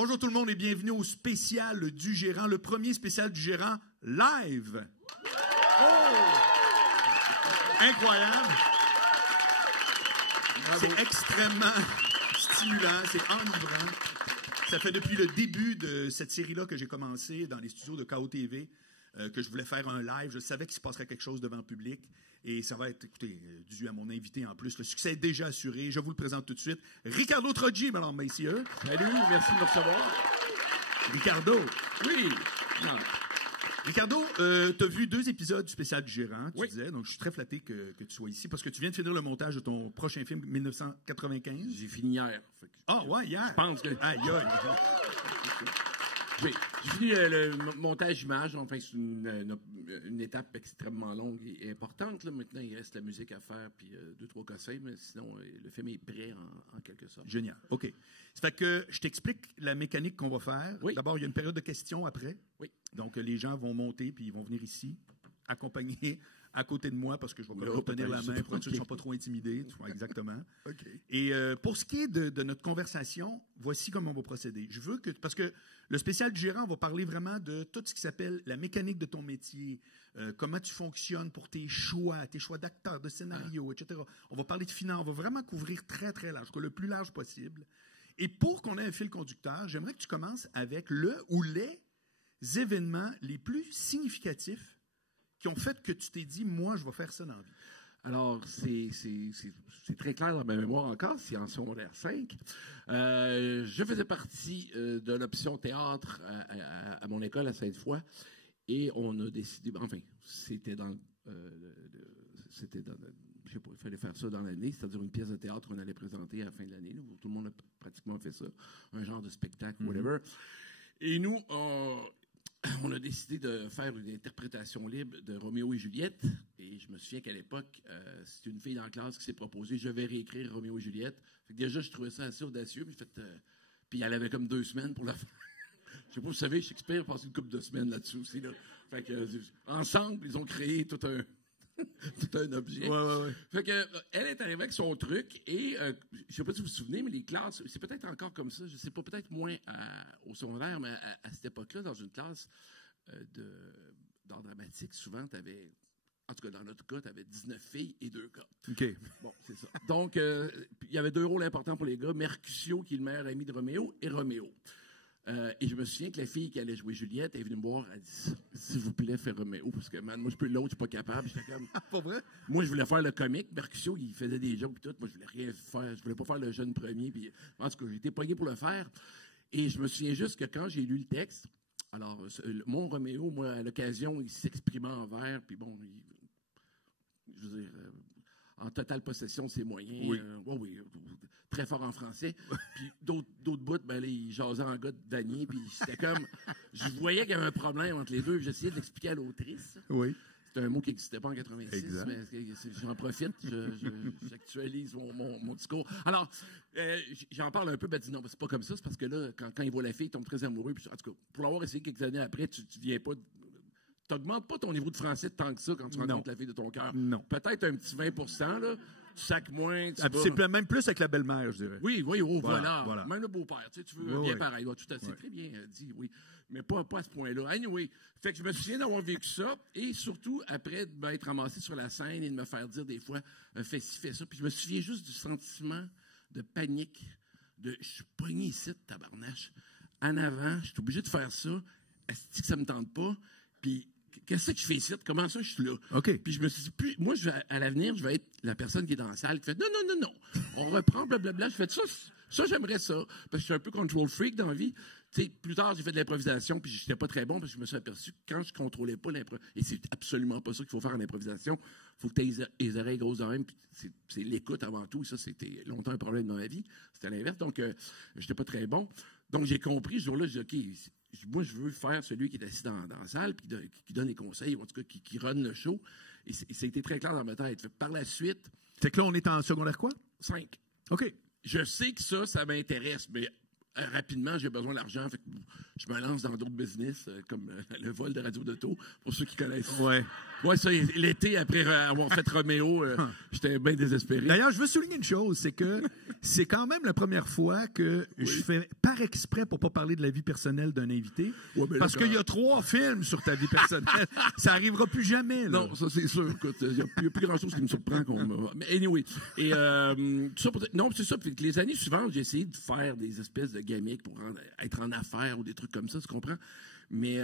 Bonjour tout le monde et bienvenue au spécial du gérant, le premier spécial du gérant live. Oh! Incroyable! C'est extrêmement stimulant, c'est enivrant. Ça fait depuis le début de cette série-là que j'ai commencé dans les studios de KO TV, que je voulais faire un live. Je savais qu'il se passerait quelque chose devant le public. Et ça va être, écoutez, dû à mon invité en plus. Le succès est déjà assuré. Je vous le présente tout de suite. Ricardo Troggi, mesdames, messieurs. Salut, merci de me recevoir. Ricardo. Oui. Non. Ricardo, tu as vu 2 épisodes du spécial du gérant, tu disais. Donc, je suis très flatté que tu sois ici parce que tu viens de finir le montage de ton prochain film, 1995. J'ai fini hier. Ah, ouais, hier. Je pense que... Aïe, aïe. Oui, j'ai fini le montage image. Enfin, c'est une étape extrêmement longue et importante. Là. Maintenant, il reste la musique à faire puis 2-3 cossins, mais sinon, le film est prêt en quelque sorte. Génial. OK. Ça fait que je t'explique la mécanique qu'on va faire. Oui. D'abord, il y a une période de questions après. Oui. Donc, les gens vont monter puis ils vont venir ici, accompagner à côté de moi parce que je vais leur tenir la main pour être sûr qu'ils ne sont pas trop intimidés. Tu vois, exactement. OK. Et pour ce qui est de notre conversation, voici comment on va procéder. Je veux que, parce que le spécial du gérant, on va parler vraiment de tout ce qui s'appelle la mécanique de ton métier, comment tu fonctionnes pour tes choix d'acteurs, de scénario, etc. On va parler de finances, on va vraiment couvrir très, très large, le plus large possible. Et pour qu'on ait un fil conducteur, j'aimerais que tu commences avec le ou les événements les plus significatifs qui ont fait que tu t'es dit, moi, je vais faire ça dans la vie. Alors, c'est très clair dans ma mémoire encore, c'est en secondaire 5. Je faisais partie de l'option théâtre à mon école à Sainte-Foy et on a décidé, enfin, c'était dans je sais pas, il fallait faire ça dans l'année, c'est-à-dire une pièce de théâtre qu'on allait présenter à la fin de l'année. Tout le monde a pratiquement fait ça, un genre de spectacle, whatever. Et nous, on a décidé de faire une interprétation libre de Roméo et Juliette. Et je me souviens qu'à l'époque, c'est une fille dans la classe qui s'est proposée, je vais réécrire Roméo et Juliette. Fait que déjà, je trouvais ça assez audacieux. Puis elle avait comme 2 semaines pour la faire. Je sais pas, vous savez, Shakespeare a passé une couple de semaines là-dessus aussi. Là. Fait que, ensemble, ils ont créé tout un objet. Ouais. Fait que, elle est arrivée avec son truc et je sais pas si vous vous souvenez, mais les classes, c'est peut-être encore comme ça, je sais pas, peut-être moins au secondaire, mais à cette époque-là, dans une classe d'art dramatique, souvent, tu avais, en tout cas dans notre cas, tu avais 19 filles et 2 gars. OK. Bon, c'est ça. Donc, il y avait 2 rôles importants pour les gars, Mercutio, qui est le meilleur ami de Roméo, et Roméo. Et je me souviens que la fille qui allait jouer Juliette est venue me voir, elle dit « S'il vous plaît, fais Roméo, parce que, man, moi, je peux l'autre, je suis pas capable. » J'étais comme... Pas vrai? Moi, je voulais faire le comique. Mercutio, il faisait des jokes et tout. Moi, je voulais rien faire. Je voulais pas faire le jeune premier. Puis, en tout cas, j'ai été pogné pour le faire. Et je me souviens juste que quand j'ai lu le texte, alors, mon Roméo, moi, à l'occasion, il s'exprimait en vers, puis bon, je veux dire... en totale possession de ses moyens. Oui. Oui, très fort en français. Puis d'autres bouts, ben là, il jasait en gars de Danier. Puis c'était comme... Je voyais qu'il y avait un problème entre les deux. J'essayais de l'expliquer à l'autrice. Oui. C'était un mot qui n'existait pas en 86, exact. mais j'en profite. J'actualise mon discours. Alors, j'en parle un peu. Ben, dis non, c'est pas comme ça. C'est parce que là, quand il voit la fille, il tombe très amoureux. Puis, en tout cas, pour l'avoir essayé quelques années après, tu viens pas... T'augmentes pas ton niveau de français tant que ça quand tu rencontres la fille de ton cœur. Non. Peut-être un petit 20 là. Tu sacs moins. C'est même plus avec la belle-mère, je dirais. Oui, voilà. Même le beau-père, tu veux bien pareil. Tout à fait, très bien dit, oui. Mais pas à ce point-là. Anyway, fait que je me souviens d'avoir vécu ça et surtout après de m'être ramassé sur la scène et de me faire dire des fois fais ci, fais ça. Puis je me souviens juste du sentiment de panique, je suis pogné ici, tabarnache. En avant, je suis obligé de faire ça. Est-ce que ça me tente pas? Puis qu'est-ce que je fais ici? Comment ça, je suis là? OK. Puis je me suis dit, moi, à l'avenir, je vais être la personne qui est dans la salle qui fait non. On reprend, blablabla. Je fais ça, j'aimerais ça. Parce que je suis un peu control freak dans la vie. Tu sais, plus tard, j'ai fait de l'improvisation, puis j'étais pas très bon parce que je me suis aperçu que quand je contrôlais pas l'improvisation, et c'est absolument pas ça qu'il faut faire en improvisation, il faut que tu aies les oreilles grosses dans même, puis c'est l'écoute avant tout. Et ça, c'était longtemps un problème dans ma vie. C'était l'inverse. Donc, j'étais pas très bon. Donc, j'ai compris ce jour-là, j'ai dit, OK, moi, je veux faire celui qui est assis dans la salle, puis qui donne des conseils, ou en tout cas, qui run le show. Et ça a été très clair dans ma tête. Par la suite... Fait que là, on est en secondaire quoi? 5. OK. Je sais que ça m'intéresse, mais rapidement, j'ai besoin d'argent. Fait que je me lance dans d'autres business, comme le vol de radio d'auto, pour ceux qui connaissent. Ouais. Ouais, ça, l'été, après avoir fait Roméo, j'étais bien désespéré. D'ailleurs, je veux souligner une chose, c'est que c'est quand même la première fois que je fais par exprès pour pas parler de la vie personnelle d'un invité, parce qu'il y a 3 films sur ta vie personnelle. Ça arrivera plus jamais. Là. Non, ça c'est sûr. Écoute, il n'y a plus grand-chose qui me surprend. Mais anyway. Et, ça non, c'est ça. Puis les années suivantes, j'ai essayé de faire des espèces de gimmicks pour être en affaires ou des trucs comme ça, tu comprends? Mais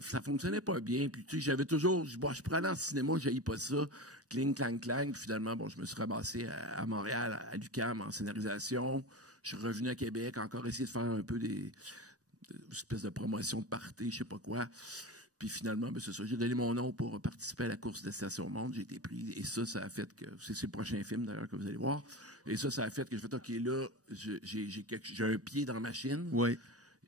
ça fonctionnait pas bien. Puis, tu sais, j'avais toujours... je pourrais aller en cinéma, j'haïs pas ça. Cling, clang, clang. Puis finalement, bon, je me suis ramassé à Montréal, à l'UQAM, en scénarisation. Je suis revenu à Québec, encore essayer de faire un peu des espèces de promotion de party, je sais pas quoi. Puis finalement, ben c'est ça. J'ai donné mon nom pour participer à la course de Station Monde. J'ai été pris. Et ça a fait que... c'est le prochain film, d'ailleurs, que vous allez voir. Et ça a fait que je fais, OK, là, j'ai un pied dans la machine. Oui.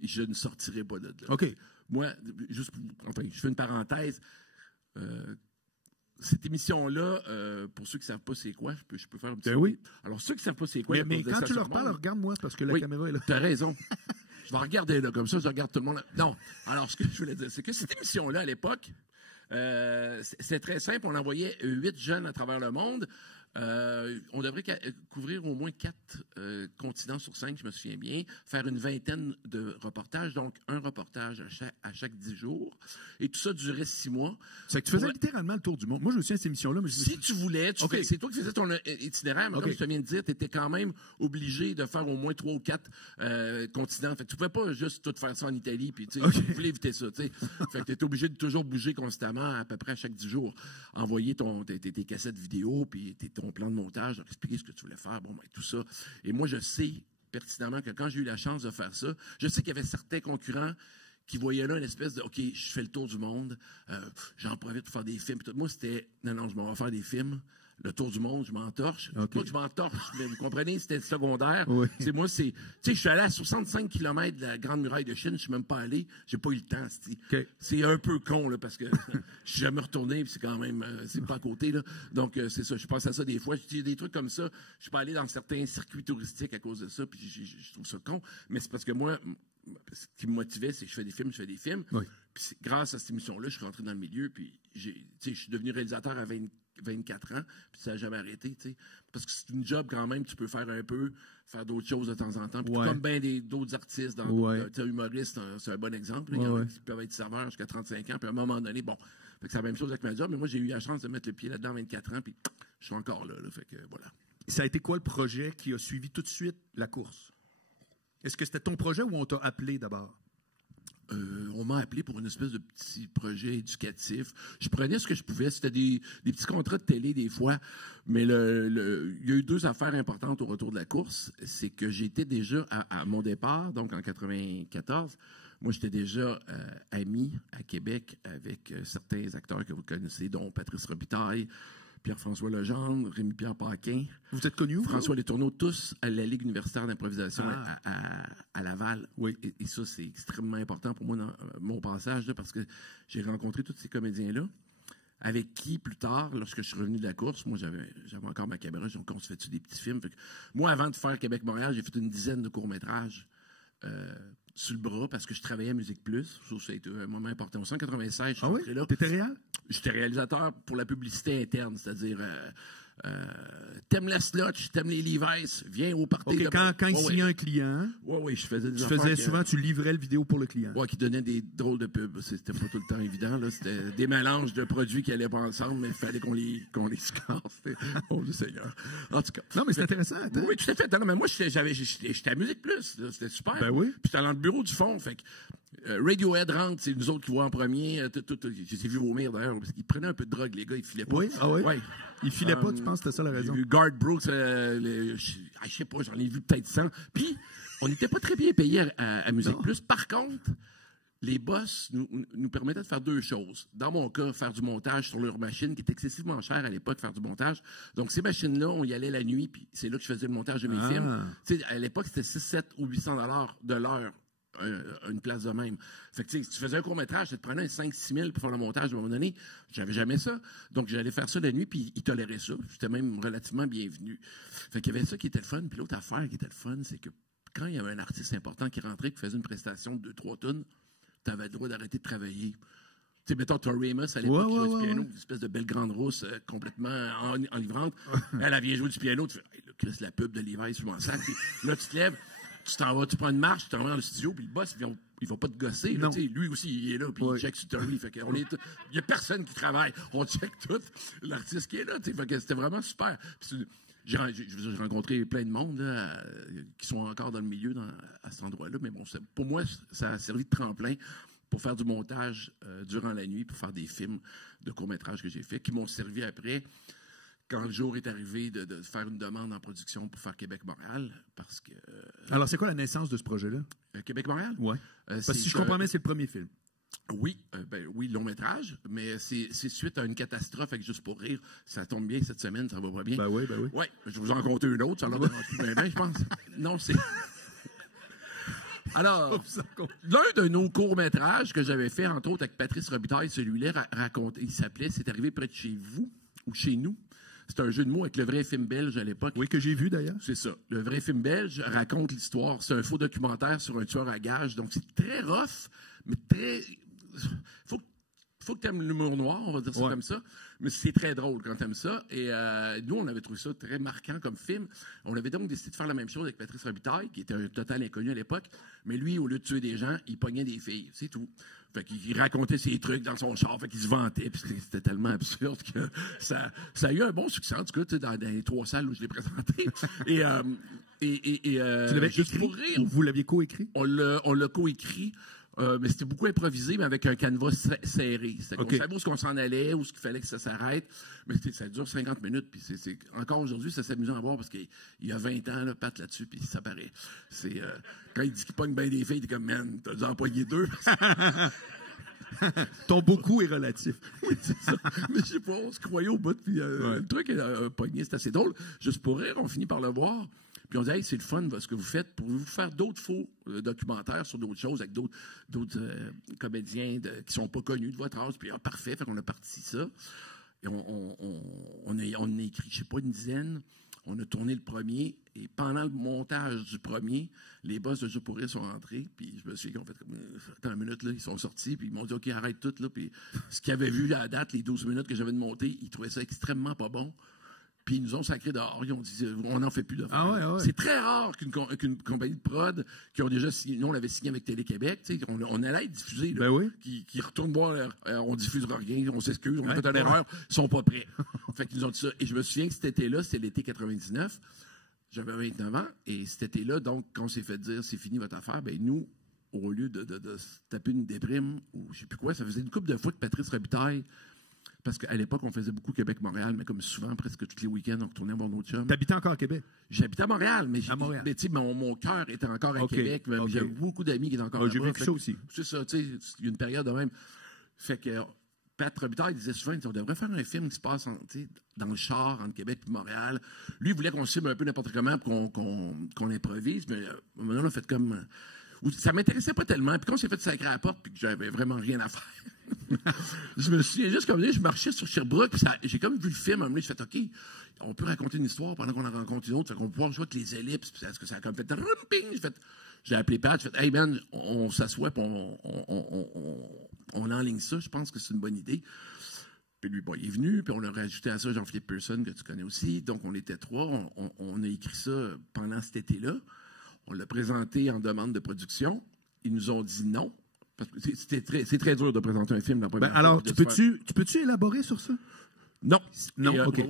Et je ne sortirai pas de là. OK. Moi, juste, enfin, je fais une parenthèse. Cette émission-là, pour ceux qui ne savent pas c'est quoi, je peux faire un petit... oui. Alors, ceux qui ne savent pas c'est quoi... Mais quand tu leur parles, regarde-moi, parce que la caméra est là. Tu as raison. Je vais regarder là, comme ça, je regarde tout le monde. Non. Alors, ce que je voulais dire, c'est que cette émission-là, à l'époque, c'est très simple. On envoyait 8 jeunes à travers le monde. On devrait couvrir au moins 4 continents sur 5, je me souviens bien, faire une vingtaine de reportages, donc un reportage à chaque 10 jours. Et tout ça durait 6 mois. C'est que tu faisais littéralement le tour du monde. Moi, je me souviens de cette émission-là. Mais si tu voulais, c'est toi qui faisais ton itinéraire, mais comme je te viens de dire, tu étais quand même obligé de faire au moins 3 ou 4 continents. Fait que tu ne pouvais pas juste tout faire ça en Italie, puis tu voulais éviter ça. Fait que tu étais obligé de toujours bouger constamment, à peu près à chaque 10 jours. Envoyer tes cassettes vidéo, puis ton plan de montage, donc expliquer ce que tu voulais faire, bon, ben, tout ça. Et moi, je sais pertinemment que quand j'ai eu la chance de faire ça, je sais qu'il y avait certains concurrents qui voyaient là une espèce de « OK, je fais le tour du monde, j'en profite pour faire des films. » Moi, c'était « Non, je m'en vais faire des films. Le tour du monde, je m'entorche. Okay. Pas que je m'entorche, mais vous comprenez, c'était secondaire. Oui. C'est moi, tu sais, je suis allé à 65 km de la Grande Muraille de Chine, je suis même pas allé, j'ai pas eu le temps. Okay. C'est un peu con, là, parce que je suis jamais retourné, puis c'est quand même, c'est pas à côté, là. Donc, c'est ça, je pense à ça des fois. Je dis des trucs comme ça, je suis pas allé dans certains circuits touristiques à cause de ça, puis je trouve ça con. Mais c'est parce que moi, ce qui me motivait, c'est que je fais des films. Oui. Puis grâce à cette émission-là, je suis rentré dans le milieu, puis je suis devenu réalisateur à 24 ans, puis ça n'a jamais arrêté, tu sais. Parce que c'est une job quand même, tu peux faire un peu, faire d'autres choses de temps en temps. Puis comme bien d'autres artistes, humoristes, c'est un bon exemple. Ils peuvent être serveurs jusqu'à 35 ans, puis à un moment donné, bon, c'est la même chose avec ma job, mais moi, j'ai eu la chance de mettre le pied là-dedans à 24 ans, puis je suis encore là, fait que voilà. Ça a été quoi le projet qui a suivi tout de suite la course? Est-ce que c'était ton projet ou on t'a appelé d'abord? On m'a appelé pour une espèce de petit projet éducatif. Je prenais ce que je pouvais. C'était des petits contrats de télé des fois. Mais il y a eu 2 affaires importantes au retour de la course. C'est que j'étais déjà, à mon départ, donc en 94, moi j'étais déjà ami à Québec avec certains acteurs que vous connaissez, dont Patrice Robitaille, Pierre-François Legendre, Rémi-Pierre Paquin. Vous êtes connus où? François Letourneau, tous à la Ligue universitaire d'improvisation à Laval. Oui. Et ça, c'est extrêmement important pour moi dans mon passage, là, parce que j'ai rencontré tous ces comédiens-là, avec qui, plus tard, lorsque je suis revenu de la course, moi, j'avais encore ma caméra, donc on se fait-tu des petits films. Fait que, moi, avant de faire Québec-Montréal, j'ai fait une dizaine de courts-métrages sur le bras parce que je travaillais à Musique Plus. Ça a été un moment important. En 1996, je suis rentré là. T'étais réel? J'étais réalisateur pour la publicité interne, c'est-à-dire t'aimes la slotch, t'aimes les Levi's, viens au party. Okay, quand il signait un client, je faisais des affaires souvent, tu livrais le vidéo pour le client. Oui, qui donnait des drôles de pubs. C'était pas tout le temps évident. Là. C'était des mélanges de produits qui allaient pas ensemble, mais il fallait qu'on les score. Oh, le Seigneur. En tout cas. Non, mais c'est intéressant. Oui, tout à fait. Non, mais moi, j'étais à Musique Plus. C'était super. Ben oui. Puis j'étais dans le bureau du fond. Fait que Radiohead rentre, c'est nous autres qui voient en premier. J'ai vu vomir d'ailleurs, parce qu'ils prenaient un peu de drogue, les gars, ils filaient pas. Oui, ouais. Ils filaient pas, tu penses que c'était ça la raison? J'ai vu Garth Brooks, je sais pas, j'en ai vu peut-être 100. Puis, on n'était pas très bien payés à Musique Plus. Par contre, les boss nous permettaient de faire 2 choses. Dans mon cas, faire du montage sur leur machine, qui était excessivement cher à l'époque, faire du montage. Donc, ces machines-là, on y allait la nuit, puis c'est là que je faisais le montage de mes films. Tu sais, à l'époque, c'était 6, 7 ou 800 $ de l'heure. Une place de même. Fait que, si tu faisais un court-métrage, tu te prenais 5-6 000 pour faire le montage à un moment donné. J'avais jamais ça. Donc, j'allais faire ça la nuit, puis ils toléraient ça. J'étais même relativement bienvenu. Fait qu'il y avait ça qui était le fun. Puis l'autre affaire qui était le fun, c'est que quand il y avait un artiste important qui rentrait, qui faisait une prestation de 2-3 tonnes, tu avais le droit d'arrêter de travailler. Tu sais, mettons, Tori Amos, à l'époque, qui jouait du piano, une espèce de belle grande rousse complètement enivrante. Elle vient jouer du piano, tu fais, hey, là, Chris, la pub de Levi's, je m'en sac. Là, tu te lèves, tu t'en vas, tu prends une marche, tu t'en vas dans le studio, puis le boss, il va pas te gosser. Là, lui aussi, il est là, puis il check sur Tori. Il n'y a personne qui travaille. On check tout l'artiste qui est là. Fait que c'était vraiment super. J'ai rencontré plein de monde là, qui sont encore dans le milieu à cet endroit-là. Mais bon, pour moi, ça a servi de tremplin pour faire du montage durant la nuit, pour faire des films de court-métrage que j'ai fait, qui m'ont servi après, quand le jour est arrivé, de faire une demande en production pour faire Québec-Montréal. Parce que. Alors, c'est quoi la naissance de ce projet-là? Québec-Montréal? Oui. Parce que si je comprends bien, c'est le premier film. Oui, long métrage, mais c'est suite à une catastrophe avec Juste pour rire. Ça tombe bien cette semaine, ça va pas bien. Ben oui. Oui, je vous en compte une autre, ça l'a bien, je pense. Non, c'est. Alors, l'un de nos courts-métrages que j'avais fait, entre autres, avec Patrice Robitaille, celui-là, il s'appelait « C'est arrivé près de chez vous » ou « Chez nous ». C'est un jeu de mots avec le vrai film belge à l'époque. Oui, que j'ai vu d'ailleurs. C'est ça. Le vrai film belge raconte l'histoire. C'est un faux documentaire sur un tueur à gages. Donc, c'est très rough, mais très. Faut que tu aimes l'humour noir, on va dire ça comme ça. Mais c'est très drôle quand tu aimes ça. Et nous, on avait trouvé ça très marquant comme film. On avait donc décidé de faire la même chose avec Patrice Robitaille, qui était un total inconnu à l'époque. Mais lui, au lieu de tuer des gens, il pognait des filles. C'est tout. Fait qu'il racontait ses trucs dans son char, fait qu'il se vantait. Puis c'était tellement absurde que ça a eu un bon succès, en tout cas, dans les 3 salles où je l'ai présenté. Tu l'avais écrit pour rire? Vous l'aviez coécrit? On l'a coécrit. Mais c'était beaucoup improvisé, mais avec un canevas serré. On savait où qu'on s'en allait, où il fallait que ça s'arrête. Mais ça dure 50 minutes. Puis encore aujourd'hui, c'est amusant à voir parce qu'il y a 20 ans, là, Pat là-dessus, puis ça paraît. Quand il dit qu'il pogne bien des filles, t'es comme, man, t'as dû empoigner 2. Ton beaucoup est relatif. Oui, c'est ça. Mais je sais pas, on se croyait au bout. Puis le truc est pogné, c'est assez drôle. Juste pour rire, on finit par le voir. Puis on dit, hey, c'est le fun ce que vous faites. Pourriez-vous faire d'autres faux documentaires sur d'autres choses avec d'autres comédiens qui ne sont pas connus de votre âge? Puis parfait, fait qu'on a parti ça. Et on a écrit, je ne sais pas, une dizaine. On a tourné le premier. Et pendant le montage du premier, les boss de Jeux pour rire sont rentrés. Puis je me suis dit qu'on fait comme, attends une minute, là, ils sont sortis. Puis ils m'ont dit, OK, arrête tout. Là. Puis ce qu'ils avaient vu à la date, les 12 minutes que j'avais de monter, ils trouvaient ça extrêmement pas bon. Puis ils nous ont sacré dehors. Ils ont dit, on n'en fait plus de faire. C'est très rare qu'une compagnie de prod qui ont déjà signé, nous on l'avait signé avec Télé-Québec, on allait être diffusé, là, qui retournent voir, on diffusera rien, on s'excuse, on a fait une erreur, ils sont pas prêts. Fait qu'ils nous ont dit ça. Et je me souviens que cet été-là, c'était l'été 99, j'avais 29 ans, et cet été-là, donc, quand on s'est fait dire, c'est fini votre affaire, ben nous, au lieu de se taper une déprime, ou je sais plus quoi, ça faisait une couple de fois que Patrice Robitaille. Parce qu'à l'époque, on faisait beaucoup Québec-Montréal, mais comme souvent, presque tous les week-ends, on retournait voir nos chums. T'habitais encore à Québec? J'habitais à Montréal, mais mon cœur était encore à Québec. J'avais beaucoup d'amis qui étaient encore là-bas. J'ai vécu ça aussi. C'est ça, tu sais, il y a une période de même. Fait que Pat Robitaille disait souvent, on devrait faire un film qui se passe dans le char entre Québec et Montréal. Lui, il voulait qu'on se filme un peu n'importe comment pour qu'on improvise, mais à un moment donné, on a fait comme... Ça m'intéressait pas tellement. Puis quand on s'est fait sacrer à la porte, puis que j'avais vraiment rien à faire, je me suis juste comme dit, je marchais sur Sherbrooke, puis j'ai comme vu le film, à un moment donné, j'ai fait, OK, on peut raconter une histoire pendant qu'on en rencontre une autre, fait qu'on peut pouvoir jouer avec les ellipses, puis est-ce que ça a comme fait, j'ai appelé Pat, j'ai fait, hey man, on s'assoit, puis on enligne ça, je pense que c'est une bonne idée. Puis lui, bon, il est venu, puis on a rajouté à ça Jean-Philippe Pearson, que tu connais aussi, donc on était 3, on a écrit ça pendant cet été-là. On l'a présenté en demande de production. Ils nous ont dit non. Parce que c'est très dur de présenter un film dans la première alors, tu peux-tu élaborer sur ça? Non. Non, OK.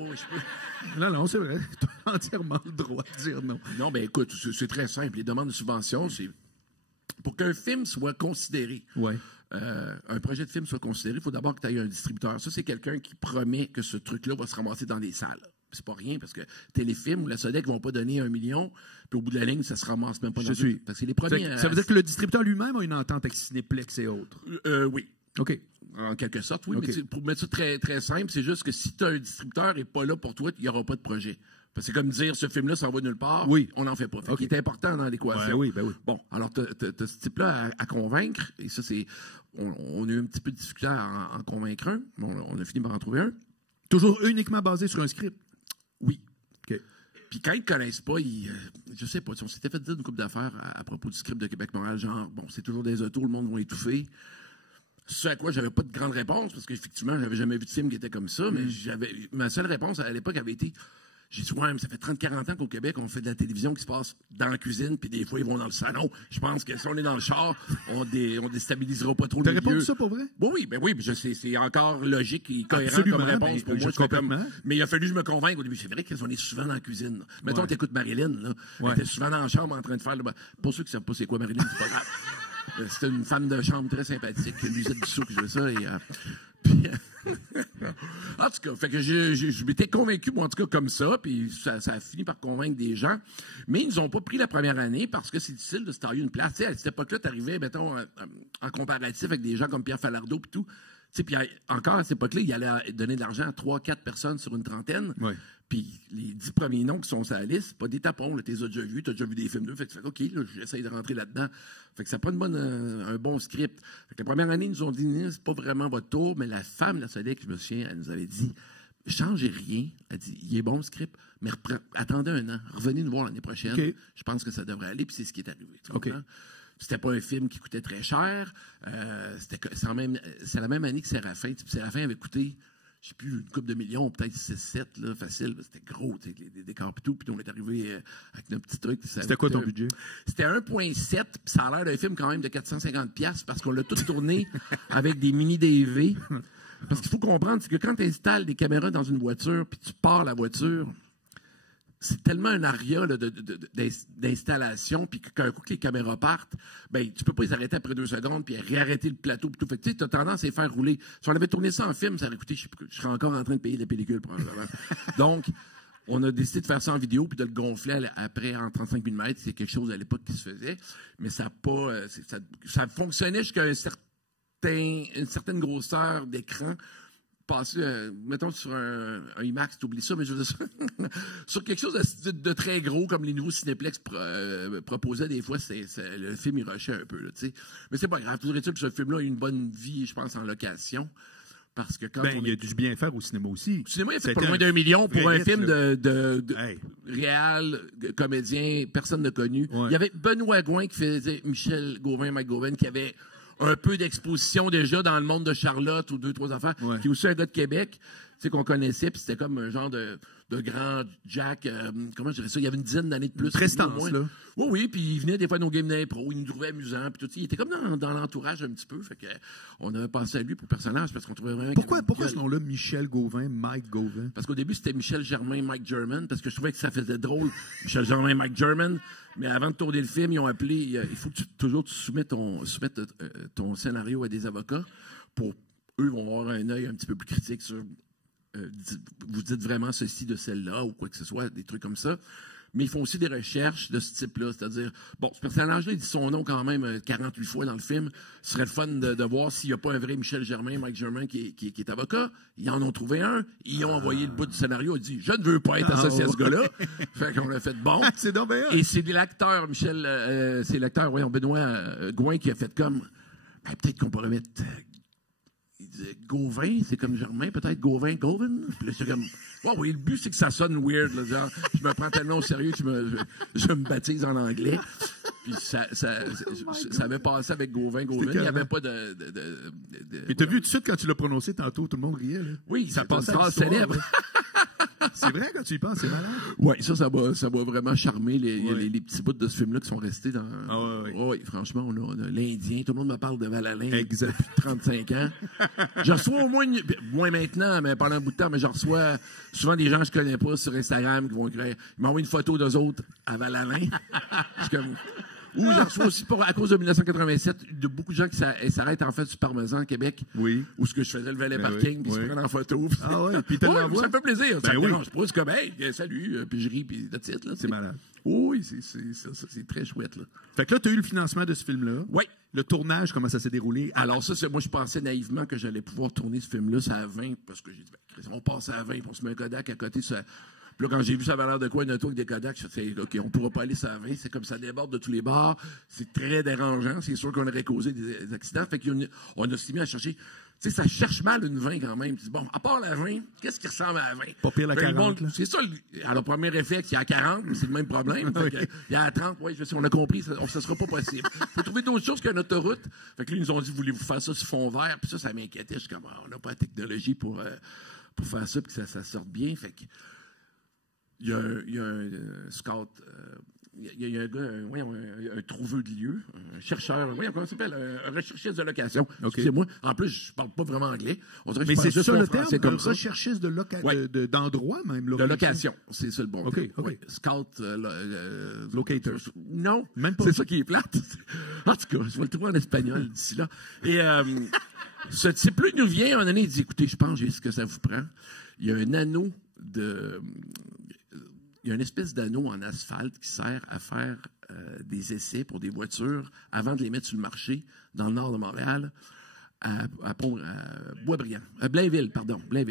Non, c'est vrai. Tu as entièrement le droit de dire non. Non, ben écoute, c'est très simple. Les demandes de subvention, c'est pour qu'un film soit considéré. Ouais. Un projet de film soit considéré, il faut d'abord que tu aies un distributeur. Ça, c'est quelqu'un qui promet que ce truc-là va se ramasser dans des salles. C'est pas rien, parce que Téléfilm ou la Sodec ne vont pas donner 1 million, puis au bout de la ligne, ça se ramasse même pas dans le... Parce que les premiers... Ça veut dire que le distributeur lui-même a une entente avec Cinéplex et autres? Oui. OK. En quelque sorte, oui. Okay. Mais pour mettre ça très, très simple, c'est juste que si tu as un distributeur et pas là pour toi, il n'y aura pas de projet. Parce que c'est comme dire, ce film-là, ça va nulle part, on n'en fait pas. Fait qu'il est important dans l'équation. Oui, ben oui. Bon, alors, tu as ce type-là à convaincre, et ça, c'est... On a eu un petit peu de difficulté à en convaincre un, mais on a fini par en trouver un. Toujours uniquement basé sur un script? Oui. OK. Puis quand ils ne connaissent pas, je sais pas, on s'était fait dire une couple d'affaires à propos du script de Québec-Montréal, genre, bon, c'est toujours des autos, le monde va étouffer. Ce à quoi j'avais pas de grande réponse, parce qu'effectivement, j'avais jamais vu de film qui était comme ça, mais ma seule réponse à l'époque avait été, j'ai dit, ouais, mais ça fait 30-40 ans qu'au Québec, on fait de la télévision qui se passe dans la cuisine, puis des fois, ils vont dans le salon. Je pense que si on est dans le char, on déstabilisera pas trop le milieu. T'as répondu ça pour vrai? Oui, c'est encore logique et cohérent Absolument, comme réponse pour moi. Complètement. Mais il a fallu que je me convainque au début. C'est vrai qu'on est souvent dans la cuisine. Mettons, t'écoutes Marilyn, là. Ouais. Elle était souvent dans la chambre en train de faire pour ceux qui savent pas c'est quoi Marilyn, c'est pas grave. C'était une femme de chambre très sympathique. Lisette Dussault qui jouait ça. En tout cas, fait que je m'étais convaincu, moi, en tout cas, comme ça, puis ça a fini par convaincre des gens. Mais ils nous ont pas pris la première année parce que c'est difficile de se tailler une place. Tu sais, à cette époque-là, tu arrivais, mettons, en comparatif avec des gens comme Pierre Falardeau puis tout. Puis encore à cette époque-là, il allait donner de l'argent à 3-4 personnes sur une trentaine. Ouais. Puis les 10 premiers noms qui sont sur la liste, c'est pas des tapons. Tu les as déjà vus, tu as déjà vu des films d'eux. Fait que tu fais OK, là, j'essaye de rentrer là-dedans. Fait que ça prend un bon script. Fait que la première année, ils nous ont dit, c'est pas vraiment votre tour, mais la femme, la Sodec, je me souviens, elle nous avait dit, changez rien. Elle dit, il est bon le script, mais attendez un an. Revenez nous voir l'année prochaine. Okay. Je pense que ça devrait aller, puis c'est ce qui est arrivé. OK. C'était pas un film qui coûtait très cher. C'est la même année que Séraphin. Séraphin avait coûté, je sais plus, une couple de millions, peut-être 6-7, là, facile. C'était gros, les décors et tout. Puis on est arrivé avec notre petit truc. C'était quoi ton budget? C'était 1,7. Puis ça a l'air d'un film quand même de 450$ parce qu'on l'a tout tourné avec des mini DV. Parce qu'il faut comprendre, c'est que quand tu installes des caméras dans une voiture puis tu pars la voiture, c'est tellement un aria là, d'installation, puis qu'un coup que les caméras partent, ben tu peux pas les arrêter après 2 secondes, puis réarrêter le plateau, puis tout. Fait que tu as tendance à les faire rouler. Si on avait tourné ça en film, ça aurait coûté, je serais encore en train de payer la pellicule, probablement. Donc, on a décidé de faire ça en vidéo, puis de le gonfler après en 35 mm. C'est quelque chose à l'époque qui se faisait, mais ça n'a pas... ça fonctionnait jusqu'à une certaine grosseur d'écran. Passer, mettons, sur un IMAX, t'oublies ça, mais je veux dire, sur quelque chose de très gros, comme les nouveaux Cinéplex proposaient, des fois, le film, il rushait un peu, là, tu sais. Mais c'est pas grave. Toujours est-il que ce film-là a eu une bonne vie, je pense, en location. Parce que quand il y a du bien faire au cinéma aussi. Au cinéma, il a fait pas loin d'1 million pour un film de réal, comédien, personne ne connu. Ouais. Il y avait Benoît Gouin qui faisait Michel Gauvin, Mike Gauvin, qui avait un peu d'exposition déjà dans le monde de Charlotte ou 2-3 affaires, qui est aussi un gars de Québec, tu sais, qu'on connaissait, puis c'était comme un genre de grand Jack, comment je dirais ça, il y avait une dizaine d'années de plus. Prestance, là. Oui, puis il venait des fois à nos Game d'Impro, il nous trouvait amusant, puis tout, il était comme dans l'entourage un petit peu, fait que on avait pensé à lui pour le personnage, parce qu'on trouvait vraiment... Pourquoi ce nom-là, Michel Gauvin, Mike Gauvin? Parce qu'au début, c'était Michel Germain, Mike German, parce que je trouvais que ça faisait drôle, Michel Germain, Mike German. Mais avant de tourner le film, ils ont appelé. Il faut que tu soumettes ton scénario à des avocats. Eux vont avoir un œil un petit peu plus critique sur. Vous dites vraiment ceci de celle-là ou quoi que ce soit, des trucs comme ça. Mais ils font aussi des recherches de ce type-là. C'est-à-dire, bon, ce personnage-là, il dit son nom quand même 48 fois dans le film. Ce serait le fun de voir s'il n'y a pas un vrai Michel Germain, Mike Germain, qui est avocat. Ils en ont trouvé un. Ils ont envoyé le bout du scénario. Ils ont dit, je ne veux pas être associé à ce gars-là. Fait qu'on l'a fait bon. C'est donc bien. Et c'est l'acteur, c'est l'acteur, Benoît Gouin, qui a fait comme, peut-être qu'on pourrait mettre... Il disait Gauvin, c'est comme Germain, peut-être Gauvin. Puis là, c'est comme, oui, le but, c'est que ça sonne weird, là, genre, je me prends tellement au sérieux que je me baptise en anglais. Puis ça avait passé avec Gauvin. Il n'y avait pas de. Mais t'as vu tout de suite quand tu l'as prononcé tantôt, tout le monde riait, là. Oui, ça passait à célèbre. C'est vrai, quand tu y penses, c'est malade. Oui, ça va vraiment charmer les petits bouts de ce film-là qui sont restés dans. Oui, franchement, on a l'Indien. Tout le monde me parle de Val-Alain depuis 35 ans. Je reçois au moins maintenant, mais pendant un bout de temps, mais je reçois souvent des gens que je connais pas sur Instagram qui vont écrire. Ils m'envoient une photo d'eux autres à Val-Alain. Ou je reçois aussi, à cause de 1987, de beaucoup de gens qui s'arrêtent en fait sur Parmesan, à Québec. Oui. Où ce que je faisais le valet parking, puis ils se prennent en photo. Ah ouais, puis ça me fait plaisir. Ça me dérange pas. C'est comme, hey, salut, puis je ris, puis le titre. Là, c'est malade. Oui, c'est très chouette. Là. Fait que là, tu as eu le financement de ce film-là. Oui. Le tournage, comment ça s'est déroulé? Alors ça, moi, je pensais naïvement que j'allais pouvoir tourner ce film-là, ça à 20, parce que j'ai dit, on passe à 20, puis on se met un Kodak à côté, Puis là, quand j'ai vu ça valeur de quoi, une auto avec des Kodak, je me suis dit, OK, on ne pourra pas aller sur la 20. C'est comme ça déborde de tous les bords. C'est très dérangeant. C'est sûr qu'on aurait causé des accidents. Fait qu'on a s'est mis à chercher. Tu sais, ça cherche mal une 20 quand même. Tu dis, bon, à part la 20, qu'est-ce qui ressemble à la 20? Pas pire la 40. C'est ça. Alors, premier réflexe, il y a 40, mais c'est le même problème. Il y a 30, oui, on a compris, ça ne sera pas possible. Il faut trouver d'autres choses qu'une autoroute. Fait que là, ils nous ont dit, voulez-vous faire ça sur fond vert? Puis ça m'inquiétait. Je suis comme, on n'a pas la technologie pour faire ça, puis que ça sorte bien. Fait que, il y a un scout. Il y a un gars, un trouveux de lieu, un chercheur, comment ça s'appelle? Un recherchiste de location. Okay. Excusez-moi. En plus, je ne parle pas vraiment anglais. On dirait que mais c'est ça le terme, un recherchiste d'endroit même. De location. C'est ça le bon terme. Okay. Scout. Locator. Non, même pas. C'est ça qui est plate. En tout cas, je vais le trouver en espagnol d'ici là. Et ce type-là nous vient, un année, il dit, écoutez, je pense que j'ai ce que ça vous prend. Il y a un anneau il y a une espèce d'anneau en asphalte qui sert à faire des essais pour des voitures avant de les mettre sur le marché dans le nord de Montréal, à Boisbriand. Blainville,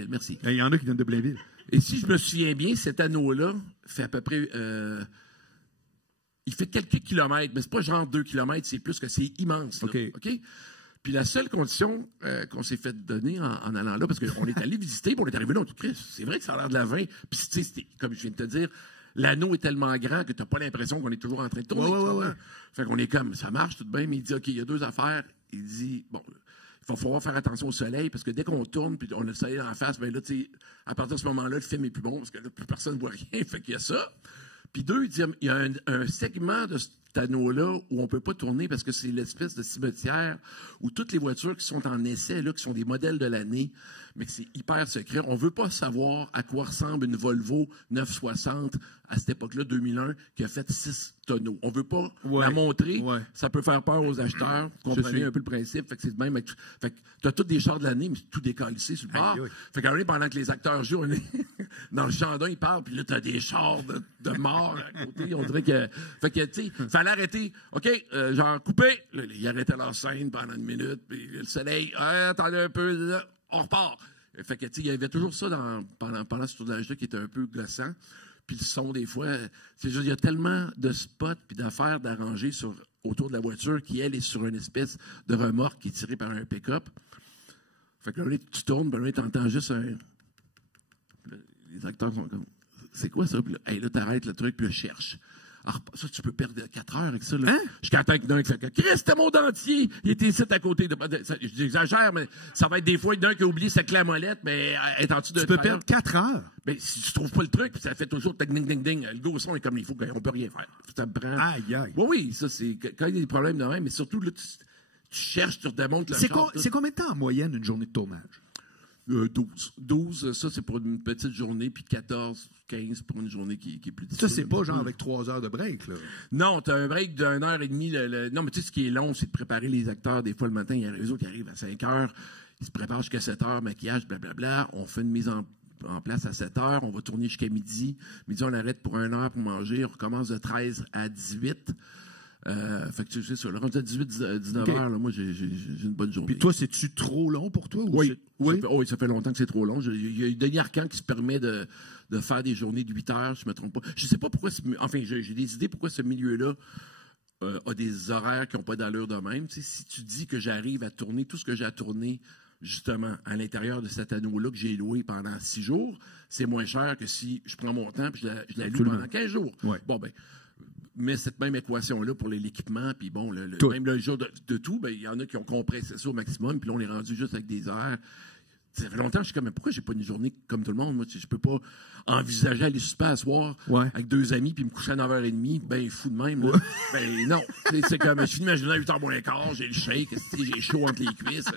merci. Il y en a qui viennent de Blainville. Et si je me souviens bien, cet anneau-là fait à peu près... il fait quelques kilomètres, mais c'est pas genre 2 kilomètres, c'est plus que c'est immense. Là, OK? Puis la seule condition qu'on s'est fait donner en allant là, parce qu'on est allé visiter, puis on est arrivé là, on dit, c'est vrai que ça a l'air de la 20. Puis tu sais, comme je viens de te dire, l'anneau est tellement grand que tu n'as pas l'impression qu'on est toujours en train de tourner. Ouais. Fait qu'on est comme, ça marche tout bien, mais il dit, OK, il y a 2 affaires. Il dit, bon, il va falloir faire attention au soleil, parce que dès qu'on tourne, puis on a le soleil en face, bien là, tu sais, à partir de ce moment-là, le film est plus bon, parce que là, plus personne ne voit rien. Fait qu'il y a ça. Puis 2, il dit, il y a un segment de cet anneau-là où on ne peut pas tourner parce que c'est l'espèce de cimetière où toutes les voitures qui sont en essai, là, qui sont des modèles de l'année, mais que c'est hyper secret. On ne veut pas savoir à quoi ressemble une Volvo 960 à cette époque-là, 2001, qui a fait 6 tonneaux. On ne veut pas la montrer. Ouais. Ça peut faire peur aux acheteurs. Vous comprenez un peu le principe. Fait que c'est même. Fait que tu as tous des chars de l'année, mais c'est tout décalissé sur le bord. Fait que pendant que les acteurs jouent, on est dans le champ d'un, ils parlent, puis là, tu as des chars de mort à côté. On dirait que. Fait que, tu sais, fallait arrêter. OK, genre, coupé. Là, ils arrêtaient leur scène pendant une minute, puis le soleil, attendez un peu, là, on repart. Fait que, tu sais, il y avait toujours ça pendant ce tournage-là qui était un peu glaçant. Puis le son, des fois, c'est juste, il y a tellement de spots puis d'affaires d'arranger autour de la voiture qui, elle, est sur une espèce de remorque qui est tirée par un pick-up. Fait que là, tu tournes, ben là, tu entends juste un. Les acteurs sont comme, c'est quoi ça? Puis là, t'arrêtes le truc, puis là, cherche. Alors, ça, tu peux perdre 4 heures avec ça. Là. Hein? Jusqu'à temps que d'un qui fait Christ, c'était mon dentier! Il était ici à côté. J'exagère, mais ça va être des fois d'un qui a oublié sa clé à molette, mais est en dessous de. Tu peux perdre 4 heures. Mais si tu trouves pas le truc, ça fait toujours ding, ding, ding. Le gros son est comme il faut qu'on peut rien faire. Ça me prend. Aïe, aïe. Oui, ça, c'est quand il y a des problèmes de même, mais surtout, là, tu cherches, tu redémontes le char. C'est combien de temps en moyenne une journée de tournage? 12. 12, ça, c'est pour une petite journée, puis 14, 15 pour une journée qui est plus difficile. Ça, c'est pas genre avec 3 heures de break, là. Non, tu as un break d'1 heure et demie. Non, mais tu sais, ce qui est long, c'est de préparer les acteurs. Des fois, le matin, il y a les autres qui arrivent à 5 heures. Ils se préparent jusqu'à 7 heures, maquillage, blablabla. On fait une mise en place à 7 heures. On va tourner jusqu'à midi. Midi, on arrête pour 1 heure pour manger. On recommence de 13 à 18. Fait que tu sais ça, là, quand tu as 18-19 heures, là, moi, j'ai une bonne journée. Puis toi, c'est-tu trop long pour toi? Oui. Oui, ça fait longtemps que c'est trop long. Il y a Denis Arcand qui se permet de faire des journées de 8 heures, je ne me trompe pas. Je ne sais pas pourquoi, enfin, j'ai des idées pourquoi ce milieu-là a des horaires qui n'ont pas d'allure de même. Tu sais, si tu dis que j'arrive à tourner tout ce que j'ai à tourner, justement, à l'intérieur de cet anneau-là que j'ai loué pendant 6 jours, c'est moins cher que si je prends mon temps et je la loue pendant 15 jours. Ouais. Bon, ben, mais cette même équation-là pour l'équipement, puis bon, même le jour de tout, ben, il y en a qui ont compressé ça au maximum, puis là, on est rendu juste avec des heures. Ça fait longtemps que je suis comme, mais pourquoi j'ai pas une journée comme tout le monde? Moi, je peux pas envisager aller super à soir avec 2 amis puis me coucher à 9h30, ben fou de même. Là. Ben non. C'est comme, je finis ma journée à 8h moins le quart, j'ai le shake, j'ai chaud entre les cuisses.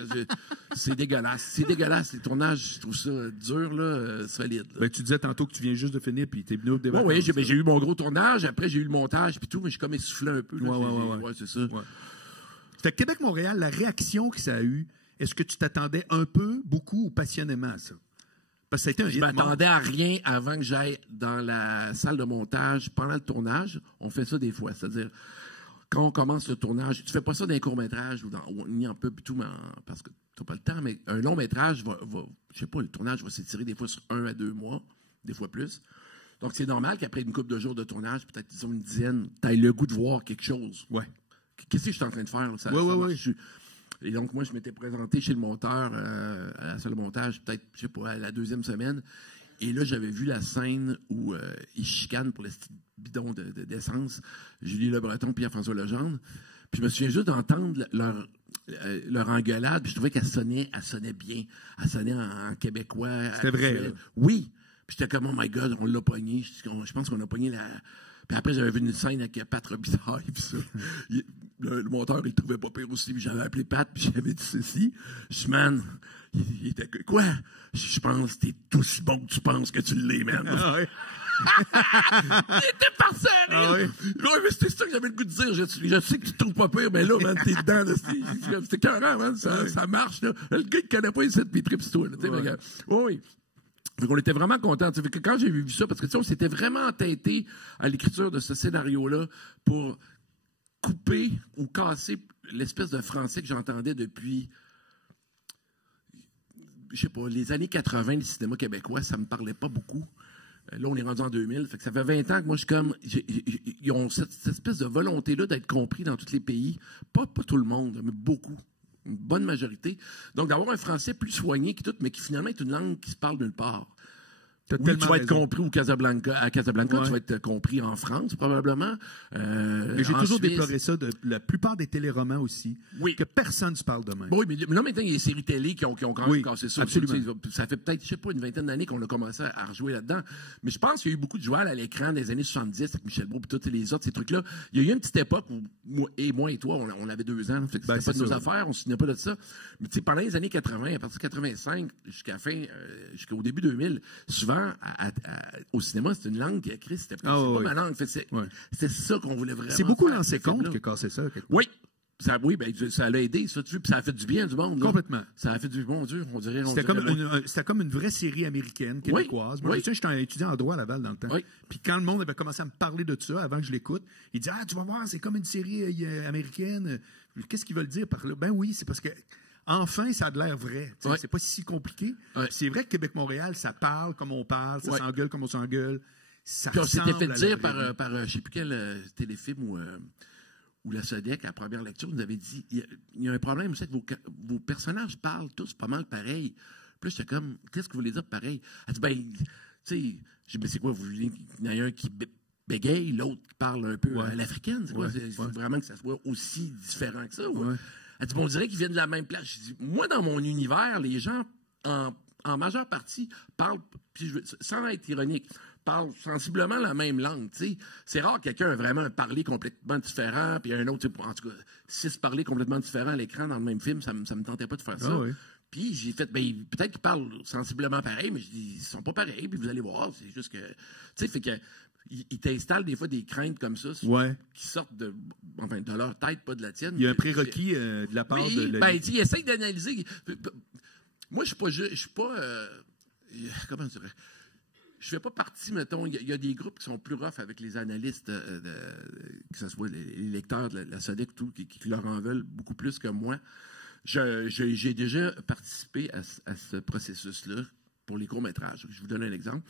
C'est dégueulasse. C'est dégueulasse. Les tournages, je trouve ça dur, là, solide. Là. Ben, tu disais tantôt que tu viens juste de finir puis t'es venu au débat. Oui, j'ai eu mon gros tournage, après j'ai eu le montage puis tout, mais je suis comme essoufflé un peu. Ouais, c'est ça. Ouais. Fait que Québec-Montréal, la réaction que ça a eu, est-ce que tu t'attendais un peu, beaucoup ou passionnément à ça? Parce que ça a été un hit. Je m'attendais à rien avant que j'aille dans la salle de montage pendant le tournage. On fait ça des fois. C'est-à-dire, quand on commence le tournage, tu fais pas ça dans un court-métrage ni en pub et tout, parce que tu n'as pas le temps, mais un long-métrage je sais pas, le tournage va s'étirer des fois sur 1 à 2 mois, des fois plus. Donc, c'est normal qu'après une couple de jours de tournage, peut-être, disons, une dizaine, tu aies le goût de voir quelque chose. Ouais. Qu'est-ce que je suis en train de faire? Là? Oui. Et donc, moi, je m'étais présenté chez le monteur à la salle de montage, peut-être, je sais pas, à la 2e semaine. Et là, j'avais vu la scène où ils chicanent pour le bidon d'essence, Julie Le Breton, Pierre-François Legendre. Puis je me souviens juste d'entendre leur engueulade, puis je trouvais qu'elle sonnait bien. Elle sonnait en québécois. C'était vrai. Oui. Puis j'étais comme, oh my God, on l'a pogné. Je pense qu'on a pogné la... Puis après, j'avais vu une scène avec Pat Robitaille, puis ça. Le monteur, il le trouvait pas pire aussi, puis j'avais appelé Pat, puis j'avais dit ceci. Je dis, man, il était quoi? Je pense que t'es aussi bon que tu penses que tu l'es, man. Ah oui. Il était parfait! Ah oui. Ouais, mais c'était ça que j'avais le goût de dire. Je sais que tu te trouves pas pire, mais là, man, t'es dedans. C'était carré, man. Ça marche, là. Le gars, il connaît pas ici, puis il tripe sur toi, là. Oui. Donc, on était vraiment contents. Quand j'ai vu ça, parce que on s'était vraiment entêté à l'écriture de ce scénario-là pour couper ou casser l'espèce de français que j'entendais depuis, je sais pas, les années 80, le cinéma québécois, ça me parlait pas beaucoup. Là, on est rendu en 2000. Fait que ça fait 20 ans que moi, je suis comme... Ils ont cette espèce de volonté-là d'être compris dans tous les pays. Pas tout le monde, mais beaucoup. Une bonne majorité. Donc, d'avoir un français plus soigné que tout, mais qui finalement est une langue qui se parle nulle part. Oui, tu vas être compris à Casablanca, tu vas être compris en France, probablement. Mais j'ai toujours déploré ça de la plupart des téléromans aussi, que personne ne se parle de même. Oui, mais là, maintenant, il y a des séries télé qui ont quand même cassé ça. Absolument. Ça fait peut-être, je sais pas, une vingtaine d'années qu'on a commencé à rejouer là-dedans. Mais je pense qu'il y a eu beaucoup de joueurs à l'écran des années 70 avec Michel Brault et tous les autres, ces trucs-là. Il y a eu une petite époque où moi et toi, on avait 2 ans. Fait que c'était pas de nos affaires, on ne se souvenait pas de ça. Mais tu sais, pendant les années 80, à partir de 85 jusqu'au début 2000, souvent, au cinéma, c'est une langue qui a écrit, c'était pas ma langue. C'est ça qu'on voulait vraiment. C'est beaucoup Lancé Compte qui a cassé ça. Oui. Ça l'a aidé, ça, puis ça a fait du bien du monde. Là. Complètement. Ça a fait du bon Dieu, on dirait. C'était comme une vraie série américaine, québécoise. Moi, j'étais un étudiant en droit à Laval dans le temps. Oui. Puis quand le monde avait commencé à me parler de ça, avant que je l'écoute, il dit, tu vas voir, c'est comme une série américaine. Qu'est-ce qu'ils veulent dire par là? Ben oui, c'est parce que enfin, ça a de l'air vrai. C'est pas si compliqué. C'est vrai que Québec-Montréal, ça parle comme on parle, ça s'engueule comme on s'engueule. Puis on s'était fait dire par je ne sais plus quel téléfilm ou la Sodec, à la première lecture, nous avait dit il y a un problème, c'est que vos personnages parlent tous pas mal pareil. Puis j'étais comme, qu'est-ce que vous voulez dire pareil? Elle dit, tu sais, c'est quoi, vous voulez qu'il y en ait un qui bégaye, l'autre qui parle un peu à l'africaine? C'est quoi? C'est vraiment que ça soit aussi différent que ça? Elle dit, on dirait qu'ils viennent de la même place. Je dis, moi, dans mon univers, les gens, en majeure partie, parlent, puis sans être ironique, parlent sensiblement la même langue. T'sais. C'est rare que quelqu'un ait vraiment un parler complètement différent, puis un autre, en tout cas, 6 parler complètement différents à l'écran dans le même film, ça me tentait pas de faire ça. Puis j'ai fait, peut-être qu'ils parlent sensiblement pareil, mais je dis, ils sont pas pareils, puis vous allez voir, c'est juste que, tu sais, fait que, ils t'installent des fois des craintes comme ça qui sortent de leur tête, pas de la tienne. Il y a un prérequis de la part de... ils essayent d'analyser. Moi, je suis pas comment je dirais? Je fais pas partie, mettons, il y a des groupes qui sont plus rough avec les analystes, que ce soit les lecteurs de la Sodec, tout, qui leur en veulent beaucoup plus que moi. J'ai déjà participé à ce processus-là pour les courts-métrages. Je vous donne un exemple.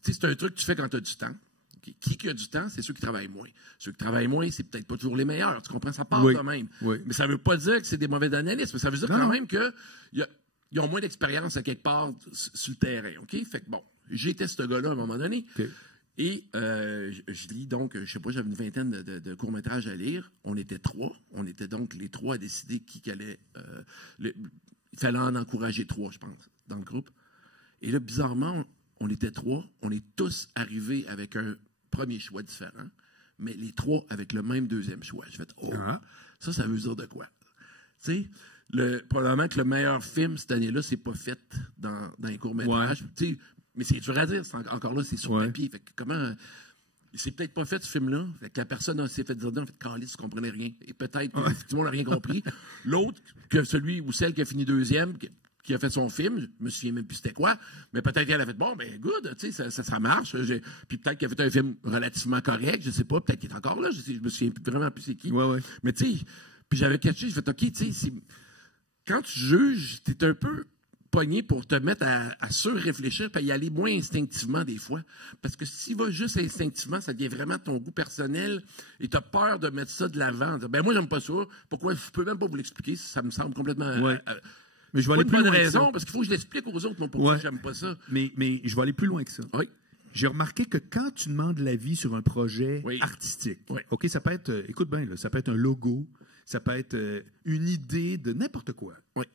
C'est un truc que tu fais quand tu as du temps. Qui a du temps, c'est ceux qui travaillent moins. Ceux qui travaillent moins, c'est peut-être pas toujours les meilleurs. Tu comprends? Ça part quand même. Mais ça ne veut pas dire que c'est des mauvais analystes. Mais ça veut dire quand même qu'ils ont moins d'expérience à quelque part sur le terrain. OK? Fait que bon, j'étais ce gars-là à un moment donné. Okay. Et je lis donc, je sais pas, j'avais une vingtaine de courts-métrages à lire. On était 3. On était donc les 3 à décider qui allait... il fallait en encourager 3, je pense, dans le groupe. Et là, bizarrement, on était 3. On est tous arrivés avec un premier choix différent, mais les 3 avec le même deuxième choix. Je fais, ça veut dire de quoi? Tu sais, probablement que le meilleur film cette année-là, c'est pas fait dans les courts-métrages. Tu sais, mais c'est dur à dire. Encore là, c'est sur papier. Fait que comment... C'est peut-être pas fait, ce film-là. Fait que la personne s'est fait dire, en fait, Calice, tu comprenais rien. Et peut-être que tout le monde n'a rien compris. L'autre, que celui ou celle qui a fini deuxième, qui a fait son film, je me souviens même plus c'était quoi, mais peut-être qu'elle a fait, bon, ben, good, tu sais, ça marche. Puis peut-être qu'elle a fait un film relativement correct, je sais pas, peut-être qu'il est encore là, je me souviens vraiment plus c'est qui. Mais tu sais, puis j'avais catché, je fais, OK, tu sais, quand tu juges, t'es un peu pogner pour te mettre à surréfléchir et y aller moins instinctivement des fois. Parce que s'il va juste instinctivement, ça devient vraiment ton goût personnel et tu as peur de mettre ça de l'avant. Ben moi, j'aime pas ça. Pourquoi? Je peux même pas vous l'expliquer. Ça me semble complètement... Mais je vais aller pas plus une bonne loin raison, que ça. parce qu'il faut que je l'explique aux autres, moi, pourquoi j'aime pas ça. Mais je vais aller plus loin que ça. Oui. J'ai remarqué que quand tu demandes l'avis sur un projet artistique, OK, ça peut être, écoute bien, là, ça peut être un logo, ça peut être une idée de n'importe quoi. Oui.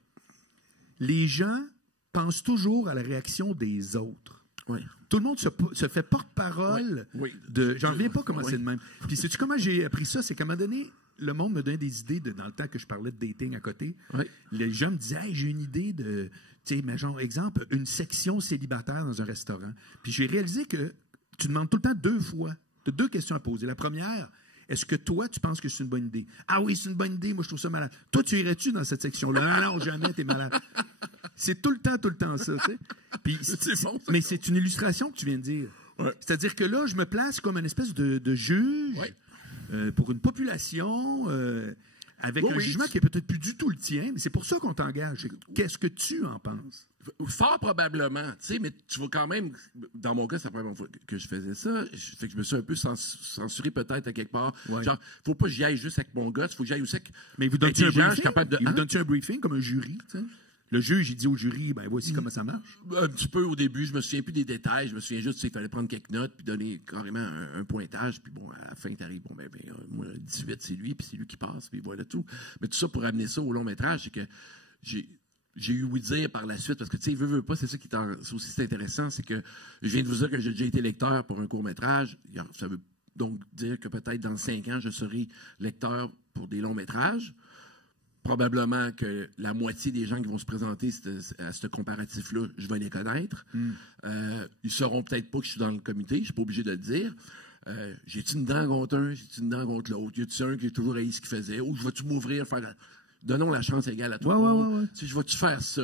Les gens pensent toujours à la réaction des autres. Oui. Tout le monde se fait porte-parole de... J'en reviens pas comment c'est de même. Puis sais-tu comment j'ai appris ça? C'est qu'à un moment donné, le monde me donnait des idées dans le temps que je parlais de dating à côté. Oui. Les gens me disaient, hey, j'ai une idée de... Tu sais, mais genre, exemple, une section célibataire dans un restaurant. Puis j'ai réalisé que tu demandes tout le temps 2 fois. Tu as 2 questions à poser. La première, est-ce que toi, tu penses que c'est une bonne idée? Ah oui, c'est une bonne idée. Moi, je trouve ça malade. Toi, tu irais-tu dans cette section-là? Non, jamais, t'es malade. C'est tout le temps ça, tu sais. Puis, bon, mais c'est une illustration que tu viens de dire. Ouais. C'est-à-dire que là, je me place comme une espèce de juge pour une population avec un jugement qui est peut-être plus du tout le tien, mais c'est pour ça qu'on t'engage. Qu'est-ce que tu en penses? Fort probablement, tu sais, mais tu vas quand même, dans mon cas, c'est la première fois que je faisais ça, fait que je me suis un peu censuré peut-être à quelque part. Ouais. Genre, faut pas que j'y aille juste avec mon gars, faut que j'y aille aussi avec... Mais vous avec donnez-tu des un gens, je suis briefing? capable de... Il vous donne-tu un briefing comme un jury? T'sais? Le juge, il dit au jury, ben voici comment ça marche. Un petit peu au début, je me souviens plus des détails, je me souviens juste qu'il fallait prendre quelques notes puis donner carrément un pointage, puis bon, à la fin, t'arrives, bon, moi, 18, c'est lui, puis c'est lui qui passe, puis voilà tout. Mais tout ça pour amener ça au long métrage, c'est que j'ai eu oui dire par la suite, parce que, tu sais, veut pas, c'est ça qui est aussi c'est intéressant, c'est que je viens de vous dire que j'ai déjà été lecteur pour un court-métrage. Ça veut donc dire que peut-être dans 5 ans, je serai lecteur pour des longs-métrages. Probablement que la moitié des gens qui vont se présenter à ce comparatif-là, je vais les connaître. Ils sauront peut-être pas que je suis dans le comité, je suis pas obligé de le dire. J'ai-tu une dent contre un, j'ai-tu une dent contre l'autre? Y a-tu un qui a toujours haï ce qu'il faisait? Ou je vais-tu m'ouvrir, faire... Donnons la chance égale à tout le monde. Ouais. Tu sais, je vais-tu faire ça?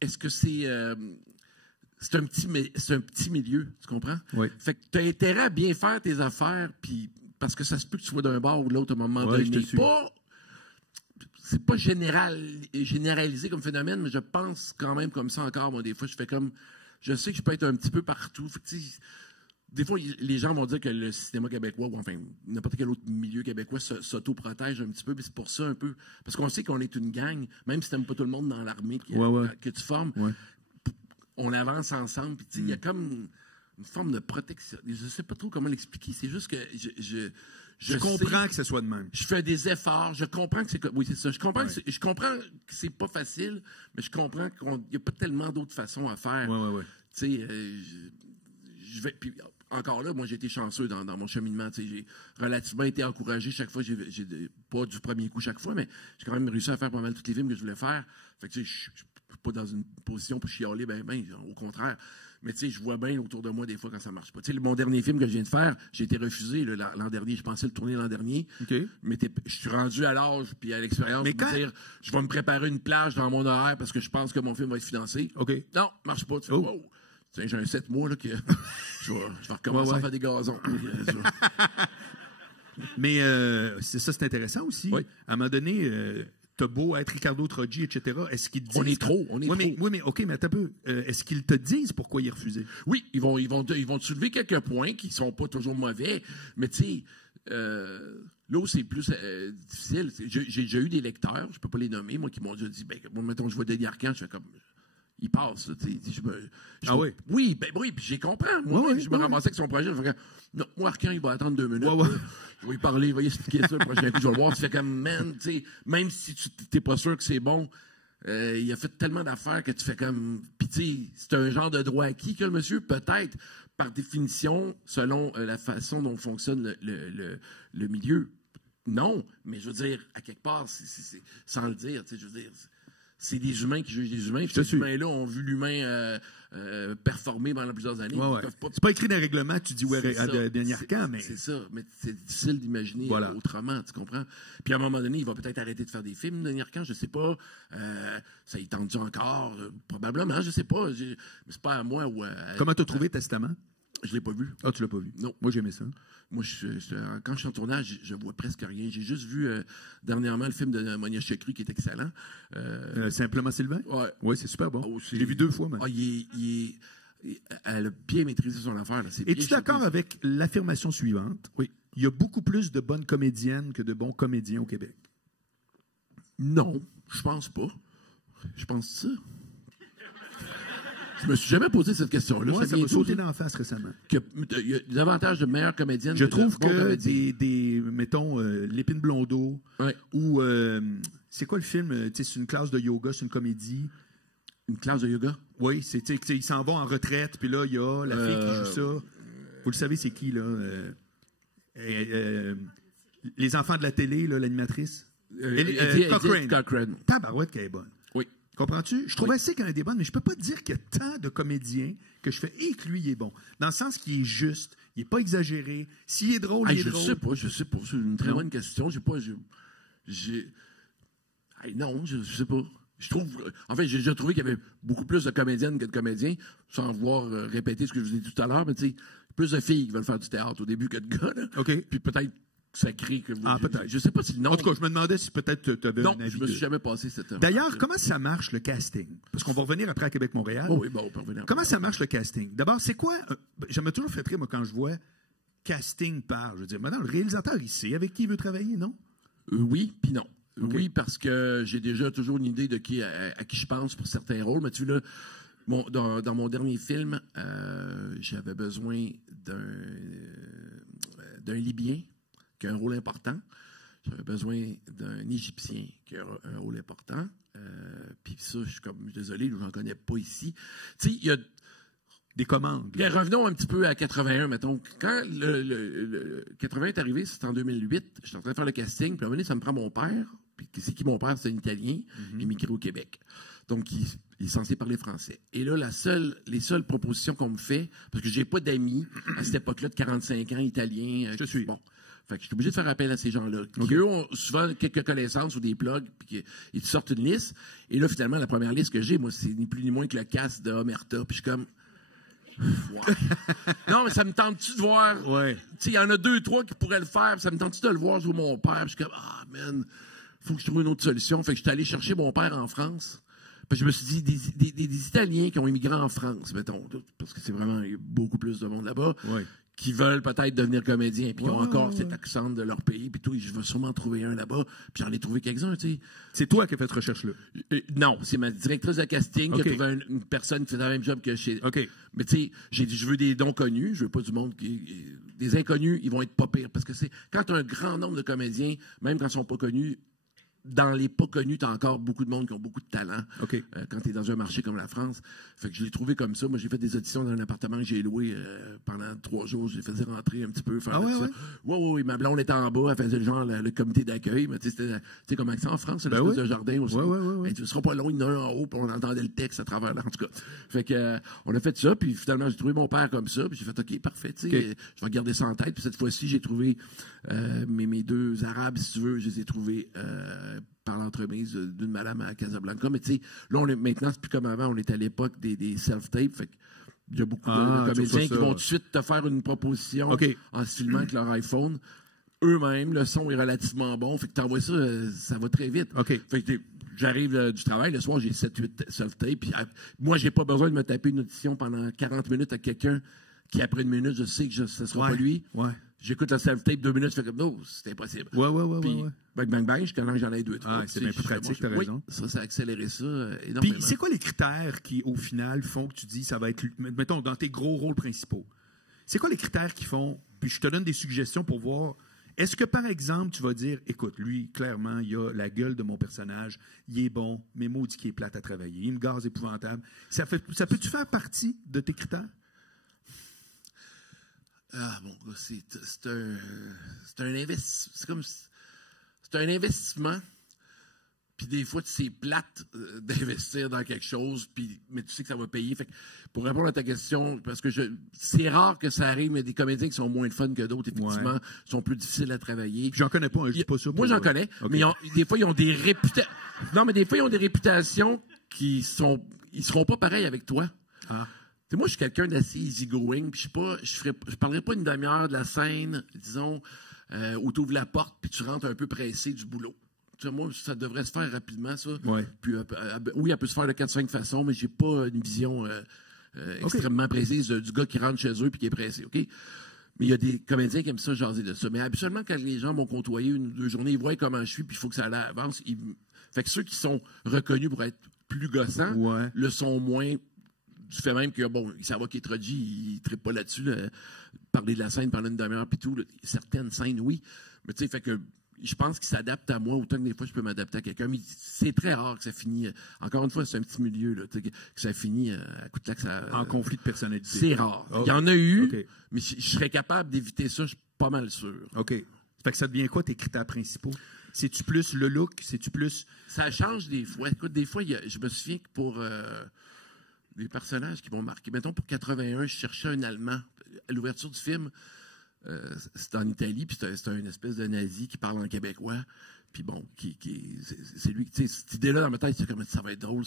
Est-ce que c'est... c'est un petit milieu, tu comprends? Oui. Fait que tu as intérêt à bien faire tes affaires, puis parce que ça se peut que tu sois d'un bord ou de l'autre à un moment donné. C'est pas généralisé comme phénomène, mais je pense quand même comme ça encore. Moi, des fois, je fais comme... Je sais que je peux être un petit peu partout. Fait que, des fois, les gens vont dire que le cinéma québécois, ou enfin, n'importe quel autre milieu québécois s'auto-protège un petit peu, puis c'est pour ça un peu... Parce qu'on sait qu'on est une gang, même si t'aimes pas tout le monde dans l'armée que tu formes, on avance ensemble, puis il y a comme une forme de protection. Je sais pas trop comment l'expliquer, c'est juste que je comprends que ce soit de même. Je fais des efforts, je comprends que c'est... Oui, c'est ça. Je comprends que c'est pas facile, mais je comprends qu'il n'y a pas tellement d'autres façons à faire. Tu sais, je vais... Puis, encore là, moi, j'ai été chanceux dans mon cheminement. Tu sais, j'ai relativement été encouragé chaque fois. J'ai pas du premier coup chaque fois, mais j'ai quand même réussi à faire pas mal tous les films que je voulais faire. Fait que, tu sais, je suis pas dans une position pour chialer, au contraire. Mais tu sais, je vois bien autour de moi des fois quand ça marche pas. Tu sais, mon dernier film que je viens de faire, j'ai été refusé l'an dernier. Je pensais le tourner l'an dernier. Okay. Mais je suis rendu à l'âge puis à l'expérience de dire, je vais me préparer une plage dans mon horaire parce que je pense que mon film va être financé. Okay. Non, marche pas. Tu sais, wow. J'ai un 7 mois là, que je vais recommencer à faire des gazons. Mais c'est ça, c'est intéressant aussi. À un moment donné... t'as beau être Ricardo Troggi, etc. Est-ce qu'ils te disent... On est trop. Mais OK, mais attends un peu. Est-ce qu'ils te disent pourquoi ils refusent? Oui, ils vont te soulever quelques points qui sont pas toujours mauvais, mais tu sais, là où c'est plus difficile, j'ai déjà eu des lecteurs, je peux pas les nommer, moi, qui m'ont déjà dit, moi, mettons, je vois Denis Arcand, je fais comme... Il passe, tu sais. Oui? Oui, puis j'ai compris. Moi, je me ramassais avec son projet, je fais non, moi, Arcand, il va attendre 2 minutes. Je vais lui parler, il va y expliquer ça, le prochain coup, je vais le voir. Tu fais comme, man, tu sais, même si tu n'es pas sûr que c'est bon, il a fait tellement d'affaires que tu fais comme... Puis, tu sais, c'est un genre de droit acquis que le monsieur, peut-être, par définition, selon la façon dont fonctionne le milieu. Non, mais je veux dire, à quelque part, c'est sans le dire, tu sais, je veux dire... C'est des humains qui jugent des humains. Ces humains-là ont vu l'humain performer pendant plusieurs années. C'est pas écrit dans le règlement, tu dis à Denis Arcand, mais... C'est ça, mais c'est difficile d'imaginer autrement, tu comprends? Puis à un moment donné, il va peut-être arrêter de faire des films, Denis Arcand, je sais pas. Ça y tente encore, probablement, je sais pas. Mais c'est pas à moi ou à... Comment t'as trouvé Testament? Je l'ai pas vu. Ah, tu l'as pas vu? Non. Moi, j'aimais ça. Moi, quand je suis en tournage, je vois presque rien. J'ai juste vu dernièrement le film de Monia Chokri qui est excellent. Simplement Sylvain? Ouais. Oui, c'est super bon. Oh, je l'ai vu 2 fois, même. Ah, elle a bien maîtrisé son affaire. Là. Es-tu d'accord avec l'affirmation suivante? Oui. Il y a beaucoup plus de bonnes comédiennes que de bons comédiens au Québec. Non, je pense pas. Je pense ça. Je me suis jamais posé cette question-là. Moi, ça m'a sauté dans la face récemment. Il y a des avantages de meilleures comédiennes. Je trouve bons que comédiens. mettons, Lépine Blondeau, Ouais. ou c'est quoi le film? C'est une classe de yoga, c'est une comédie. Une classe de yoga? Oui, ils s'en vont en retraite, puis là, il y a la fille qui joue ça. Vous le savez, c'est qui, là? Les enfants de la télé, là, l'animatrice. Edith Cochrane. Tabarouette qu'elle est bonne. Oui. Comprends-tu? Je trouve assez qu'elle est bonne, mais je peux pas te dire qu'il y a tant de comédiens que je fais et que lui, il est bon. Dans le sens qu'il est juste, il est pas exagéré. S'il est drôle, il est drôle. Je sais pas. C'est une très bonne question. Non, je sais pas. En fait, j'ai déjà trouvé qu'il y avait beaucoup plus de comédiennes que de comédiens, sans vouloir répéter ce que je vous ai dit tout à l'heure, mais tu sais, plus de filles qui veulent faire du théâtre au début que de gars, là. OK. Puis peut-être ça crée que... peut-être. Je sais pas si le nom... En tout cas, je me demandais si peut-être tu avais un avis. Non, je me suis jamais passé cette... D'ailleurs, comment ça marche, le casting? Parce qu'on va revenir après à Québec-Montréal. Oh oui, bon, on peut revenir. Comment ça marche, le casting? D'abord, c'est quoi... Je me toujours fait rire, moi, quand je vois casting par... Je veux dire, maintenant, le réalisateur, il sait avec qui il veut travailler, non? Oui, puis non. Okay. Oui, parce que j'ai déjà toujours une idée de à qui je pense pour certains rôles. Mais tu vois, là, dans mon dernier film, j'avais besoin d'un Libyen qui a un rôle important. J'avais besoin d'un Égyptien qui a un rôle important. Puis ça, je suis comme désolé, je n'en connais pas ici. Tu sais, il y a des commandes. Puis revenons un petit peu à 81, mettons. Quand le 80 est arrivé, c'était en 2008, j'étais en train de faire le casting, puis à un moment donné, ça me prend mon père. Puis c'est qui mon père? C'est un Italien, immigré au Québec. Donc, il est censé parler français. Et là, les seules propositions qu'on me fait, parce que j'ai pas d'amis à cette époque-là de 45 ans, italiens. Je suis. Bon. Fait que je suis obligé de faire appel à ces gens-là. Qui, eux, ont souvent quelques connaissances ou des plugs, puis ils te sortent une liste. Et là, finalement, la première liste que j'ai, moi, c'est ni plus ni moins que le cast de Omerta. Puis je suis comme... Wow. Non, mais ça me tente-tu de voir... Ouais. Tu sais, il y en a 2-3 qui pourraient le faire. Puis ça me tente-tu de le voir jouer mon père? Puis je suis comme, man, faut que je trouve une autre solution. Fait que je suis allé chercher mon père en France. Puis je me suis dit, des Italiens qui ont immigré en France, mettons, parce que c'est vraiment beaucoup plus de monde là-bas, qui veulent peut-être devenir comédiens, puis qui ont encore cet accent de leur pays, puis tout, je vais sûrement en trouver un là-bas, puis j'en ai trouvé quelques-uns, tu sais. C'est toi qui as fait cette recherche-là? Non, c'est ma directrice de casting qui a trouvé une personne qui faisait le même job que chez... OK. Mais tu sais, j'ai dit, je veux des dons connus, je veux pas du monde qui... Des inconnus, ils vont être pas pires, parce que c'est... Quand tu as un grand nombre de comédiens, même quand ils sont pas connus, dans les pas connus, tu as encore beaucoup de monde qui ont beaucoup de talent. Okay. Quand tu es dans un marché comme la France. Fait que je l'ai trouvé comme ça. Moi, j'ai fait des auditions dans un appartement que j'ai loué pendant 3 jours. J'ai fait rentrer un petit peu. Faire oui. Ma blonde était en bas. Elle faisait le comité d'accueil. Mais tu sais, comme ça en France, c'est l'espèce de jardin aussi. Oui. Tu ne seras pas loin d'un en haut, puis on entendait le texte à travers là. En tout cas. Fait que, on a fait ça. Puis finalement, j'ai trouvé mon père comme ça. Puis j'ai fait, OK, parfait. Je vais garder ça en tête. Puis cette fois-ci, j'ai trouvé mes 2 Arabes, si tu veux. Je les ai trouvés par l'entremise d'une madame à Casablanca. Mais tu sais, là, maintenant, c'est plus comme avant. On est à l'époque des self-tapes. Fait il y a beaucoup de comédiens qui vont tout de suite te faire une proposition en se filmant avec leur iPhone. Eux-mêmes, le son est relativement bon. Fait que t'envoies ça, ça va très vite. Fait que j'arrive du travail, le soir, j'ai 7-8 self-tapes. Puis moi, j'ai pas besoin de me taper une audition pendant 40 minutes à quelqu'un qui, après 1 minute, je sais que ce sera pas lui. J'écoute la self-tape 2 minutes, je fais comme, non, c'est impossible. Puis, bang, jusqu'à temps que j'en ai 2-3. C'est bien plus pratique, t'as raison. Ça a accéléré ça énormément. Puis, c'est quoi les critères qui, au final, font que tu dis, ça va être, mettons, dans tes gros rôles principaux? C'est quoi les critères qui font, puis je te donne des suggestions pour voir, est-ce que, par exemple, tu vas dire, écoute, lui, clairement, il a la gueule de mon personnage, il est bon, mais maudit qu'il est plate à travailler, il me gaze épouvantable. Ça peut-tu faire partie de tes critères? C'est un investissement. Puis des fois, c'est plate d'investir dans quelque chose, mais tu sais que ça va payer. Fait que pour répondre à ta question, parce que c'est rare que ça arrive, mais des comédiens qui sont moins de fun que d'autres, effectivement, sont plus difficiles à travailler. J'en connais pas, je dis pas ça. Moi, j'en connais, mais des fois, ils ont des réputations. Non, mais des fois, ils ont des réputations ils seront pas pareils avec toi. sais, moi, je suis quelqu'un d'assez easygoing, puis je parlerai pas une demi-heure de la scène, disons, où tu ouvres la porte, puis tu rentres un peu pressé du boulot. Tu sais, moi, ça devrait se faire rapidement, ça. Ouais. Puis, oui, elle peut se faire de 4-5 façons, mais j'ai pas une vision extrêmement précise du gars qui rentre chez eux puis qui est pressé, OK? Mais il y a des comédiens qui aiment ça, jaser de ça. Mais habituellement, quand les gens m'ont côtoyé 1 ou 2 journées, ils voient comment je suis, puis il faut que ça avance. Fait que ceux qui sont reconnus pour être plus gossants le sont moins, du fait même que, bon, ça va qu'Etroji, il ne trippe pas là-dessus, parler de la scène pendant une demi-heure, puis tout. Là, certaines scènes, oui. Mais tu sais, fait que je pense qu'il s'adapte à moi autant que des fois je peux m'adapter à quelqu'un. Mais c'est très rare que ça finisse. Encore une fois, c'est un petit milieu, là, que ça finit à coup de claque. En conflit de personnalité. C'est rare. Il y en a eu, mais je serais capable d'éviter ça, je suis pas mal sûr. OK. Fait que ça devient quoi tes critères principaux? C'est-tu plus le look? C'est-tu plus... Ça change des fois. Écoute, des fois, je me souviens que pour des personnages qui m'ont marqué, mettons pour 81, je cherchais un Allemand. À l'ouverture du film, c'est en Italie, puis c'est un espèce de nazi qui parle en québécois. Puis bon, c'est lui, tu sais, cette idée-là dans ma tête, c'est comme ça va être drôle.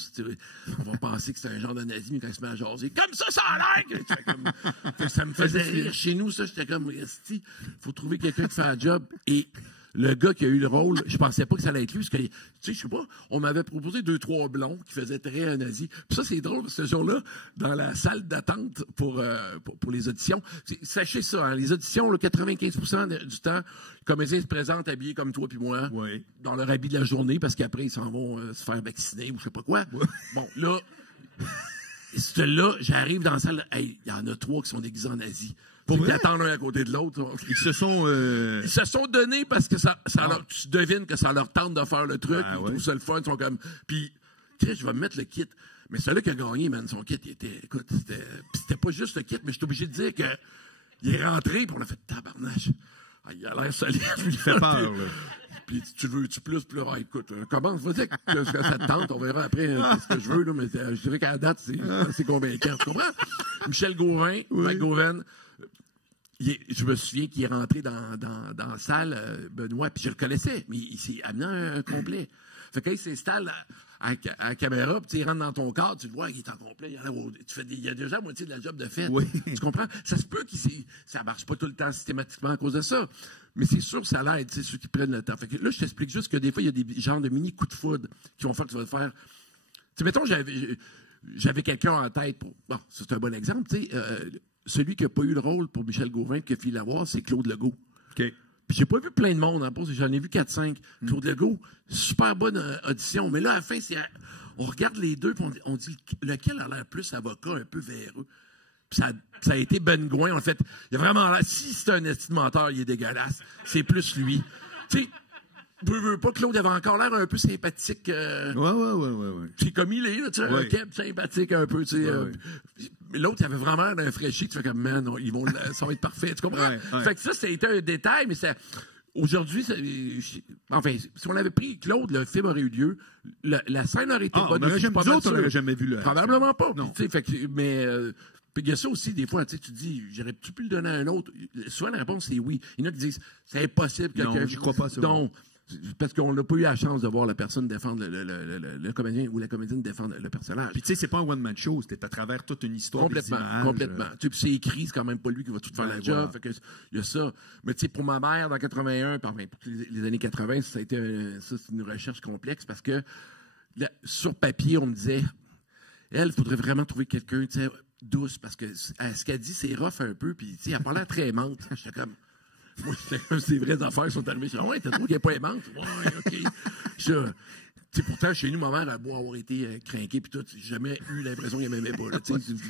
On va penser que c'est un genre de nazi, mais quand il se met à jaser, comme ça a l'air! Ça me faisait rire. Chez nous, ça, j'étais comme, il faut trouver quelqu'un qui fait un job. Et le gars qui a eu le rôle, je pensais pas que ça allait être lui, parce que, tu sais, je sais pas, on m'avait proposé 2-3 blonds qui faisaient très nazi. Puis ça, c'est drôle, ce jour-là, dans la salle d'attente pour les auditions. Sachez ça, hein, les auditions, là, 95% du temps, les comédiens se présentent habillés comme toi puis moi, dans leur habit de la journée, parce qu'après, ils s'en vont se faire vacciner ou je sais pas quoi. Bon, là, là, j'arrive dans la salle, il y en a 3 qui sont déguisés en nazi. Pour qu'ils attendent un à côté de l'autre. Ils se sont donnés parce que tu devines que ça leur tente de faire le truc. Ils trouvent ça le fun. Ils sont comme, puis, je vais me mettre le kit. Mais celui qui a gagné, man, son kit, écoute, c'était pas juste le kit, mais je suis obligé de dire que il est rentré, puis on a fait tabarnache. Il a l'air solide. Il fait peur, là. Puis tu veux-tu plus, écoute, commence, vas-y que ça te tente, on verra après ce que je veux, là, mais je dirais qu'à la date, c'est convaincant. Tu comprends? Michel Gauvin, Mike Gauvain, je me souviens qu'il est rentré dans la salle, Benoît, puis je le connaissais, mais il s'est amené un complet. Fait qu'il s'installe à la caméra, puis il rentre dans ton cadre, tu le vois, il est en complet, il y a déjà la moitié de la job de fait. Tu comprends? Ça se peut que ça marche pas tout le temps systématiquement à cause de ça, mais c'est sûr que ça l'aide, ceux qui prennent le temps. Fait que là, je t'explique juste que des fois, il y a des genres de mini coups de foudre qui vont faire que tu vas te faire... Tu sais, mettons, j'avais quelqu'un en tête pour... Bon, c'est un bon exemple, tu sais... celui qui n'a pas eu le rôle pour Michel Gauvin, qui a fini l'avoir, c'est Claude Legault. OK. Puis j'ai pas vu plein de monde, hein, j'en ai vu 4-5. Claude Legault, super bonne audition. Mais là, à la fin, on regarde les deux, puis on dit lequel a l'air plus avocat, un peu véreux. Puis ça a été Ben Gouin. En fait, il a vraiment l'air. Si c'est un estimateur, il est dégueulasse. C'est plus lui. Tu sais, veux pas, Claude avait encore l'air un peu sympathique. Ouais. C'est comme il est, là, tu sais, un keb sympathique un peu, tu sais. L'autre, il avait vraiment l'air d'un fraîchi, tu fais comme, man, ça va être parfait, tu comprends? Fait que ça a un détail, mais ça... Aujourd'hui, enfin, si on avait pris Claude, le film aurait eu lieu, la scène aurait été bonne. On n'aurait jamais vu le... Probablement pas. Non. Fait que, mais... Puis il y a ça aussi, des fois, tu te dis, j'aurais-tu pu le donner à un autre? Souvent, la réponse, c'est oui. Il y en a qui disent, c'est impossible que... Non, j'y crois pas, ça. Non. Parce qu'on n'a pas eu la chance de voir la personne défendre le comédien ou la comédienne défendre le personnage. Puis tu sais, c'est pas un one-man show, c'était à travers toute une histoire. Complètement. Tu sais, puis c'est écrit, c'est quand même pas lui qui va tout faire la job. Fait que il y a ça. Mais tu sais, pour ma mère, dans 81, pour les années 80, ça a été c'est une recherche complexe parce que sur papier, on me disait, il faudrait vraiment trouver quelqu'un, tu sais, douce, parce que ce qu'elle dit, c'est rough un peu, puis tu sais, elle a pas l'air très aimante. J'étais comme... Moi, c'était comme si les vraies affaires sont arrivées. Je dis, ouais, t'as trouvé qu'elle n'est pas aimante? Ouais, OK. Pourtant, chez nous, ma mère a beau avoir été crinquée, puis tout, j'ai jamais eu l'impression qu'elle m'aimait pas.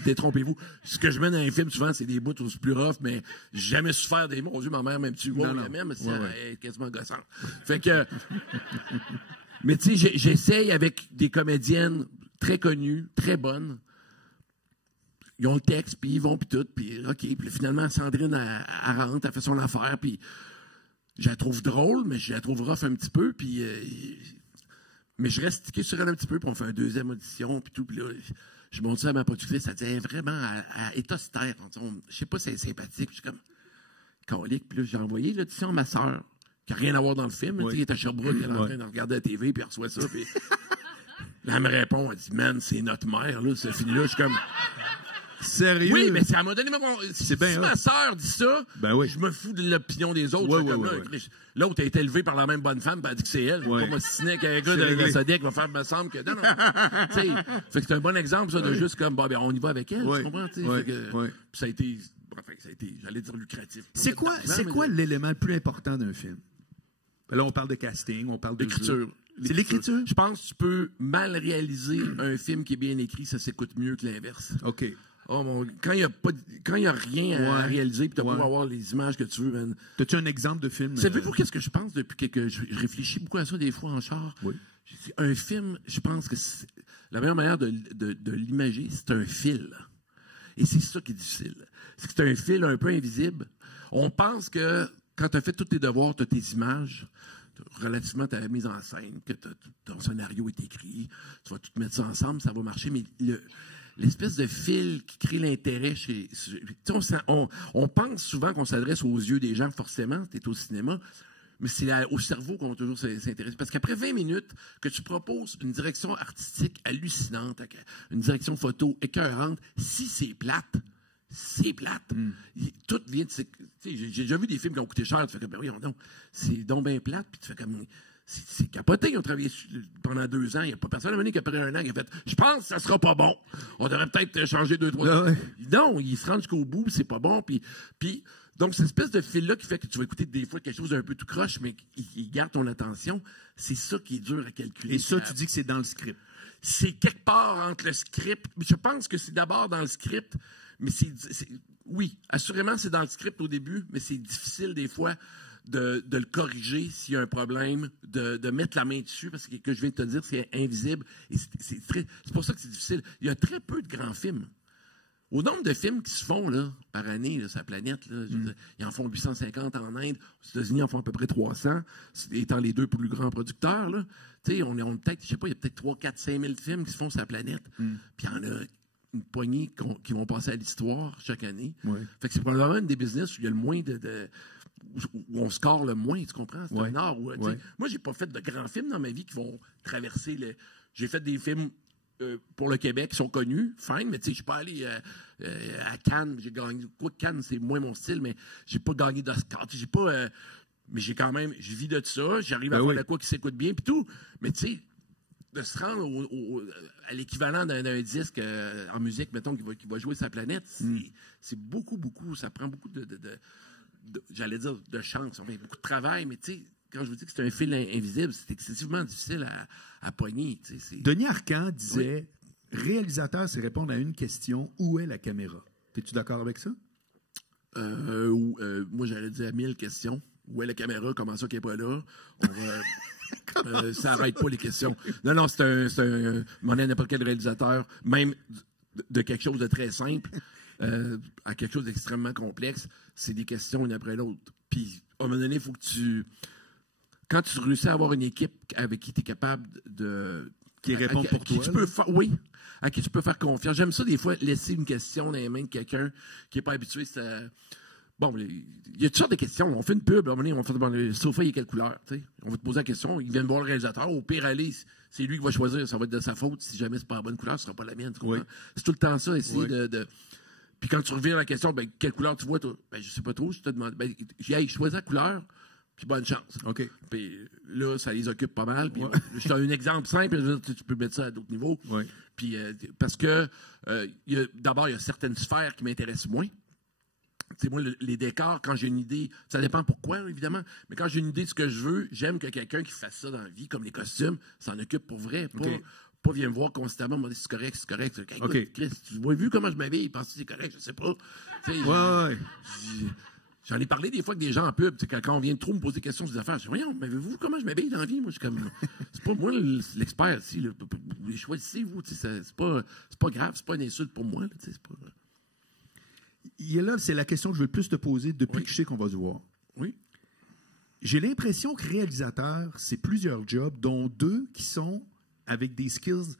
Détrompez-vous. Ce que je mets dans les films, souvent, c'est des bouts plus rough, mais j'ai jamais souffert des mots. Mon Dieu, ma mère m'aime-tu? Elle m'aime, mais elle est quasiment gossante. Fait que. Mais tu sais, j'essaye avec des comédiennes très connues, très bonnes. Ils ont le texte, puis ils vont, puis tout, puis OK. Puis finalement, Sandrine, elle rentre, elle fait son affaire, puis je la trouve drôle, mais je la trouve rough un petit peu, puis... mais je reste stické sur elle un petit peu, puis on fait une deuxième audition, puis tout, puis là, je montre ça à ma productrice, elle dit vraiment à état stère. Je sais pas si elle est sympathique, je suis comme... Calique, puis là, j'ai envoyé l'audition à ma sœur, qui n'a rien à voir dans le film, tu sais, qui est à Sherbrooke, elle est en train de regarder la TV, puis elle reçoit ça, puis... Là, elle me répond, elle dit, man, c'est notre mère, là, ce film-là, je suis comme... Sérieux? Oui, mais ça m'a donné C'est bien si hot. ma sœur dit ça, ben oui. je me fous de l'opinion des autres. Ouais, comme ouais, là, ouais. L'autre a été élevé par la même bonne femme, puis elle dit que c'est elle. Ouais. Pas m'ostiner qu'un gars de réglé. Sodec va faire, me semble que. Non, non. Tu sais, fait que c'est un bon exemple, ça, de juste comme, bon, ben, on y va avec elle. Ouais. Tu comprends? Tu sais, Ouais. fait que- Ouais. Puis ça a été, j'allais dire lucratif. C'est quoi l'élément le plus important d'un film? Ben là, on parle de casting, on parle de L'écriture. jeu. C'est l'écriture? Je pense que tu peux mal réaliser un film qui est bien écrit, ça s'écoute mieux que l'inverse. OK. Oh, quand il y a rien à réaliser, puis tu vas avoir les images que tu veux, man. As-tu un exemple de film? Savez-vous qu'est-ce que je pense depuis que je réfléchis beaucoup à ça des fois en char? Oui. Un film, je pense que la meilleure manière de l'imager, c'est un fil. Et c'est ça qui est difficile. C'est un fil un peu invisible. On pense que quand tu as fait tous tes devoirs, tu as tes images, relativement à la mise en scène, que ton scénario est écrit, tu vas tout mettre ça ensemble, ça va marcher, mais l'espèce de fil qui crée l'intérêt on pense souvent qu'on s'adresse aux yeux des gens, forcément, tu es au cinéma, mais c'est au cerveau qu'on va toujours s'intéresser. Parce qu'après 20 minutes, que tu proposes une direction artistique hallucinante, une direction photo écœurante, si c'est plate, c'est plate. Tout vient de... J'ai déjà vu des films qui ont coûté cher, tu fais comme, ben oui, non, c'est donc bien plate, puis tu fais comme... C'est capoté, ils ont travaillé pendant 2 ans. Il n'y a pas personne à mener qu'après 1 an qui a fait « Je pense que ça sera pas bon. On devrait peut-être changer 2-3 ans. Ouais. Non, ils se rendent jusqu'au bout, c'est pas bon. Puis, donc, cette espèce de fil-là qui fait que tu vas écouter des fois quelque chose d'un peu tout croche, mais qui garde ton attention, c'est ça qui est dur à calculer. Et ça, tu dis que c'est dans le script. C'est quelque part entre le script. Je pense que c'est d'abord dans le script, mais oui, assurément, c'est dans le script au début, mais c'est difficile des fois de le corriger s'il y a un problème, de mettre la main dessus, parce que je viens de te dire, c'est invisible. Et c'est pour ça que c'est difficile. Il y a très peu de grands films. Au nombre de films qui se font là, par année, là, sur la planète, là, ils en font 850 en Inde, aux États-Unis, ils en font à peu près 300, étant les 2 plus grands producteurs. Là. On peut-être, je sais pas, il y a peut-être 3, 4, 5 000 films qui se font sur la planète. Puis il y en a une poignée qui vont passer à l'histoire chaque année. Ouais. Fait que c'est probablement une des business où il y a le moins où on score le moins, tu comprends? C'est un art où, moi, j'ai pas fait de grands films dans ma vie qui vont traverser J'ai fait des films pour le Québec qui sont connus, fine, mais tu sais, je suis pas allé à Cannes, j'ai gagné. Quoi, Cannes, c'est moins mon style, mais j'ai pas gagné d'Oscar. J'ai pas. Mais j'ai quand même. Je vis de ça, j'arrive à faire de quoi qui s'écoute bien, puis tout. Mais tu sais, de se rendre à l'équivalent d'un disque en musique, mettons, qui va jouer sa planète, c'est beaucoup, ça prend beaucoup j'allais dire de chance, enfin, beaucoup de travail, mais tu sais, quand je vous dis que c'est un fil invisible, c'est excessivement difficile à pogner. Denis Arcand disait, réalisateur, c'est répondre à une question, où est la caméra? Es-tu d'accord avec ça? Moi, j'allais dire 1000 questions. Où est la caméra? Comment ça qu'elle n'est pas là? Ça n'arrête pas les questions. Non, c'est un monnaie n'importe quel réalisateur, même de quelque chose de très simple à quelque chose d'extrêmement complexe, c'est des questions une après l'autre. Puis, à un moment donné, il faut que quand tu réussis à avoir une équipe avec qui tu es capable de... Qui répond pour toi. Oui, à qui tu peux faire confiance. J'aime ça, des fois, laisser une question dans les mains de quelqu'un qui n'est pas habitué. Bon, il y a toutes sortes de questions. On fait une pub, à un moment donné, on fait le sofa, il est quelle couleur? T'sais? On va te poser la question, il vient de voir le réalisateur. Au pire, aller, c'est lui qui va choisir, ça va être de sa faute. Si jamais c'est pas la bonne couleur, ce sera pas la mienne. Oui. C'est tout le temps ça, essayer de... Puis quand tu reviens à la question, ben, quelle couleur tu vois, toi? Ben, je sais pas trop, je te demande. Ben, je choisis la couleur, puis bonne chance. OK. Puis là, ça les occupe pas mal. Puis je te donne un exemple simple, tu peux mettre ça à d'autres niveaux. Oui. Puis parce que d'abord, il y a certaines sphères qui m'intéressent moins. T'sais, moi, les décors, quand j'ai une idée, ça dépend pourquoi, évidemment, mais quand j'ai une idée de ce que je veux, j'aime que quelqu'un qui fasse ça dans la vie, comme les costumes, s'en occupe pour vrai. Pas vient me voir constamment, me dire c'est correct, c'est correct. Écoute, Chris, tu as vu comment je m'habille, il pense que c'est correct, je sais pas. J'en ai parlé des fois avec des gens en pub, quand on vient trop me poser des questions sur des affaires, je dis, voyons, mais avez-vous comment je m'habille dans la vie? Moi, je suis comme, c'est pas moi l'expert ici, choisissez-vous, c'est pas grave, c'est pas une insulte pour moi, c'est pas... Là, c'est la question que je veux le plus te poser depuis que je sais qu'on va se voir. Oui. J'ai l'impression que réalisateur, c'est plusieurs jobs, dont 2 qui sont avec des skills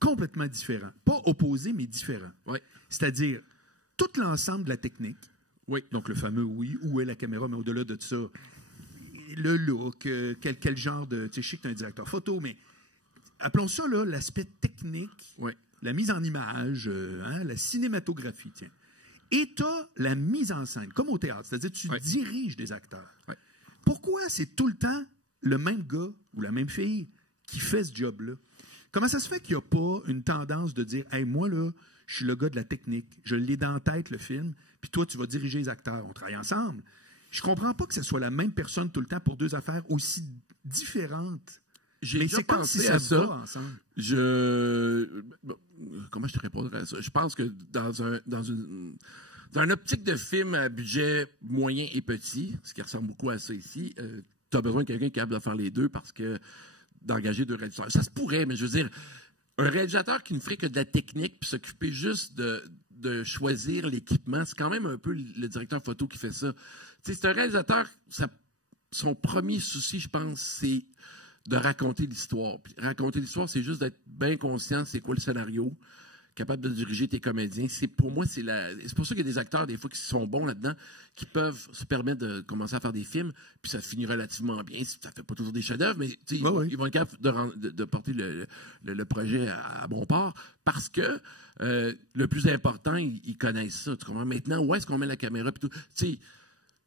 complètement différents. Pas opposés, mais différents. Oui. C'est-à-dire, tout l'ensemble de la technique. Oui. Donc, le fameux où est la caméra, mais au-delà de ça, le look, quel genre de... Tu sais, je sais que tu es un directeur photo, mais appelons ça, là, l'aspect technique la mise en image, la cinématographie, tiens. Et tu as la mise en scène, comme au théâtre, c'est-à-dire tu diriges des acteurs. Ouais. Pourquoi c'est tout le temps le même gars ou la même fille qui fait ce job-là? Comment ça se fait qu'il n'y a pas une tendance de dire « Hey, moi, là, je suis le gars de la technique, je l'ai dans la tête, le film, puis toi, tu vas diriger les acteurs, on travaille ensemble. » Je comprends pas que ce soit la même personne tout le temps pour deux affaires aussi différentes. Mais c'est comme si ça va ensemble. Comment je te répondrais à ça? Je pense que dans un optique de film à budget moyen et petit, ce qui ressemble beaucoup à ça ici, tu as besoin de quelqu'un qui est capable de faire les deux parce que d'engager deux réalisateurs. Ça se pourrait, mais je veux dire, un réalisateur qui ne ferait que de la technique puis s'occuper juste de choisir l'équipement, c'est quand même un peu le directeur photo qui fait ça. Tu sais, c'est un réalisateur, son premier souci, je pense, c'est de raconter l'histoire. Puis raconter l'histoire, c'est juste d'être bien conscient c'est quoi le scénario, capable de diriger tes comédiens. Pour moi, c'est pour ça qu'il y a des acteurs, des fois, qui sont bons là-dedans, qui peuvent se permettre de commencer à faire des films, puis ça finit relativement bien. Ça fait pas toujours des chefs-d'œuvre, mais ils vont être capables de porter le projet à bon port, parce que le plus important, ils connaissent ça. Tu comprends? Maintenant, où est-ce qu'on met la caméra? Puis tout. Tu sais,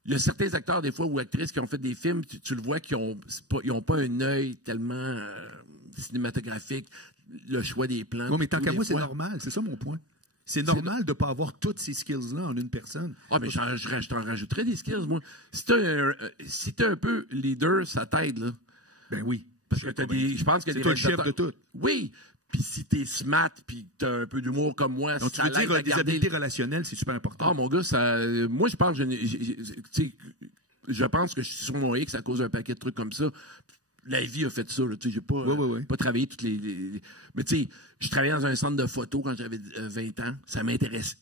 il y a certains acteurs, des fois, ou actrices qui ont fait des films, tu le vois, qui n'ont pas un œil tellement cinématographique, le choix des plans. Oui, mais tant qu'à moi, c'est normal. C'est ça mon point. C'est normal de ne pas avoir toutes ces skills-là en une personne. Ah, mais je t'en rajouterais des skills, moi. Si t'es un peu leader, ça t'aide, là. Ben oui. Parce que je pense que c'est toi le chef de tout. Oui. Puis si t'es smart, puis t'as un peu d'humour comme moi, donc, ça l'aide à des habiletés relationnelles, c'est super important. Ah, mon gars, moi, je pense je pense que je suis sur mon X à cause d'un paquet de trucs comme ça. La vie a fait ça, là. Tu sais, j'ai pas travaillé toutes les... Mais tu sais, je travaillais dans un centre de photo quand j'avais 20 ans. Ça m'intéressait.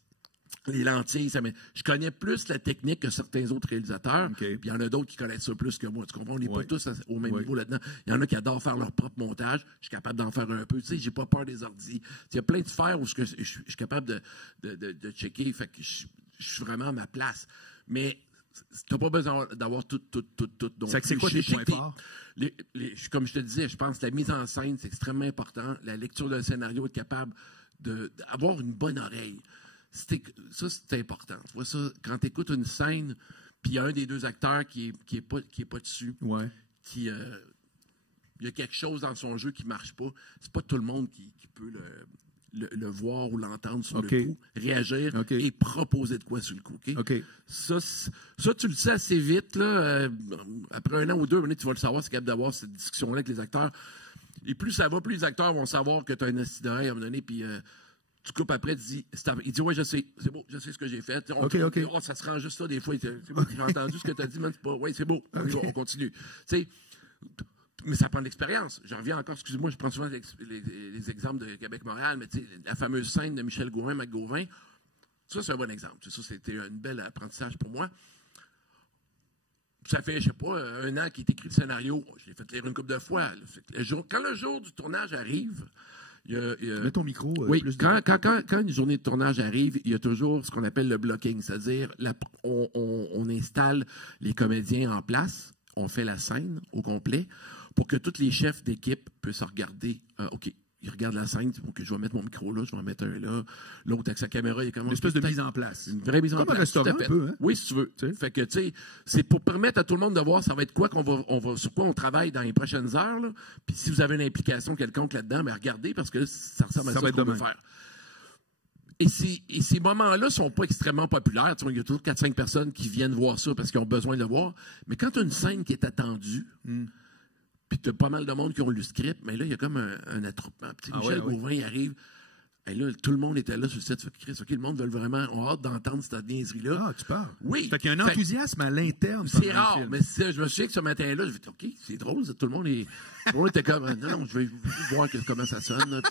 Les lentilles, je connais plus la technique que certains autres réalisateurs. Okay. Puis il y en a d'autres qui connaissent ça plus que moi. Tu comprends? On n'est pas tous au même niveau là-dedans. Il y en a qui adorent faire leur propre montage. Je suis capable d'en faire un peu. Tu sais, j'ai pas peur des ordis. Il y a plein de sphères où je suis capable de checker. Fait que je suis vraiment à ma place. Mais tu n'as pas besoin d'avoir tout. Donc, c'est quoi tes points forts? Comme je te disais, je pense que la mise en scène, c'est extrêmement important. La lecture d'un scénario, être capable d'avoir une bonne oreille. Ça, c'est important. Tu vois ça, quand tu écoutes une scène, puis il y a un des deux acteurs qui est pas dessus, il y a quelque chose dans son jeu qui marche pas, c'est pas tout le monde qui peut le voir ou l'entendre sur le coup, réagir et proposer de quoi sur le coup. Okay? Ça, tu le sais assez vite. Là, après un an ou deux, tu vas le savoir, c'est capable d'avoir cette discussion-là avec les acteurs. Et plus ça va, plus les acteurs vont savoir que tu as un assis d'oreille à un moment donné, puis tu coupes après, il dit ouais, je sais, c'est beau, je sais ce que j'ai fait. Oh, ça se rend juste là des fois. C'est beau, j'ai entendu ce que tu as dit, man, c'est pas. Oui, c'est beau. On continue. Tu sais, mais ça prend de l'expérience. J'en reviens encore, excusez-moi, je prends souvent les exemples de Québec-Montréal, mais tu sais, la fameuse scène de Michel Gauvin, McGauvin, ça, c'est un bon exemple. Ça, c'était un bel apprentissage pour moi. Ça fait, je sais pas, un an qu'il est écrit le scénario. Je l'ai fait lire une couple de fois. Quand le jour du tournage arrive, mets ton micro. Oui, quand une journée de tournage arrive, il y a toujours ce qu'on appelle le blocking, c'est-à-dire on installe les comédiens en place, on fait la scène au complet pour que tous les chefs d'équipe puissent regarder. OK, ils regardent la scène, OK, je vais mettre mon micro là, je vais en mettre un là, l'autre avec sa caméra, il commence. Une espèce de mise en place. Une vraie mise en place. Comme un restaurant un peu, hein? Oui, si tu veux. Fait que, tu sais, c'est pour permettre à tout le monde de voir ça va être quoi sur quoi on travaille dans les prochaines heures, là. Puis si vous avez une implication quelconque là-dedans, ben regardez, parce que ça ressemble à ça qu'on veut faire. Et ces moments-là sont pas extrêmement populaires. Il y a toujours 4-5 personnes qui viennent voir ça parce qu'ils ont besoin de le voir. Mais quand tu as une scène qui est attendue, puis tu as pas mal de monde qui ont lu le script, mais là, il y a comme un attroupement. Michel Gauvin, il arrive. Et là, tout le monde était là sur le set. OK, le monde veut vraiment, on a hâte d'entendre cette niaiserie-là. Ah, tu parles. Oui. Fait qu'il y a un enthousiasme à l'interne. C'est rare, mais je me souviens que ce matin-là, je me suis dit, OK, c'est drôle, tout le monde était comme, non, je veux juste voir comment ça sonne. Là,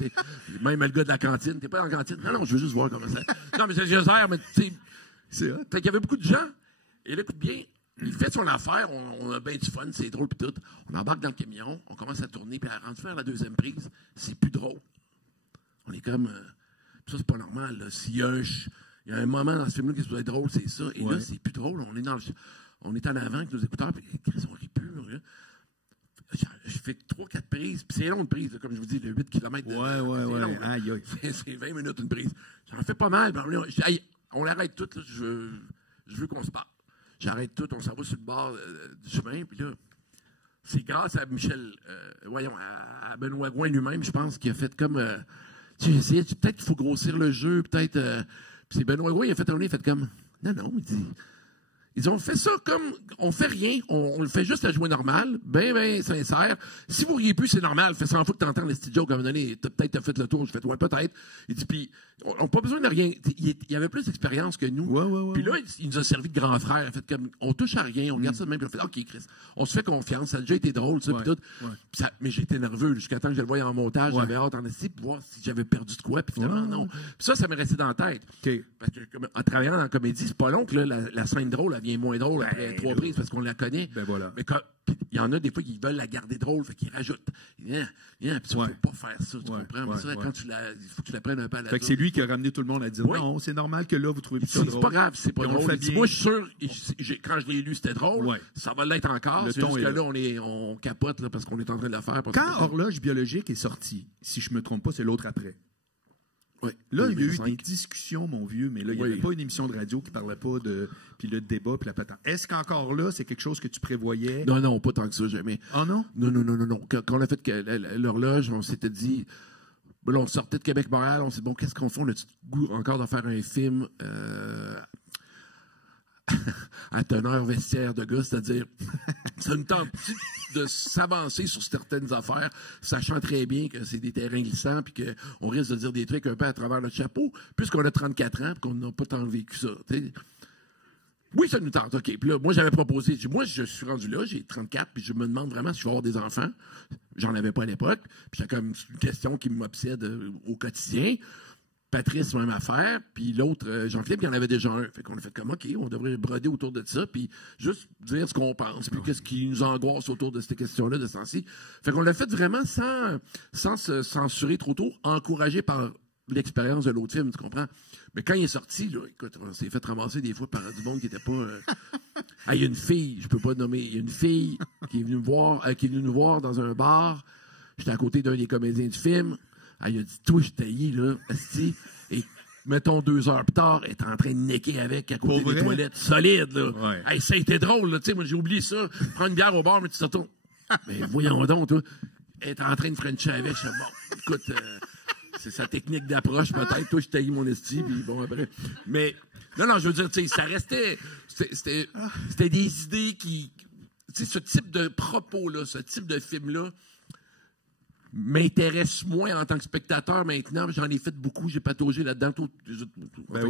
même le gars de la cantine, t'es pas dans la cantine. Non, je veux juste voir comment ça. Non, mais c'est gère, mais tu sais. Fait qu'il y avait beaucoup de gens. Et là, écoute bien, il fait son affaire, on a bien du fun, c'est drôle, puis tout. On embarque dans le camion, on commence à tourner, puis à rentrer faire la deuxième prise, c'est plus drôle. On est comme. Ça, c'est pas normal. Là. S'il y a un moment dans ce film-là qui doit être drôle, c'est ça. Et là, c'est plus drôle. On est en avant avec nos écouteurs, puis on rit plus. je fais 3-4 prises, puis c'est long une prise, là, comme je vous dis, de 8 km. Ouais. Aïe, aïe. C'est 20 minutes une prise. J'en fais pas mal. Je dis, hey, on l'arrête tout, là, je veux qu'on se parle. J'arrête tout, on s'en va sur le bord du chemin, puis là, c'est grâce à Michel, à Benoît Gouin lui-même, je pense, qui a fait comme... tu essayais, peut-être qu'il faut grossir le jeu, peut-être... puis c'est Benoît Gouin, il a fait tourner, il a fait comme... Non, il dit... Ils ont fait ça comme, on fait rien, on le fait juste à jouer normal, ben sincère. Si vous riez plus, c'est normal, fait 100 fois que t'entends les petits jokes à un moment donné, peut-être t'as fait le tour, je fais, ouais, peut-être. Il dit, puis, on n'a pas besoin de rien. Il avait plus d'expérience que nous. Ouais. Puis là, il nous a servi de grand frère, fait comme, on touche à rien, on regarde ça de même, puis on fait, OK, Chris, on se fait confiance, ça a déjà été drôle, ça, puis tout. Ouais. Mais j'étais nerveux, jusqu'à temps que je le voyais en montage, j'avais hâte en essayer pour voir si j'avais perdu de quoi, puis finalement, non. Puis ça m'est resté dans la tête. Okay. Parce que, en travaillant dans la comédie, c'est pas long que là, la scène drôle, elle vient moins drôle après 3 prises parce qu'on la connaît. Ben voilà. Mais il y en a des fois qui veulent la garder drôle, fait qu'ils rajoutent. Puis il ne faut pas faire ça, tu comprends? Mais ça, quand il faut que tu la prennes un peu à la Fait que c'est lui qui a ramené tout le monde à dire non, c'est normal que là, vous trouvez ça drôle. C'est pas grave, c'est pas drôle. Moi, je suis sûr, quand je l'ai lu, c'était drôle. Ouais. Ça va l'être encore. C'est juste que là, on capote là, parce qu'on est en train de la faire. Quand Horloge biologique est sorti, si je me trompe pas, c'est l'autre après. Oui. Là, il y a eu des discussions, mon vieux, mais là, il n'y avait pas une émission de radio qui ne parlait pas de. Puis le débat, puis la patente. Est-ce qu'encore là, c'est quelque chose que tu prévoyais? Non, pas tant que ça, jamais. Ah non? Non. Quand on a fait l'horloge, on s'était dit. Là, on sortait de Québec-Montréal, on s'est dit, bon, qu'est-ce qu'on fait? On a-tu goût encore de faire un film à teneur vestiaire de gars, c'est-à-dire, ça nous tente de s'avancer sur certaines affaires, sachant très bien que c'est des terrains glissants puis qu'on risque de dire des trucs un peu à travers notre chapeau, puisqu'on a 34 ans et qu'on n'a pas tant vécu ça. T'sais. Oui, ça nous tente, OK. Puis là, moi, j'avais proposé, moi, je suis rendu là, j'ai 34, puis je me demande vraiment si je vais avoir des enfants. J'en avais pas à l'époque, puis c'est comme une question qui m'obsède au quotidien. Patrice, même affaire, puis l'autre, Jean-Philippe, il y en avait déjà un. Fait qu'on a fait comme, OK, on devrait broder autour de ça, puis juste dire ce qu'on pense, puis qu'est-ce qui nous angoisse autour de ces questions-là de ce temps-ci. Fait qu'on l'a fait vraiment sans se censurer trop tôt, encouragé par l'expérience de l'autre film, tu comprends? Mais quand il est sorti, là, écoute, on s'est fait ramasser des fois par du monde qui n'était pas... Ah, il y a une fille, je peux pas nommer, il y a une fille qui est venue nous voir dans un bar. J'étais à côté d'un des comédiens du film. Ah, il a dit, toi, je taillis, là, asti, et mettons 2 heures plus tard, elle est en train de necker avec à côté des toilettes solides, là. Ouais. Hey, ça a été drôle, là, tu sais, moi, j'ai oublié ça. Prends une bière au bar, mais tu te retournes. Mais voyons donc, toi. Elle est en train de frencher avec, je sais, bon, écoute, c'est sa technique d'approche, peut-être. Toi, je taillis mon esti, puis bon, après. Mais, non, je veux dire, tu sais, ça restait, c'était des idées qui, tu sais, ce type de propos-là, ce type de film-là, m'intéresse moins en tant que spectateur maintenant. J'en ai fait beaucoup, j'ai pataugé là-dedans. Oui.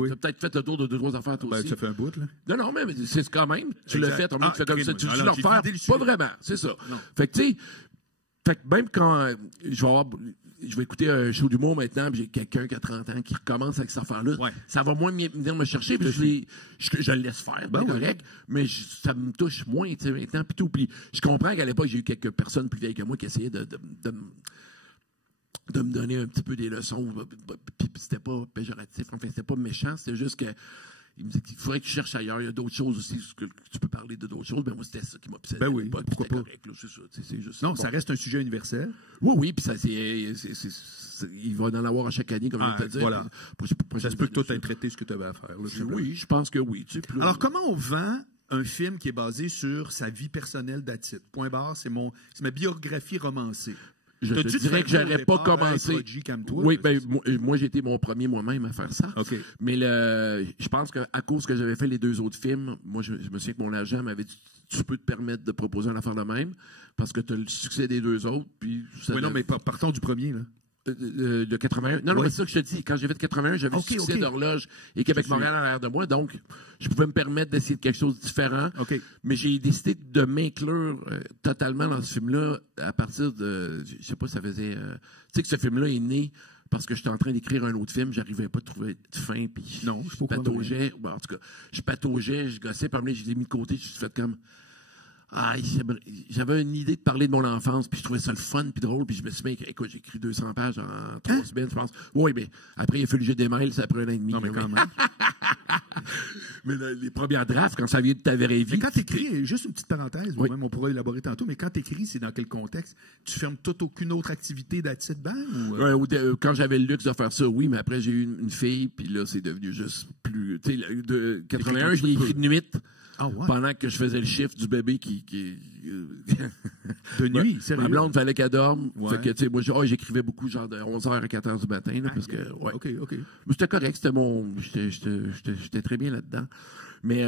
Tu as peut-être fait le tour de 2-3 affaires, toi aussi. Ça fait un bout, là. Non, mais c'est quand même. Tu l'as fait, tu fais comme ça. Tu le le refaire. Pas vraiment, c'est ça. Non. Fait que, tu sais, même quand je vais écouter un show d'humour maintenant, puis j'ai quelqu'un qui a 30 ans qui recommence avec cette affaire-là, ça va moins venir me chercher, puis je le laisse faire, correct, mais ça me touche moins, tu sais, maintenant, puis tout. Puis je comprends qu'à l'époque, j'ai eu quelques personnes plus vieilles que moi qui essayaient de me donner un petit peu des leçons, puis c'était pas péjoratif, enfin, c'était pas méchant, c'était juste que il me dit qu'il faudrait que tu cherches ailleurs. Il y a d'autres choses aussi, que tu peux parler de d'autres choses. Mais moi, c'était ça qui m'obsédait. Ben oui, pourquoi pas. Correct, là, c'est ça, c'est juste, non, ça reste un sujet universel. Oui, puis ça, il va en avoir à chaque année, comme je te dis. Voilà. Ça se peut que toi, tu aies traité ce que tu avais à faire. Là, oui, je pense que oui. Tu sais, alors, comment on vend un film qui est basé sur sa vie personnelle d'Atit? Point barre, c'est ma biographie romancée. Je te dirais que j'aurais pas commencé. Oui, ben moi j'ai été mon premier moi-même à faire ça. Okay. Mais je pense qu'à cause que j'avais fait les 2 autres films, moi je me souviens que mon agent m'avait dit tu peux te permettre de proposer une affaire de même parce que tu as le succès des 2 autres. Puis non, mais partons du premier là. De 81. Non, c'est ça que je te dis. Quand j'ai fait 81, j'avais le succès d'Horloge et Québec-Montréal en arrière de moi. Donc, je pouvais me permettre d'essayer de quelque chose de différent. Okay. Mais j'ai décidé de m'inclure totalement dans ce film-là à partir de... Je sais pas, ça faisait... tu sais que ce film-là est né parce que j'étais en train d'écrire un autre film. J'arrivais pas à trouver de fin. Puis je pataugeais. En tout cas, je pataugeais, je gossais. Puis après, je l'ai mis de côté. Je me suis fait comme... Ah, j'avais une idée de parler de mon enfance, puis je trouvais ça le fun, puis drôle, puis je me suis dit, écoute, j'ai écrit 200 pages en 3 semaines, je pense. Oui, mais après, il a fallu que je démêle, ça après 1 an et demi. Non, mais quand même. Mais les premières drafts, quand ça vient de ta vraie vie. Mais quand tu écris, juste une petite parenthèse, Oui. même on pourra élaborer tantôt, mais quand tu écris, c'est dans quel contexte? Tu fermes toute aucune autre activité d'Attitude Bang? Quand j'avais le luxe de faire ça, oui, mais après, j'ai eu une fille, puis là, c'est devenu juste plus. Tu sais, de 81, je l'ai écrit de nuit. Ah, ouais. Pendant que je faisais le chiffre du bébé qui de nuit, sérieux? Ma blonde, fallait qu'elle dorme. Ouais. Fait que, tu sais, moi, j'écrivais beaucoup, genre de 11h à 4h du matin, là, parce que, ouais. OK. Mais c'était correct, j'étais très bien là-dedans. Mais,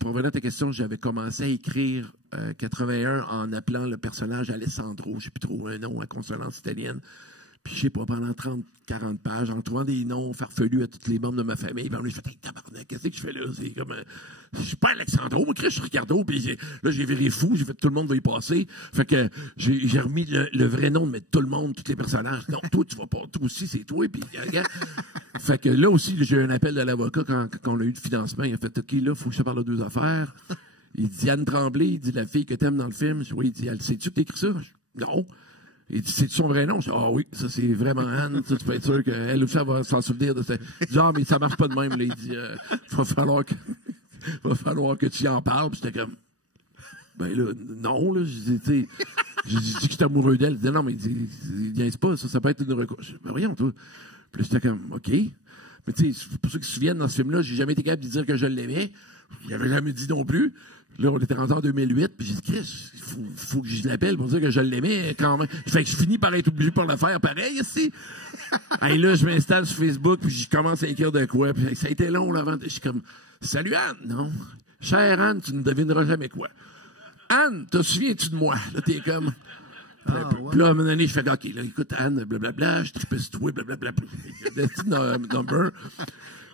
pour revenir à ta question, j'avais commencé à écrire 81 en appelant le personnage Alessandro, je sais plus trop un nom à consonance italienne. Puis, je sais pas, pendant 30-40 pages, en trouvant des noms farfelus à tous les membres de ma famille, ben, j'ai fait, hey, tabarnak, qu'est-ce que je fais là? C'est comme, je suis pas Alexandro, moi, je suis Ricardo, puis là, j'ai viré fou, j'ai fait, tout le monde va y passer. Fait que, j'ai remis le vrai nom de mettre tout le monde, tous les personnages. Non, toi, tu vas pas, toi aussi, c'est toi, puis, regarde. Fait que là aussi, j'ai eu un appel de l'avocat quand on a eu le financement. Il a fait, OK, là, faut que je te parle de 2 affaires. Il dit, Anne Tremblay, il dit, la fille que t'aimes dans le film. Oui, il dit, sais-tu que t'écris ça? Non. Il dit, c'est son vrai nom? Je dis, ah oui, ça c'est vraiment Anne. Tu peux être sûr qu'elle aussi va s'en souvenir de ça. Il dit, ah, mais ça marche pas de même. Là. Il dit, va falloir que tu en parles. Puis j'étais comme, ben là, non, là. J'ai dit que j'étais amoureux d'elle. Il dit, non, mais il dit, pas, ça peut être une recours. Je dis, ben voyons, toi. Puis j'étais comme, OK. Mais tu sais, pour ceux qui se souviennent, dans ce film-là, j'ai jamais été capable de dire que je l'aimais. Il avait jamais dit non plus. Là, on était rendu en 2008, puis j'ai dit, Chris, il faut que je l'appelle pour dire que je l'aimais quand même. Fait que je finis par être obligé pour le faire pareil, ici. Et là, je m'installe sur Facebook, puis je commence à écrire de quoi. Puis ça a été long, là, avant. Je suis comme, salut Anne, non. Chère Anne, tu ne devineras jamais quoi. Anne, te souviens-tu de moi? Là, t'es comme. Puis là, à un moment donné, je fais, OK, là, écoute, Anne, blablabla, je tripais sur toi, blablabla. Le petit number.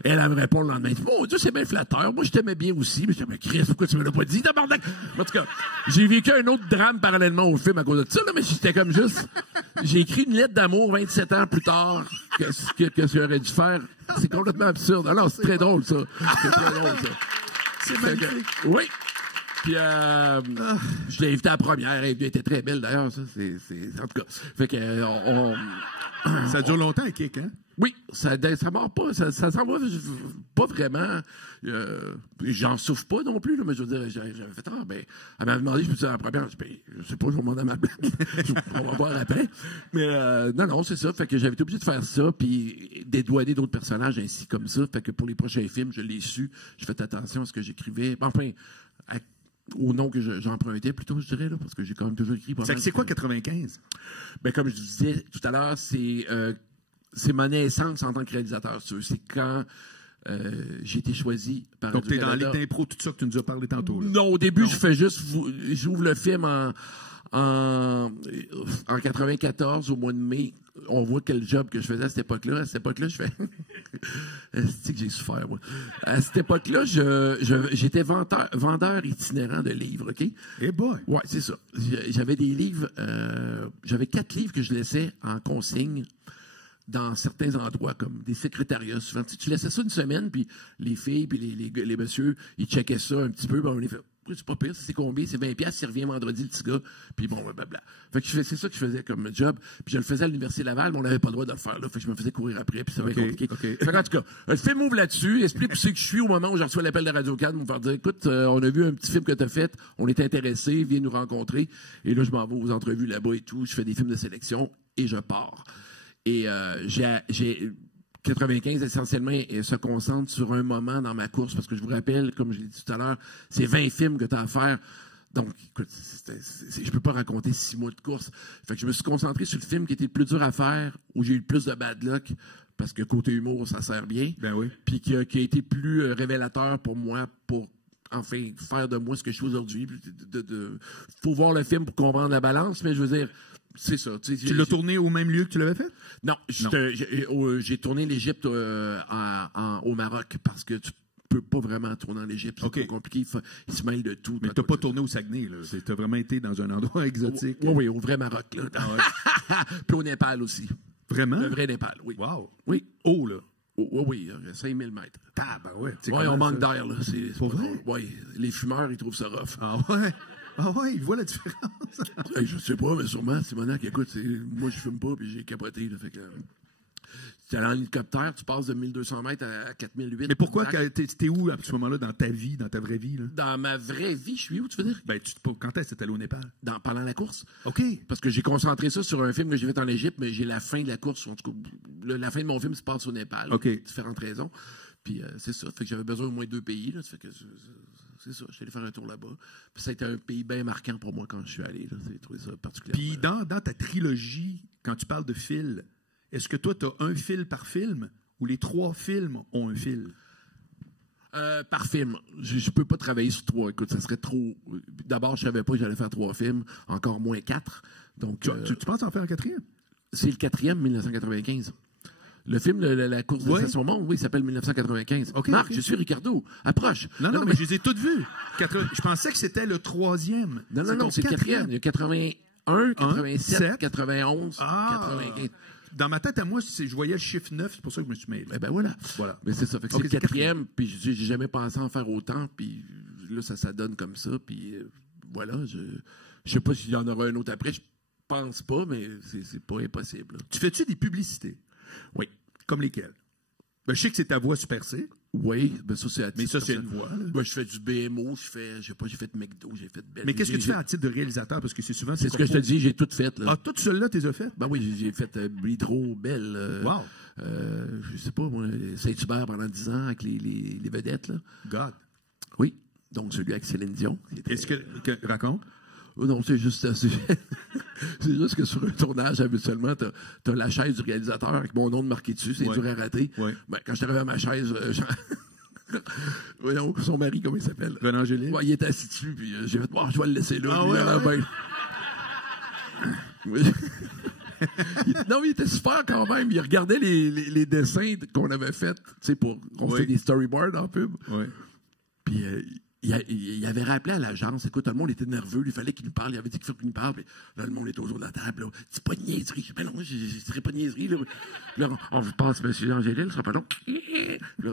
Elle me répond le lendemain. Mon Dieu, c'est bien flatteur. Moi, je t'aimais bien aussi. Mais je dis, mais Chris, pourquoi tu me l'as pas dit, tabarnak? En tout cas, j'ai vécu un autre drame parallèlement au film à cause de ça, là, mais j'étais comme juste. J'ai écrit une lettre d'amour 27 ans plus tard que j'aurais dû faire. C'est complètement absurde. Alors, c'est très drôle, ça. C'est très drôle, ça. C'est magnifique. Oui. Puis, je l'ai invité à la première. Elle était très belle, d'ailleurs, ça. En tout cas. Fait que, Ça dure longtemps, un kick, hein? Oui, ça mord pas, ça s'en va pas vraiment. J'en souffre pas non plus, là, mais je veux dire, j'avais fait, ben, elle m'avait demandé, je me suis dit, à la première, je sais pas, je vais demander à ma blonde. On va voir après. Mais, non, c'est ça. Fait que j'avais été obligé de faire ça, puis dédouaner d'autres personnages ainsi comme ça. Fait que pour les prochains films, je l'ai su. Je fais attention à ce que j'écrivais. Enfin, au nom que j'empruntais plutôt, je dirais, là, parce que j'ai quand même toujours écrit. C'est quoi 95? Ben, comme je disais tout à l'heure, c'est ma naissance en tant que réalisateur. C'est quand j'ai été choisi par Donc, t'es dans Radio-Canada. les d'impro, tout ça que tu nous as parlé tantôt. Là. Non, au début, je fais juste... J'ouvre le film en 94, au mois de mai. On voit quel job que je faisais à cette époque-là. À cette époque-là, je fais... C'est que j'ai souffert, moi. À cette époque-là, j'étais vendeur itinérant de livres, OK? Eh boy! Ouais, c'est ça. J'avais des livres... j'avais 4 livres que je laissais en consigne dans certains endroits, comme des secrétariats. Souvent, tu laissais ça une semaine, puis les filles, puis les messieurs, ils checkaient ça un petit peu, puis on les fait... C'est pas pire, c'est combien? C'est 20$, il revient vendredi, le petit gars. Puis bon, blablabla. Fait que c'est ça que je faisais comme job. Puis je le faisais à l'Université Laval, mais on n'avait pas le droit de le faire là. Fait que je me faisais courir après, puis ça va être compliqué. Fait qu'en tout cas, le film ouvre là-dessus, explique où c'est que je suis au moment où je reçois l'appel de Radio-Can, me faire dire, écoute, on a vu un petit film que tu as fait, on est intéressé, viens nous rencontrer. Et là, je m'en vais aux entrevues là-bas et tout, je fais des films de sélection et je pars. Et j'ai 95, essentiellement, se concentre sur un moment dans ma course, parce que je vous rappelle, comme je l'ai dit tout à l'heure, c'est 20 films que tu as à faire. Donc, écoute, je peux pas raconter 6 mois de course. Fait que je me suis concentré sur le film qui était le plus dur à faire, où j'ai eu le plus de bad luck, parce que côté humour, ça sert bien. Ben oui. Puis qui a été plus révélateur pour moi, pour enfin faire de moi ce que je suis aujourd'hui. Faut voir le film pour comprendre la balance, mais je veux dire... C'est ça. Tu l'as tourné au même lieu que tu l'avais fait? Non. J'ai tourné l'Égypte au Maroc parce que tu peux pas vraiment tourner en Égypte. C'est compliqué. Il se mêle de tout. Mais tu n'as pas tourné au Saguenay. Tu as vraiment été dans un endroit exotique. Oui, au vrai Maroc. Là. Puis au Népal aussi. Vraiment? Le vrai Népal, oui. Wow. Oui. Haut, là. Oui, 5000 mètres. Ben ouais. Oui, on manque d'air. Là. Pour vrai? Oui, les fumeurs, ils trouvent ça rough. Ah ouais? Ah ouais, il voit la différence. Hey, je sais pas, mais sûrement, Simonac, écoute, moi, je fume pas, puis j'ai capoté. Là, fait que, tu es en hélicoptère, tu passes de 1200 mètres à 4008. Mais pourquoi, t'es où à ce moment-là, dans ta vie, dans ta vraie vie? Là? Dans ma vraie vie, je suis où, tu veux dire? Ben, quand est-ce que t'es allé au Népal? Pendant la course. OK. Parce que j'ai concentré ça sur un film que j'ai fait en Égypte, mais j'ai la fin de la course. En tout cas, la fin de mon film se passe au Népal. OK. Pour différentes raisons. Puis c'est ça. Fait que j'avais besoin au moins 2 pays. Là. Ça fait que c'est ça. Je suis allé faire un tour là-bas. Puis ça a été un pays bien marquant pour moi quand je suis allé. J'ai trouvé ça particulièrement. Puis dans ta trilogie, quand tu parles de fil, est-ce que toi, tu as un fil par film ou les 3 films ont un fil? Par film. Je peux pas travailler sur 3. Écoute, ça serait trop. D'abord, je savais pas que j'allais faire 3 films, encore moins 4. Donc, Tu penses en faire un 4e? C'est le 4e, 1995. Le film La course de Station Monde, oui, il s'appelle 1995. Okay, Marc, je suis Ricardo. Approche. Non, mais je les ai toutes vues. Je pensais que c'était le 3e. Non, c'est le 4e. Il y a 81, 87, 91, 95. Dans ma tête à moi, je voyais le chiffre 9, c'est pour ça que je me suis mêlé. Ben voilà. Mais c'est ça. Fait que c'est le 4e, puis j'ai jamais pensé en faire autant, puis là, ça donne comme ça, puis voilà. Je sais pas s'il y en aura un autre après, je pense pas, mais c'est pas impossible. Là. Tu fais-tu des publicités? Oui. Comme lesquelles? Ben, je sais que c'est ta voix Super C. Oui, ben ça, c'est à titre. Mais ça, c'est une voix. Ben, je fais du BMO, j'ai fait McDo, j'ai fait Belle. Mais qu'est-ce que tu fais en titre de réalisateur? Parce que c'est souvent... C'est ce que je te dis, j'ai tout fait. Là. Ah, tout cela, tu les as fait? Ben oui, j'ai fait Hydro, Belle. Wow. Je sais pas, moi, Saint-Hubert pendant 10 ans avec les vedettes. Là. God. Oui, donc celui avec Céline Dion. Est-ce que raconte? Oh non, c'est juste c'est juste que sur un tournage, habituellement, t'as la chaise du réalisateur avec mon nom de marqué dessus, c'est dur à rater. Ouais. Ben, quand je suis arrivé à ma chaise, voyons, son mari, comment il s'appelle? Renan Angélil? Ouais, il était assis dessus, puis j'ai fait, je vais le laisser là. Non, il était super quand même. Il regardait les dessins qu'on avait faits, tu sais, on fait des storyboards en pub. Oui. Puis il avait rappelé à l'agence, écoute, tout le monde était nerveux, il fallait qu'il nous parle, il avait dit qu'il fallait qu'il nous parle, puis là, le monde était autour de la table, là, dis pas de niaiserie. Ben non, je dirais pas de niaiserie, là. Là, on vous passe, monsieur Angélil, ce sera pas long. Là,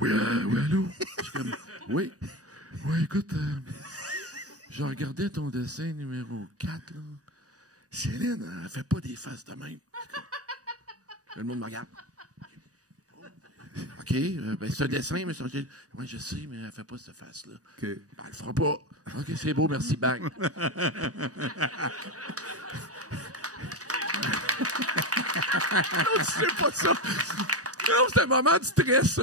oui, allô? Je suis comme, oui, écoute, je regardais ton dessin numéro 4, là. Céline, elle fait pas des faces de même. Le monde me regarde. OK, ben c'est un dessin, mais c'est oui, je sais, mais elle fait pas cette face-là. OK. Ben, elle le fera pas. OK, c'est beau, merci, bang. Non, c'est pas ça. Non, c'est un moment de stress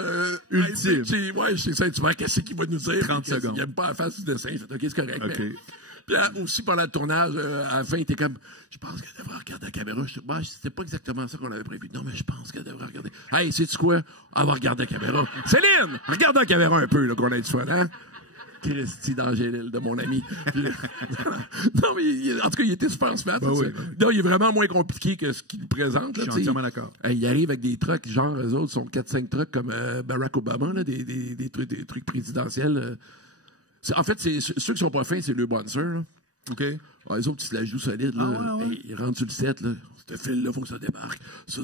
ultime. Ouais, c'est Saint-Hubert, qu'est-ce qu'il va nous dire? 30 secondes. Il aime pas la face du dessin. OK, c'est correct. OK. Mais, puis là, aussi, pendant le tournage, à la fin, il était comme, je pense qu'elle devrait regarder la caméra. C'était pas exactement ça qu'on avait prévu. Non, mais je pense qu'elle devrait regarder. Hey, sais-tu quoi? Elle va regarder la caméra. Céline, regarde la caméra un peu, là, qu'on ait du fun, hein? Christy d'Angélil, de mon ami. Non, mais en tout cas, il était super smart. Ben oui. Non, il est vraiment moins compliqué que ce qu'il présente. Je suis entièrement d'accord. Il arrive avec des trucks, genre, eux autres sont 4-5 trucks comme Barack Obama, là, des trucs présidentiels. En fait, ceux qui sont pas fins, c'est le Bonser. Là. OK. Les autres, ils se la jouent solide. Là. Ouais. Ils rentrent sur le set. Là. Ce fil-là, il faut que ça débarque. Ça,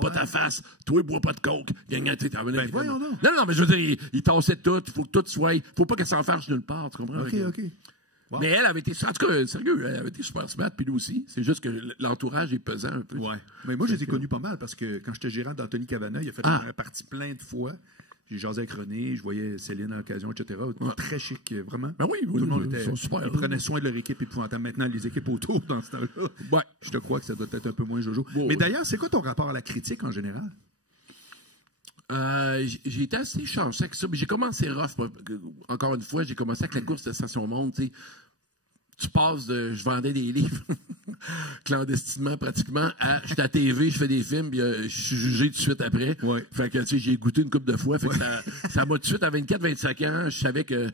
pas ta face. Toi, bois pas de coke. Voyons donc. Non, mais je veux dire, ils tassaient tout. Il faut que tout soit. Faut pas qu'elle s'en fâche nulle part. Tu comprends? OK. Wow. Mais elle avait été. En tout cas, sérieux, elle avait été super smart. Puis lui aussi. C'est juste que l'entourage est pesant un peu. Ouais. Mais moi, je les ai connus pas mal parce que quand j'étais gérant d'Anthony Cavana, il a fait une partie plein de fois. J'ai jasé avec René, je voyais Céline à l'occasion, etc. Très chic, vraiment. Ben oui, tout le monde était. Super, ils prenaient soin de leur équipe épouvantable. Maintenant, les équipes autour, dans ce temps-là. Ouais. Je te crois que ça doit être un peu moins jojo. Bon, mais d'ailleurs, c'est quoi ton rapport à la critique en général? J'ai été assez chanceux avec ça. Mais j'ai commencé rough. Encore une fois, j'ai commencé avec la course de Station Monde. Tu passes de je vendais des livres clandestinement pratiquement à je suis à TV, je fais des films, puis je suis jugé tout de suite après. Ouais. Fait que j'ai goûté une couple de fois. Fait que ça m'a tout de suite à 24-25 ans, je savais que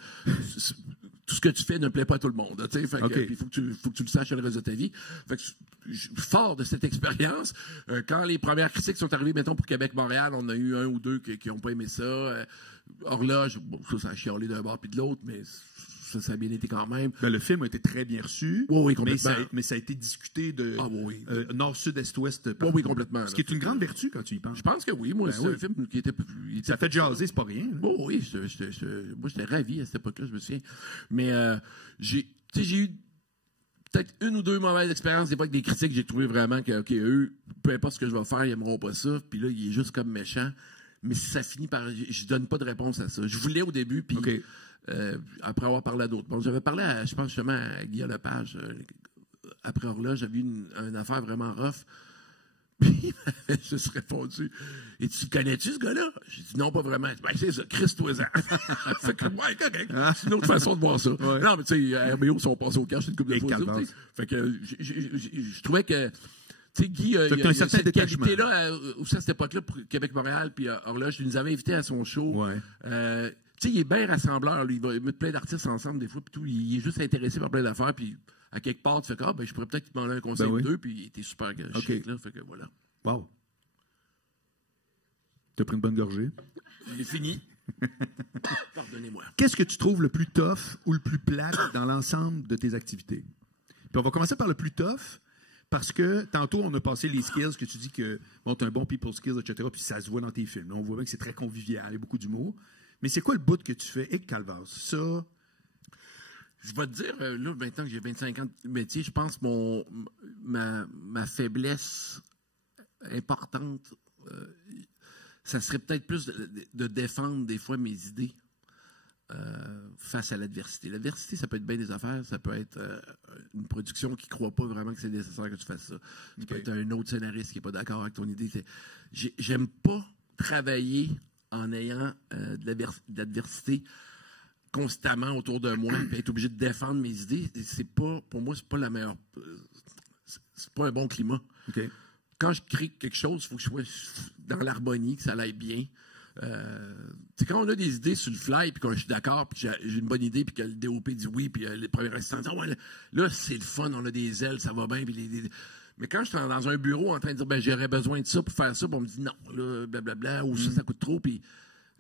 tout ce que tu fais ne plaît pas à tout le monde. Fait que il faut que tu le saches le reste de ta vie. Fait que fort de cette expérience, quand les premières critiques sont arrivées, mettons pour Québec-Montréal, on a eu un ou deux qui n'ont pas aimé ça. Horloge, bon, ça a chialé d'un bord puis de l'autre, mais ça a bien été quand même. Ben, le film a été très bien reçu. Oui, mais complètement. ça a été discuté de Oui. nord, sud, est, ouest. Oui, complètement. Ce qui est une grande vertu quand tu y penses. Je pense que oui. Moi, c'est un film qui était... Ça fait jaser, c'est pas rien. Oui, moi, j'étais ravi à cette époque-là, je me souviens. Mais j'ai eu peut-être une ou deux mauvaises expériences, des fois avec des critiques, j'ai trouvé vraiment que, OK, eux, peu importe ce que je vais faire, ils n'aimeront pas ça. Puis là, il est juste comme méchant. Mais ça finit par... Je donne pas de réponse à ça. Je voulais au début, puis après avoir parlé à d'autres. Bon, j'avais parlé, je pense justement, à Guillaume Lepage. Après Horloge, j'avais eu une affaire vraiment rough. Puis il m'avait juste répondu. Et tu connais-tu ce gars-là? J'ai dit non, pas vraiment. Ben, c'est ça, Christ-toi-en. C'est comme, ouais, correct. C'est une autre façon de voir ça. Ouais. Non, mais tu sais, RBO sont passés au cash une couple de fois. Fait que je trouvais que. Tu sais, Guy, il y a cette qualité-là, aussi à cette époque-là, pour Québec-Montréal, puis Horloge, il nous avait invités à son show. Ouais. Tu sais, il est bien rassembleur, lui. Il va mettre plein d'artistes ensemble, des fois, puis tout. Il est juste intéressé par plein d'affaires, puis à quelque part, tu fais ben, je pourrais peut-être te demander un conseil de deux, puis il était super chic, là. Fait que voilà. Wow. T'as pris une bonne gorgée? C'est fini. Pardonnez-moi. Qu'est-ce que tu trouves le plus tough ou le plus plate dans l'ensemble de tes activités? Puis on va commencer par le plus tough. Parce que tantôt, on a passé les skills que tu dis que bon, tu as un bon people skills, etc. Puis ça se voit dans tes films. Là, on voit bien que c'est très convivial, il y a beaucoup d'humour. Mais c'est quoi le bout que tu fais? Et Calvas, ça. Je vais te dire, là, maintenant que j'ai 25 ans de métier, je pense que ma faiblesse importante, ça serait peut-être plus de défendre des fois mes idées. Face à l'adversité. L'adversité, ça peut être bien des affaires, ça peut être une production qui ne croit pas vraiment que c'est nécessaire que tu fasses ça. Ça peut être un autre scénariste qui n'est pas d'accord avec ton idée. J'aime pas travailler en ayant de l'adversité constamment autour de moi et être obligé de défendre mes idées. Pour moi, c'est pas la meilleure... c'est pas un bon climat. Okay. Quand je crée quelque chose, il faut que je sois dans l'harmonie, que ça aille bien. Quand on a des idées sur le fly, puis que je suis d'accord, puis j'ai une bonne idée, puis que le DOP dit oui, puis les premiers assistants disent ouais, là, c'est le fun, on a des ailes, ça va bien. Mais quand je suis dans un bureau en train de dire ben, j'aurais besoin de ça pour faire ça, puis on me dit non, là, blablabla, ou ça coûte trop, puis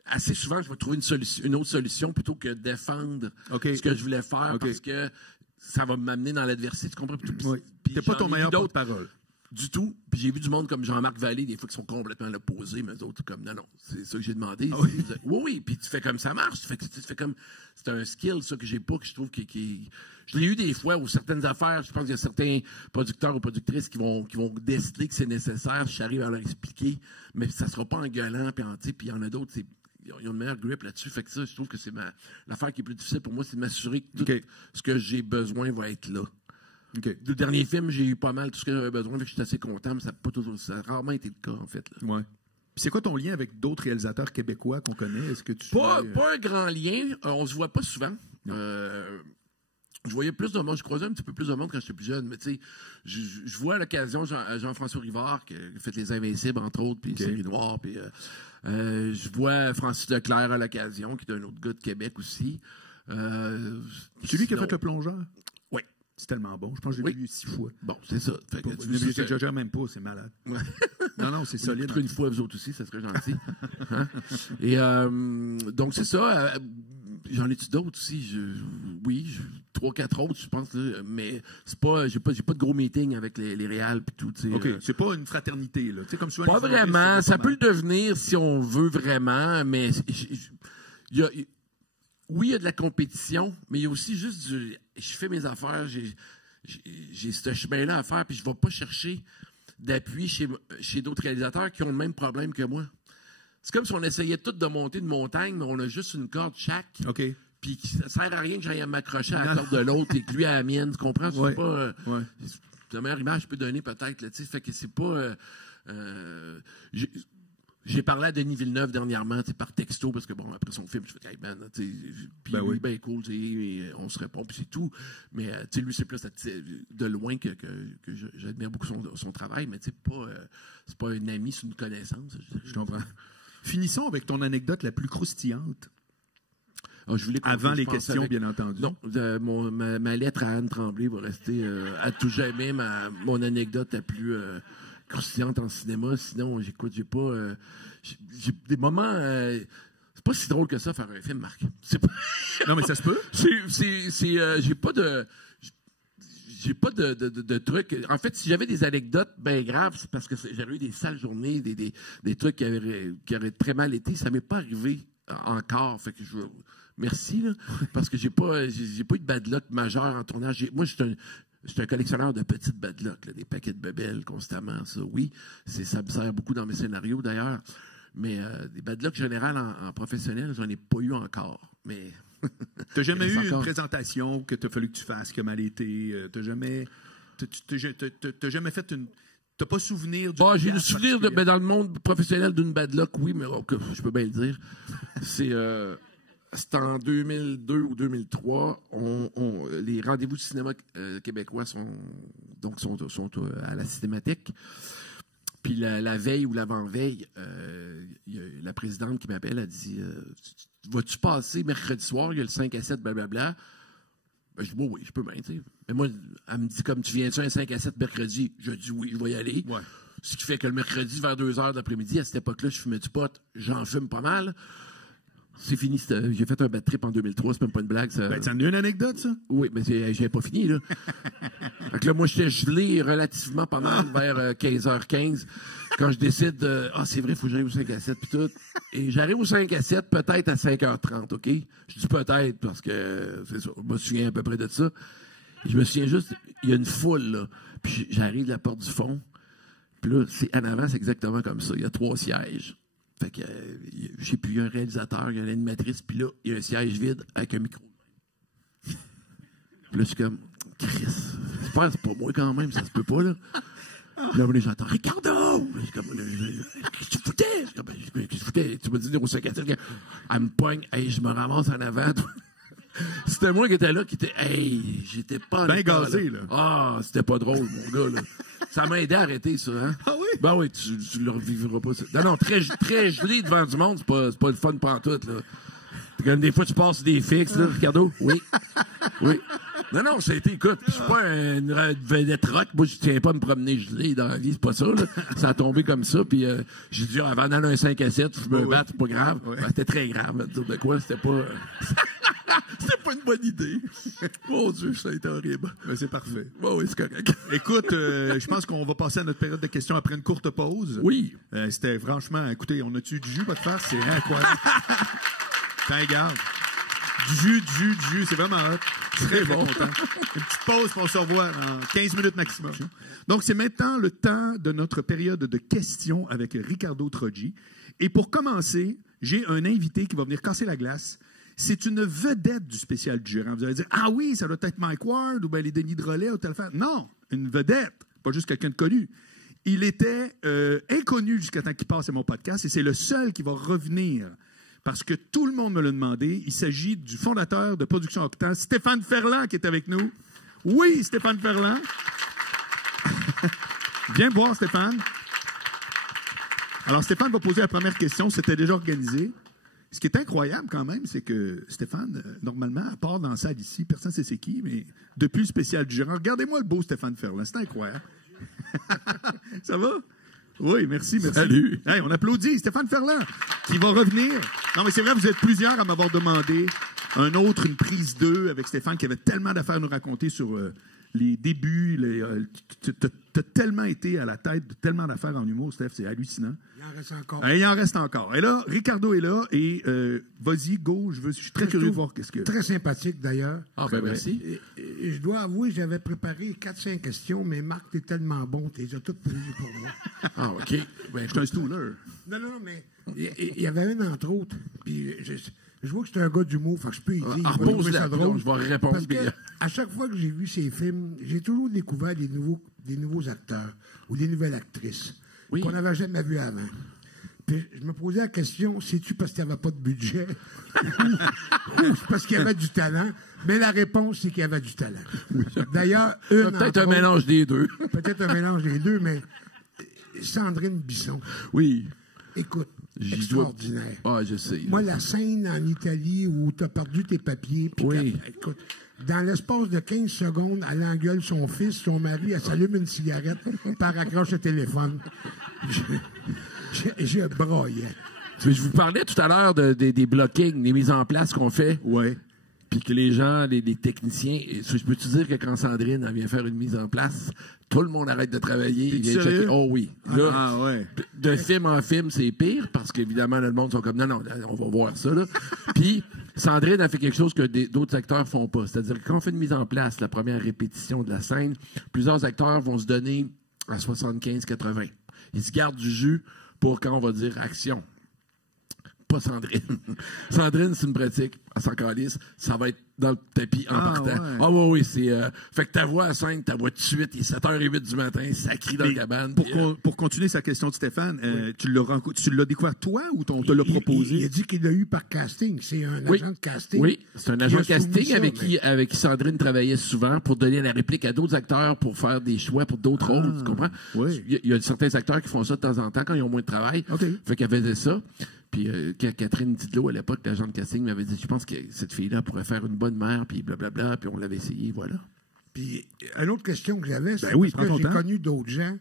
assez souvent, je vais trouver une autre solution plutôt que défendre ce que je voulais faire parce que ça va m'amener dans l'adversité. Tu comprends? Oui. T'es pas ton meilleur porte-parole. Du tout. Puis j'ai vu du monde comme Jean-Marc Vallée, des fois, qui sont complètement à l'opposé, mais d'autres comme non, c'est ça que j'ai demandé. Oui. Puis tu fais comme ça marche. Tu fais comme. C'est un skill, ça, que j'ai pas, que je trouve qui. Je l'ai eu des fois où certaines affaires, je pense qu'il y a certains producteurs ou productrices qui vont décider que c'est nécessaire. J'arrive à leur expliquer, mais ça sera pas en gueulant, puis il y en a d'autres, ils ont une meilleure grip là-dessus. Fait que ça, je trouve que c'est l'affaire qui est plus difficile pour moi, c'est de m'assurer que tout ce que j'ai besoin va être là. Le dernier film, j'ai eu pas mal tout ce que j'avais besoin, fait que je suis assez content, mais ça a rarement été le cas, en fait. Ouais. Puis c'est quoi ton lien avec d'autres réalisateurs québécois qu'on connaît? Est-ce que tu pas un grand lien. On se voit pas souvent. Je voyais plus de monde, je croisais un petit peu plus de monde quand j'étais plus jeune, mais tu sais, je vois à l'occasion Jean-François Rivard, qui a fait Les Invincibles, entre autres, puis Série Noire, puis je vois Francis Leclerc à l'occasion, qui est un autre gars de Québec aussi. C'est lui qui a fait Le Plongeur? Oui. C'est tellement bon. Je pense que j'ai vu 6 fois. Bon, c'est ça. Je ne gère même pas, c'est malade. Ouais. Non, c'est solide. Une fois, vous autres aussi, ça serait gentil. Hein? Et donc, c'est ça. J'en ai-tu d'autres aussi? Oui, 3-4 autres, je pense. Là, mais c'est pas, j'ai pas de gros meeting avec les réals puis tout. OK. C'est pas une fraternité, là. Comme pas vraiment. Ça peut le devenir si on veut vraiment, mais oui, il y a de la compétition, mais il y a aussi juste je fais mes affaires, j'ai ce chemin-là à faire, puis je ne vais pas chercher d'appui chez d'autres réalisateurs qui ont le même problème que moi. C'est comme si on essayait tous de monter une montagne, mais on a juste une corde chaque. OK. Puis ça sert à rien que j'aille m'accrocher à la corde de l'autre et que lui à la mienne. Tu comprends? C'est pas. C'est la meilleure image que je peux donner, peut-être. Là, fait que c'est pas. J'ai parlé à Denis Villeneuve dernièrement, par texto, parce que bon, après son film, je fais hey man, puis lui, ben cool, on se répond, puis c'est tout. Mais lui, c'est plus de loin que j'admire beaucoup son travail, mais c'est pas un ami, c'est une connaissance. Je comprends. Finissons avec ton anecdote la plus croustillante. Avant les questions, bien entendu. Non, ma lettre à Anne Tremblay va rester à tout jamais mon anecdote la plus croustillante en cinéma. Sinon, j'ai pas... j'ai des moments... C'est pas si drôle que ça, faire un film, Marc. C'est pas... Non, mais ça se peut. J'ai pas de trucs. En fait, si j'avais des anecdotes bien graves, c'est parce que j'aurais eu des sales journées, des trucs qui auraient très mal été. Ça m'est pas arrivé encore. Fait que merci, là, parce que j'ai pas eu de bad luck majeur en tournage. Moi, je suis un collectionneur de petites bad luck, là, des paquets de bebelles constamment, ça. Oui, ça me sert beaucoup dans mes scénarios, d'ailleurs. Mais des bad luck générales en professionnel, j'en ai pas eu encore. Mais... T'as jamais eu une présentation que t'as fallu que tu fasses qui a mal été? T'as jamais fait une... T'as pas souvenir du... j'ai le souvenir dans le monde professionnel d'une bad luck, oui, mais je peux bien le dire. C'est en 2002 ou 2003. Les rendez-vous du cinéma québécois sont à la Cinémathèque. Puis la veille ou l'avant-veille, il y a la présidente qui m'appelle, elle dit vas-tu passer mercredi soir, il y a le 5 à 7, blablabla. Ben, je dis oui, je peux bien, tu sais. Mais moi, elle me dit comme tu viens-tu un 5 à 7 mercredi? Je dis oui, je vais y aller. Ouais. Ce qui fait que le mercredi, vers 2h d'après-midi, à cette époque-là, je fumais du pot, j'en fume pas mal. C'est fini. J'ai fait un bad trip en 2003, c'est même pas une blague. Ça... Ben, t'en as une anecdote, ça? Oui, mais j'avais pas fini, là. Fait que là, moi, j'étais gelé relativement pas mal vers 15h15. Quand je décide c'est vrai, il faut que j'arrive au 5 à 7 puis tout. Et j'arrive au 5 à 7, peut-être à 5h30, OK? Je dis peut-être parce que c'est ça. Je me souviens à peu près de ça. Et je me souviens juste, il y a une foule, là. Puis j'arrive de la porte du fond. Puis là, en avant, c'est exactement comme ça. Il y a 3 sièges. Fait que, je sais plus, il y a un réalisateur, il y a une animatrice, puis là, il y a un siège vide avec un micro. Puis là, je suis comme, Chris, j'espère que c'est pas moi quand même, ça se peut pas, là. Là, j'entends, Ricardo! Je suis comme, qu'est-ce que tu foutais? Qu'est-ce que tu foutais? Tu m'as dit au secrétaire, elle me pogne, hey, je me ramasse en avant. C'était moi qui étais là, j'étais pas... Ben gazé, là. C'était pas drôle, mon gars, là. Ça m'a aidé à arrêter, ça, hein? Ah oui? Ben oui, tu le revivras pas, ça. Non, très gelé devant du monde, c'est pas le fun pantoute, là. Comme des fois, tu passes des fixes, là, Ricardo? Oui. Oui. Non, ça a été, écoute, je suis pas une vedette rock. Moi, je tiens pas à me promener gelé dans la vie, c'est pas ça, là. Ça a tombé comme ça, puis j'ai dit, avant d'aller un 5 à 7, je me batte, c'est pas grave. Ouais. Ben, c'était très grave, dire de quoi, c'était pas... c'était pas une bonne idée. Mon Dieu, ça a été horrible. Ben, c'est parfait. Bon, oui, c'est correct. Écoute, je pense qu'on va passer à notre période de questions après une courte pause. Oui. C'était franchement, écoutez, on a-tu du jus, votre face? C'est incroyable. T'en garde. Du jus, c'est vraiment hot. Très bon. Content. Une petite pause, puis on se revoit en 15 minutes maximum. Donc, c'est maintenant le temps de notre période de questions avec Ricardo Troggi. Et pour commencer, j'ai un invité qui va venir casser la glace. C'est une vedette du spécial du gérant. Vous allez dire, ah oui, ça doit être Mike Ward ou bien les Denis Drolet ou tel faire. Non, une vedette, pas juste quelqu'un de connu. Il était inconnu jusqu'à temps qu'il passe à mon podcast et c'est le seul qui va revenir. Parce que tout le monde me l'a demandé. Il s'agit du fondateur de Production Octan, Stéphane Ferland, qui est avec nous. Oui, Stéphane Ferland. Viens me voir, Stéphane. Alors, Stéphane va poser la première question. C'était déjà organisé. Ce qui est incroyable quand même, c'est que Stéphane, normalement, à part dans la salle ici, personne ne sait c'est qui, mais depuis le spécial du gérant, regardez-moi le beau Stéphane Ferland. C'est incroyable. Ça va? Oui, merci. Salut. Hey, on applaudit Stéphane Ferland, qui va revenir. Non, mais c'est vrai, vous êtes plusieurs à m'avoir demandé une prise 2 avec Stéphane, qui avait tellement d'affaires à nous raconter sur les débuts. Tu as tellement été à la tête de tellement d'affaires en humour, Steph, c'est hallucinant. Il en reste encore. Il en reste encore. Et là, Ricardo est là, et vas-y, go, je suis très curieux de voir qu'est-ce que... Très sympathique, d'ailleurs. Ah, ben merci. Et je dois avouer, j'avais préparé 4-5 questions, mais Marc, t'es tellement bon, t'es déjà tout posé pour moi. Ah, OK. Ben, je suis un stooler. Non, mais il y avait une, entre autres, puis je vois que c'est un gars d'humour, fait que je peux y dire. Repose-la, je vais répondre. Parce que à chaque fois que j'ai vu ces films, j'ai toujours découvert des nouveaux acteurs ou des nouvelles actrices qu'on n'avait jamais vues avant. Puis je me posais la question, c'est-tu parce qu'il n'y avait pas de budget ou c'est parce qu'il y avait du talent? Mais la réponse, c'est qu'il y avait du talent. D'ailleurs, peut-être un mélange des deux. Peut-être un mélange des deux, mais Sandrine Bisson. Oui. Écoute, extraordinaire. Ah, je sais. Moi, la scène en Italie où tu as perdu tes papiers, puis écoute, dans l'espace de 15 secondes, elle engueule son fils, son mari, elle s'allume une cigarette, puis elle raccroche le téléphone. Je broyais. Je vous parlais tout à l'heure des blockings, des mises en place qu'on fait. Ouais. Puis que les gens, les techniciens, je peux te dire que quand Sandrine elle vient faire une mise en place, tout le monde arrête de travailler. Il vient checker. Oh oui. Là, ouais. De film en film, c'est pire parce qu'évidemment, le monde sont comme non, on va voir ça. Là. Puis Sandrine a fait quelque chose que d'autres acteurs font pas. C'est-à-dire que quand on fait une mise en place, la première répétition de la scène, plusieurs acteurs vont se donner à 75-80. Ils se gardent du jus pour quand on va dire action. Pas Sandrine. Sandrine, c'est une pratique. Elle s'en calisse. Ça va être dans le tapis en partant. Ouais. Ah oui, c'est... Fait que ta voix à 5, ta voix tout de suite, il est 7h08 du matin, ça crie dans la cabane. Pour continuer sa question de Stéphane, tu l'as découvert toi ou on te l'a proposé? Il a dit qu'il l'a eu par casting. C'est un agent de casting. Oui, c'est un agent de casting avec qui Sandrine travaillait souvent pour donner la réplique à d'autres acteurs pour faire des choix pour d'autres rôles, tu comprends? Oui. Il y a certains acteurs qui font ça de temps en temps quand ils ont moins de travail. Okay. Fait qu'elle faisait ça. Puis Catherine Didlot, à l'époque, l'agent de casting, m'avait dit, je pense que cette fille-là pourrait faire une bonne mère, puis blablabla, puis on l'avait essayé, voilà. Puis, une autre question que j'avais, c'est oui, parce que j'ai connu d'autres gens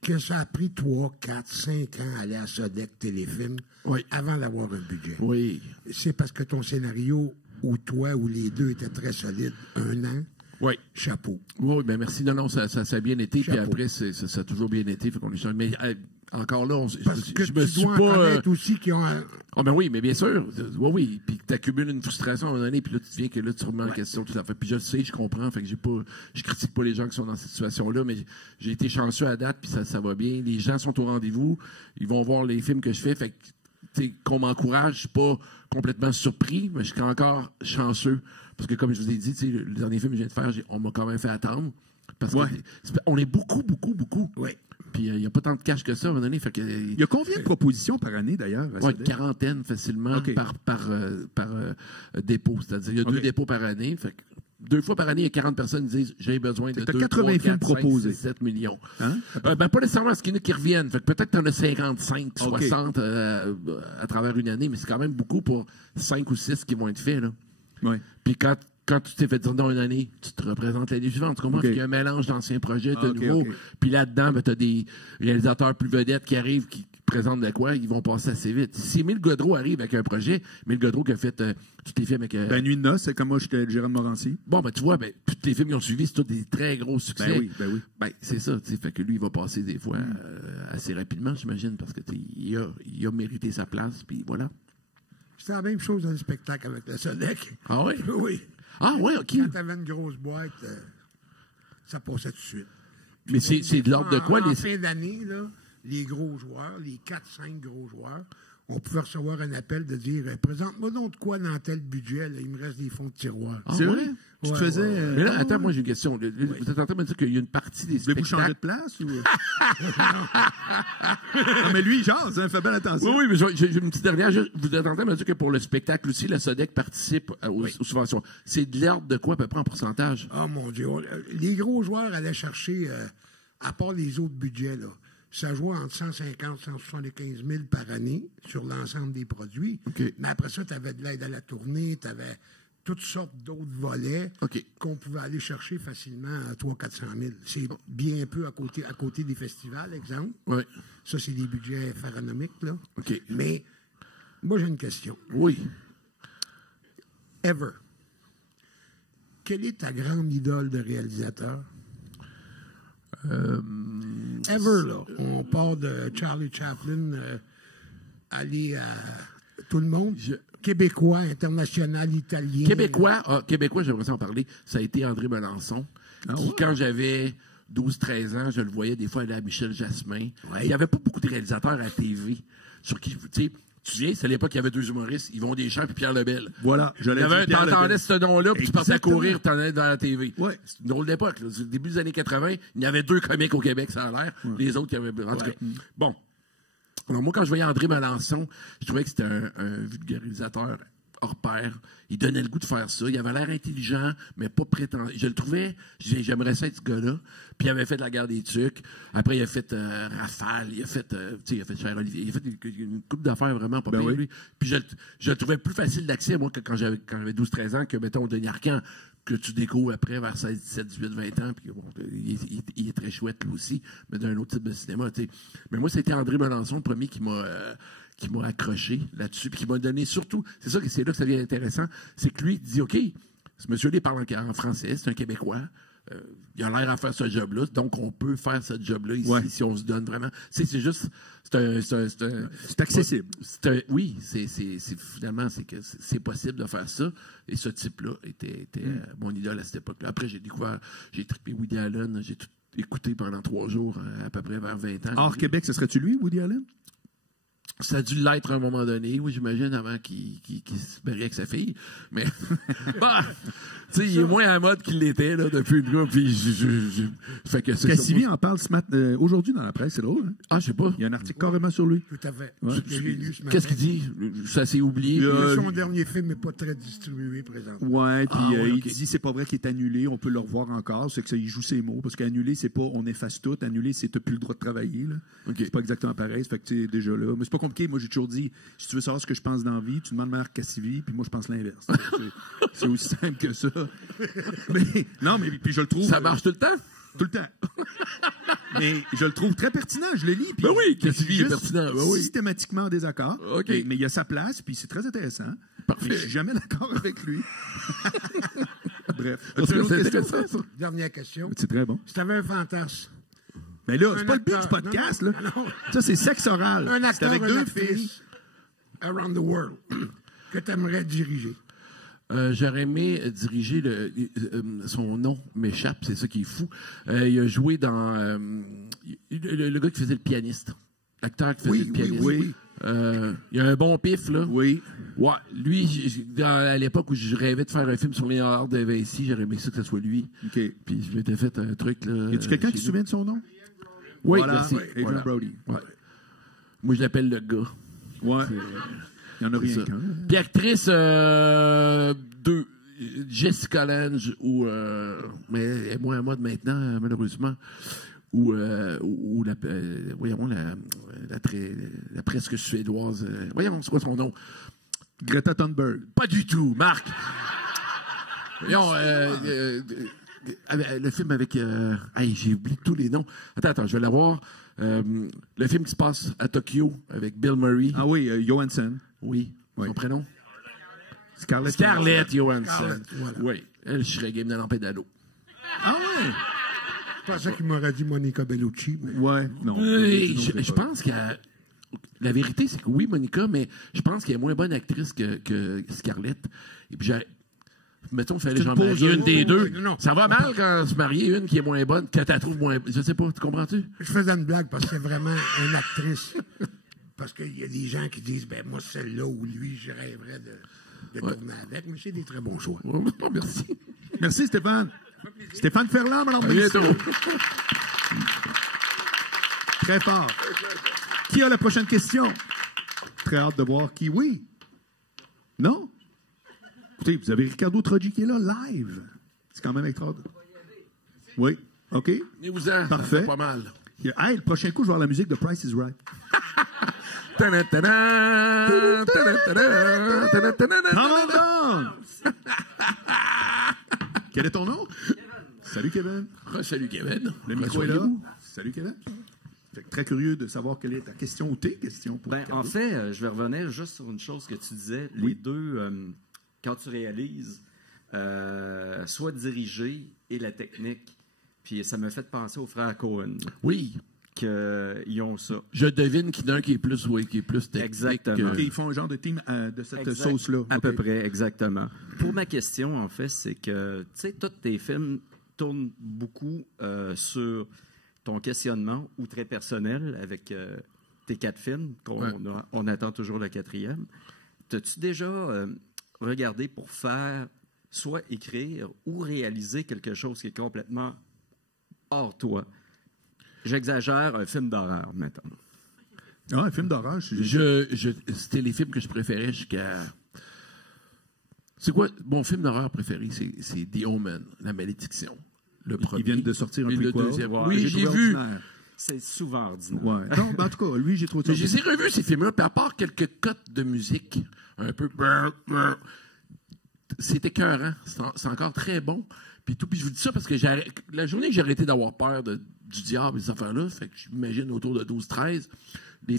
que ça a pris 3, 4, 5 ans à aller à Sodec Téléfilm avant d'avoir un budget. Oui. C'est parce que ton scénario, ou toi, ou les deux, étaient très solides, 1 an. Oui. Chapeau. Oui, bien merci. Non, ça a bien été, Chapeau. puis après, ça a toujours bien été, fait qu'on est... Mais encore là, parce que je me tu suis dois pas... connaître aussi qui ont... Ah ben oui, mais bien sûr. Oui. Puis tu accumules une frustration à un moment donné, puis là, tu viens que là, tu remets en question tout à fait. Puis je le sais, je comprends. Fait que je critique pas les gens qui sont dans cette situation-là, mais j'ai été chanceux à date, puis ça va bien. Les gens sont au rendez-vous. Ils vont voir les films que je fais. Fait que, qu'on m'encourage, je suis pas complètement surpris, mais je suis encore chanceux. Parce que, comme je vous ai dit, le dernier film que je viens de faire, on m'a quand même fait attendre. Parce qu'on est beaucoup. Oui. Puis il n'y a pas tant de cash que ça à un moment donné. Fait que, il y a combien de propositions par année, d'ailleurs? Oui, une quarantaine facilement par dépôt. C'est-à-dire, il y a 2 dépôts par année. Fait que 2 fois par année, il y a 40 personnes qui disent j'ai besoin de 2, 80 films proposés. 7 millions. Hein? Pas nécessairement parce qu'il y en a qui reviennent. Fait que peut-être que tu en as 55, 60 à travers une année, mais c'est quand même beaucoup pour 5 ou 6 qui vont être faits. Là. Ouais. Puis quand tu t'es fait dire dans une année, tu te représentes l'année suivante. Tu comprends qu'il y a un mélange d'anciens projets, de nouveaux. Puis là-dedans, tu as des réalisateurs plus vedettes qui arrivent, qui présentent de quoi, ils vont passer assez vite. Si Émile Gaudreau arrive avec un projet, Émile Gaudreau qui a fait tous les films avec... Nuit de noces, c'est comme moi, j'étais Jérôme Morancy. Bon, tu vois, tous les films qui ont suivi, c'est tous des très gros succès. Ben oui. Ben, c'est ça, tu sais. Fait que lui, il va passer des fois assez rapidement, j'imagine, parce que il a mérité sa place, puis voilà. C'était la même chose dans le spectacle avec le Sodec. Ah oui? Oui. Ah oui, OK. Quand tu avais une grosse boîte, ça passait tout de suite. Mais c'est de l'ordre de quoi? En fin d'année, là, les gros joueurs, les 4-5 gros joueurs, on pouvait recevoir un appel de dire présente-moi donc de quoi dans tel budget, là, il me reste des fonds de tiroir. Ah, c'est vrai? Tu te faisais. Mais là, attends, moi j'ai une question. Vous êtes en train de me dire qu'il y a une partie des spectacles. Voulez-vous changer de place ou. Non, mais lui, il jase, fais bien attention. Oui, mais j'ai une petite dernière. Vous êtes en train de me dire que pour le spectacle aussi, la Sodec participe aux subventions. C'est de l'ordre de quoi à peu près en pourcentage? Ah, mon Dieu. Les gros joueurs allaient chercher, à part les autres budgets, là. Ça jouait entre 150 et 175 000 par année sur l'ensemble des produits. Okay. Mais après ça, tu avais de l'aide à la tournée, tu avais toutes sortes d'autres volets qu'on pouvait aller chercher facilement à 300 000 400 000. C'est bien peu à côté des festivals, exemple. Oui. Ça, c'est des budgets pharaoniques, là. OK. Mais moi, j'ai une question. Oui. Ever. Quelle est ta grande idole de réalisateur? Ever, là. On part de Charlie Chaplin, aller à tout le monde. Québécois, international, italien. Québécois, j'aimerais en parler. Ça a été André Melançon. Quand j'avais 12-13 ans, je le voyais des fois aller à Michel Jasmin. Ouais. Il n'y avait pas beaucoup de réalisateurs à la TV sur qui, tu sais, tu viens, c'est à l'époque qu'il y avait 2 humoristes, Yvon Deschamps et Pierre Lebel. Voilà, je l'avais dit. T'entendais ce nom-là, puis tu partais à courir, t'en allais dans la TV. Ouais. C'est une drôle d'époque. Au début des années 80, il y avait 2 comiques au Québec, ça a l'air. Les autres, il y avait... En tout cas, bon. Alors moi, quand je voyais André Melançon, je trouvais que c'était un vulgarisateur hors pair. Il donnait le goût de faire ça. Il avait l'air intelligent, mais pas prétentieux. Je le trouvais, j'aimerais ça être ce gars-là. Puis il avait fait La Guerre des Tucs. Après, il a fait Rafale. Il a fait, Cher Olivier. Il a fait une couple d'affaires vraiment pas bien, lui. Puis je le trouvais plus facile d'accès, moi, que quand j'avais 12-13 ans, que, mettons, Denis Arcand. que tu découvres après vers 16, 17, 18, 20 ans. Puis bon, il est très chouette lui aussi, mais d'un autre type de cinéma. T'sais. Mais moi, c'était André Melançon, le premier qui m'a accroché là-dessus, puis qui m'a donné surtout, c'est là que ça devient intéressant, c'est que lui, il dit, OK, ce monsieur-là, il parle en français, c'est un Québécois, il a l'air à faire ce job-là, donc on peut faire ce job-là ici si on se donne vraiment. C'est juste, c'est accessible. Oui, finalement, c'est possible de faire ça, et ce type-là était mon idole à cette époque-là. Après, j'ai trippé Woody Allen, j'ai tout écouté pendant 3 jours, à peu près vers 20 ans. Hors Québec, ce serait-tu lui, Woody Allen? Ça a dû l'être à un moment donné, oui, j'imagine, avant qu'il se marie avec sa fille. Mais, tu sais, il est moins à la mode qu'il l'était, là, depuis le gars. Puis, fait que c'est Cassivi en parle ce matin, aujourd'hui dans la presse, c'est drôle. Hein? Ah, je sais pas. Il y a un article carrément sur lui. Tout à fait. Ouais. Qu'est-ce qu'il dit? Ça s'est oublié. Son dernier film n'est pas très distribué présentement. Ouais, puis il dit c'est pas vrai qu'il est annulé, on peut le revoir encore. C'est que ça, il joue ses mots. Parce qu'annulé, c'est pas on efface tout. Annulé, c'est t'as plus le droit de travailler. Là. C'est pas exactement pareil. Ça fait que tu es déjà là. Mais c'est pas compliqué. Moi, j'ai toujours dit, si tu veux savoir ce que je pense dans la vie, tu demandes Marc Cassivi, puis moi, je pense l'inverse. C'est aussi simple que ça. Mais puis je le trouve. Ça marche tout le temps? Tout le temps. Mais je le trouve très pertinent, je le lis. Puis, ben oui, Cassivi est pertinent. Ben oui. Systématiquement en désaccord. Okay. Mais il y a sa place, puis c'est très intéressant. Parfait. Mais je suis jamais d'accord avec lui. Bref. C'est intéressant, ça. Dernière question. C'est très bon. Si tu avais un fantasme. Mais là, c'est pas le but du podcast, là. Non. Ça, c'est sexe oral. Un acteur, c'est avec une 2 actrice, filles. around the world, que tu aimerais diriger. J'aurais aimé diriger son nom m'échappe, c'est ça qui est fou. Il a joué dans le gars qui faisait le pianiste. L'acteur qui faisait le pianiste. Oui. Il a un bon pif, là. Oui. Ouais, lui, à l'époque où je rêvais de faire un film sur les hordes de Vinci, j'aurais aimé ça que ce soit lui. OK. Puis je m'étais fait un truc, là. Y a-tu quelqu'un qui se souvient de son nom? Oui, voilà, merci. Adrian Voilà. Brody. Ouais. Moi, je l'appelle le gars. Ouais. Il n'y en a rien Ça. qu'un. Puis actrice 2, Jessica Lange, mais elle est moins à mode maintenant, malheureusement. Ou la presque suédoise. Voyons, c'est quoi son nom? Greta Thunberg. Pas du tout, Marc. Voyons, le film avec... j'ai oublié tous les noms. Attends, je vais l'avoir. Le film qui se passe à Tokyo avec Bill Murray. Ah oui, Johansson. Oui. Oui. Son prénom? Scarlett Johansson. Voilà. Oui. Elle, je serais game de lamper d'ado. Ah ouais? C'est pas ça qu'il m'aurait dit Monica Bellucci. Mais... Ouais, non. Je pense que la vérité, c'est que oui, Monica, mais je pense qu'elle est moins bonne actrice que Scarlett. Et puis, mettons, il fallait que j'en marie une des deux. Non. Ça va mal quand se marier une qui est moins bonne, que tu la trouves moins. Je sais pas, tu comprends-tu? Je faisais une blague parce que c'est vraiment une actrice. Parce qu'il y a des gens qui disent, ben moi, celle-là ou lui, je rêverais de tourner avec. Mais c'est des très bons choix. Oh, merci. Merci, Stéphane. Stéphane Ferland, madame. À bientôt. Très fort. Qui a la prochaine question? Très hâte de voir qui. Oui? Non? Écoutez, vous avez Ricardo Troggi qui est là, live. C'est quand même extraordinaire. Oui? OK? Venez-vous-en, Parfait. pas mal. Hey, le prochain coup, je vais avoir la musique de Price is Right. Quel est ton nom? Salut, Kevin. Salut, Kevin. Le micro est là. Salut, Kevin. Très curieux de savoir quelle est ta question ou tes questions. Pour en fait, je vais revenir juste sur une chose que tu disais. Les deux, quand tu réalises, soit diriger et la technique, puis ça m'a fait penser aux frères Cohen. Oui. Qu'ils ont ça. Je devine qu'il y en a un qui est plus technique. Exactement. OK, ils font un genre de team de cette sauce-là. À peu près, exactement. Pour ma question, en fait, c'est que, tu sais, tous tes films tournent beaucoup sur ton questionnement ou très personnel avec tes 4 films, on attend toujours le 4e. T'as-tu déjà regardé pour faire, soit écrire ou réaliser quelque chose qui est complètement hors toi? J'exagère, un film d'horreur, maintenant. Ah, un film d'horreur. C'était les films que je préférais jusqu'à... C'est quoi mon film d'horreur préféré? C'est The Omen, La Malédiction. Le premier. Ils viennent de sortir un le prequel. deuxième. Ouais, Oui, j'ai vu. C'est souvent ordinaire. Ouais. Non, ben, en tout cas, lui, j'ai trouvé ça. Mais je les ai revus, ces films-là, puis à part quelques cotes de musique, un peu... c'est écœurant. C'est encore très bon. Puis tout. Puis je vous dis ça parce que la journée que j'ai arrêté d'avoir peur du diable et ces affaires-là, fait que j'imagine autour de 12-13, les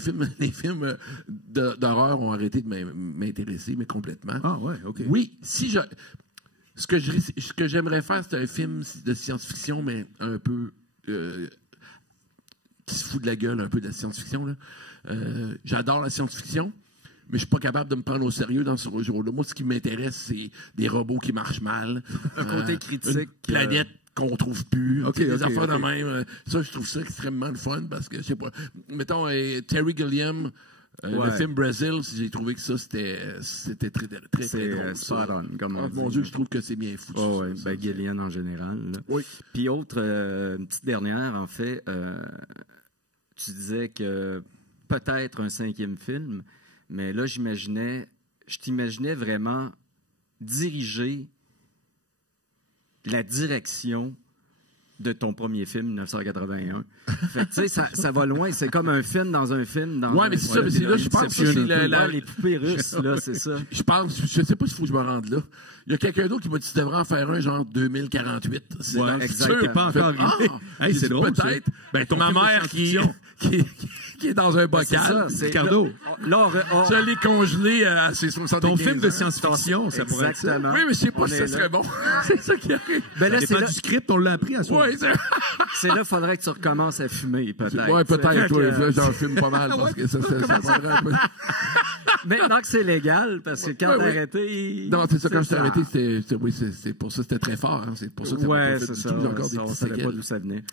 films d'horreur ont arrêté de m'intéresser, mais complètement. Ah ouais, OK. Oui, ce que j'aimerais faire, c'est un film de science-fiction, mais un peu qui se fout de la gueule un peu de la science-fiction. Là. J'adore la science-fiction, mais je suis pas capable de me prendre au sérieux dans ce jour-là. Moi, ce qui m'intéresse, c'est des robots qui marchent mal. Un côté critique. Une planète qu'on trouve plus. Des affaires OK. de même. Ça, je trouve ça extrêmement le fun parce que, je sais pas, mettons, Terry Gilliam, le film Brazil, j'ai trouvé que ça, c'était très drôle. C'est spot on, comme on dit. Mon Dieu, je trouve que c'est bien foutu. Oh, ouais. Ben, Gillian en général. Là. Oui. Puis autre, une petite dernière, en fait, tu disais que peut-être un 5e film, mais là, je t'imaginais vraiment diriger la direction de ton premier film, 1981. Fait que, tu sais, ça va loin. C'est comme un film dans un film. Ouais, mais c'est ça. Mais c'est là, je pense que c'est les poupées russes, là, c'est ça. Je pense, je sais pas s'il faut que je me rende là. Il y a quelqu'un d'autre qui m'a dit que tu devrais en faire un genre 2048. C'est dans le exactement. futur. Pas encore arrivé. Hey, c'est drôle, ça. peut-être. Ben, Ton ma film de mère qui est dans un bocal. Ça, Ricardo, là, Je l'ai congelé à ses 75 ton film de ans. science-fiction, ça pourrait être ça. exactement. Oui, mais je sais pas On si est ça là. serait bon. C'est ça qui arrive. Ben là, Ça dépend du script, on l'a appris à soi. Ouais, c'est là qu'il faudrait que tu recommences à fumer, peut-être. ouais, peut-être. Fait Toi, que, là, j'en fume pas mal parce que ça prendrait un peu. maintenant que c'est légal, parce que quand Ouais, t'as ouais. arrêté... Non, c'est ça, quand je t'ai ça. arrêté, c'est pour ça, c'était très fort. Hein. C'est pour ça que ça m'a Ouais, pas fait c'est du ça. tout. J'ai encore des On petites savait pas séquelles. d'où ça venait.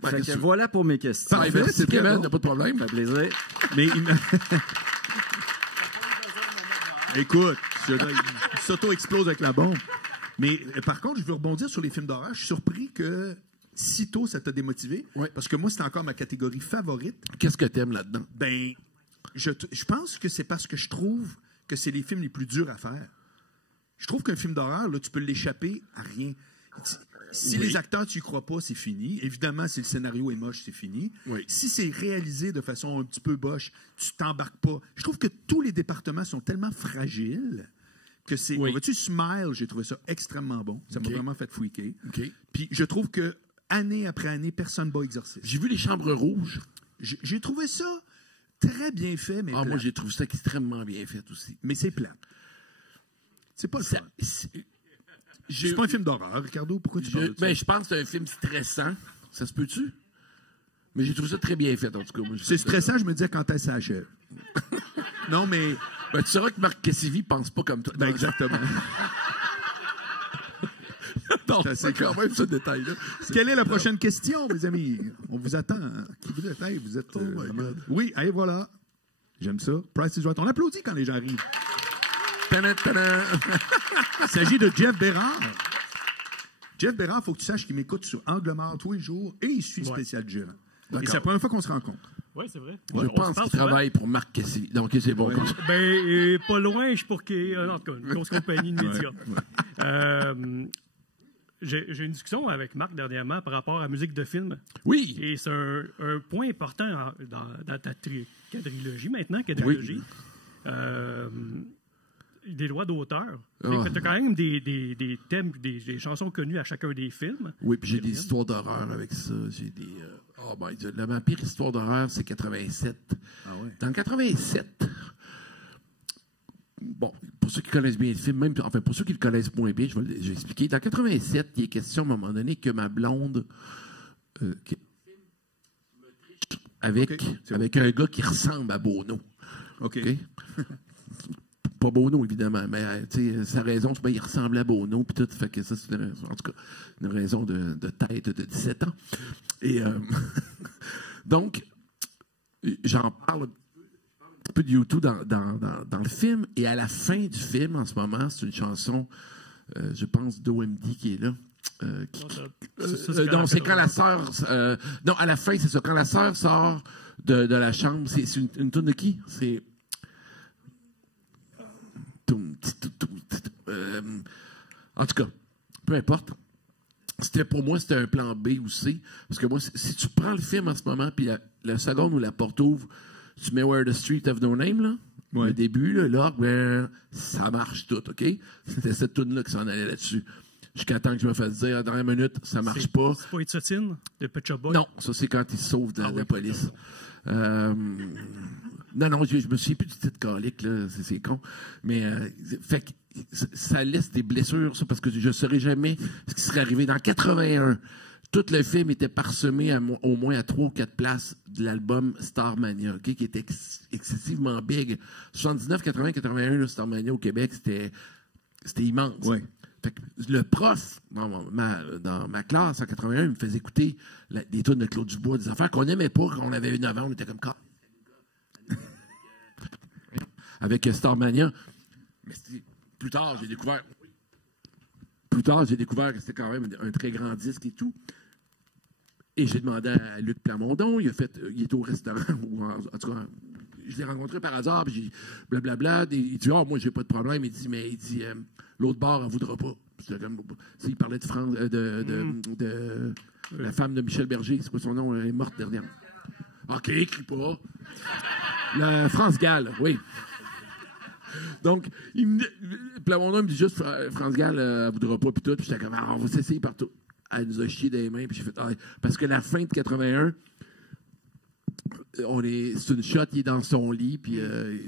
Ben, Fait qu'est-ce que que tu- voilà pour mes questions. Parfait, Parfait, c'est c'est très Kevin, bon. y a pas de problème. Ça fait plaisir. Mais écoute, il s'auto-explose avec la bombe. Mais par contre, je veux rebondir sur les films d'horreur. Je suis surpris que si tôt ça t'a démotivé. Ouais. Parce que moi, c'est encore ma catégorie favorite. Qu'est-ce que t'aimes là-dedans? Ben, je pense que c'est parce que je trouve que c'est les films les plus durs à faire. Je trouve qu'un film d'horreur, là, tu peux l'échapper à rien. Si les acteurs, tu y crois pas, c'est fini. Évidemment, si le scénario est moche, c'est fini. Oui. Si c'est réalisé de façon un petit peu boche, tu t'embarques pas. Je trouve que tous les départements sont tellement fragiles que c'est... Oui. Vois-tu, Smile, j'ai trouvé ça extrêmement bon. Ça m'a OK. vraiment fait freaker. OK. Puis je trouve que année après année, personne bat Exorcist. J'ai vu les Chambres Rouges. J'ai trouvé ça très bien fait, mais Ah, plate. moi, j'ai trouvé ça extrêmement bien fait aussi. Mais c'est plate. C'est pas le fun. C'est pas un film d'horreur, Ricardo. Pourquoi tu parles de ça? Ben, je pense que c'est un film stressant. Ça se peut-tu? Mais j'ai trouvé ça très bien fait, en tout cas. Moi, C'est stressant, je me disais, quand elle s'achève. Non, mais... Ben, tu sauras que Marc Cassivi pense pas comme toi. Ben, exactement. Non, C'est c'est quand même ce détail-là. Quelle est la prochaine question, mes amis? On vous attend. Qui vous êtes? Hey, vous êtes... Oh my God. Oui, allez, voilà. J'aime ça. Price is Right. On applaudit quand les gens arrivent. Tadam, tadam. Il s'agit de Jeff Bérard. Jeff Bérard, il faut que tu saches qu'il m'écoute sur Angle Mort tous les jours et il suit le spécial du gérant. Et c'est la première fois qu'on se rencontre. Oui, c'est vrai. Je On se pense parle qu'il souvent. travaille pour Marc Cassivi. Donc, c'est bon. Comme ça. Ben, pas loin, je suis pour en tout cas, une grosse compagnie de médias. J'ai eu une discussion avec Marc dernièrement par rapport à la musique de film. Oui. Et c'est un point important dans ta quadrilogie maintenant, quadrilogie. Des droits d'auteur. Tu as quand même des thèmes, des chansons connues à chacun des films. Oui, puis j'ai des histoires d'horreur avec ça. J'ai des... oh my God. Ma pire histoire d'horreur, c'est 87. Ah ouais. Dans 87... Bon, pour ceux qui connaissent bien le film, même, enfin, pour ceux qui le connaissent moins bien, je vais expliquer. Dans 87, il est question à un moment donné que ma blonde... avec un gars qui ressemble à Bono. OK. Pas Bono, évidemment, mais sa raison, c'est qu'il ressemblait à Bono, puis tout, fait que ça, c'est en tout cas une raison de tête de 17 ans. Et donc, j'en parle un petit peu de YouTube dans le film, et à la fin du film, en ce moment, c'est une chanson, je pense, d'OMD qui est là. Non, c'est quand la sœur... non, à la fin, c'est ça. Quand la sœur sort de la chambre, c'est une tourne de qui? C'est... en tout cas, peu importe. Pour moi, c'était un plan B ou C. Parce que moi, si tu prends le film en ce moment, puis la seconde où la porte ouvre, tu mets Where the Street of No Name, là, Le début, là, l'orgue, ça marche tout, OK? C'était cette tune-là qui s'en allait là-dessus. Jusqu'à temps que je me fasse dire, à la dernière minute, ça marche pas. C'est pas Itzotine, le Pet Shop Boy? Non, ça, c'est quand il se sauve de la police. Non, je me souviens plus du titre calique, là, c'est con. Mais, fait que ça laisse des blessures, ça, parce que je ne saurais jamais ce qui serait arrivé. Dans 81, tout le film était parsemé au moins à 3 ou 4 places de l'album Starmania, okay, qui était excessivement big. 79, 80, 81, là, Starmania au Québec, c'était immense. Ouais. Fait que le prof, dans ma classe en 81, il me faisait écouter des tunes de Claude Dubois, des affaires qu'on n'aimait pas quand on avait 9 ans, on était comme avec Starmania. Mais plus tard, j'ai découvert que c'était quand même un très grand disque et tout. Et j'ai demandé à Luc Plamondon, il est au restaurant, en tout cas, je l'ai rencontré par hasard, puis j'ai blablabla. Il dit, moi, j'ai pas de problème. Il dit, l'autre bar, elle voudra pas. Il parlait de France, de la femme de Michel Berger, c'est quoi son nom? Elle est morte dernièrement. OK, écris pas. France Gall, oui. Donc, Plamondon me dit juste, France Gall, elle voudra pas, puis tout. Puis j'étais comme, on va s'essayer partout. Elle nous a chié des mains, puis j'ai fait, parce que la fin de 81, c'est une shot, il est dans son lit, puis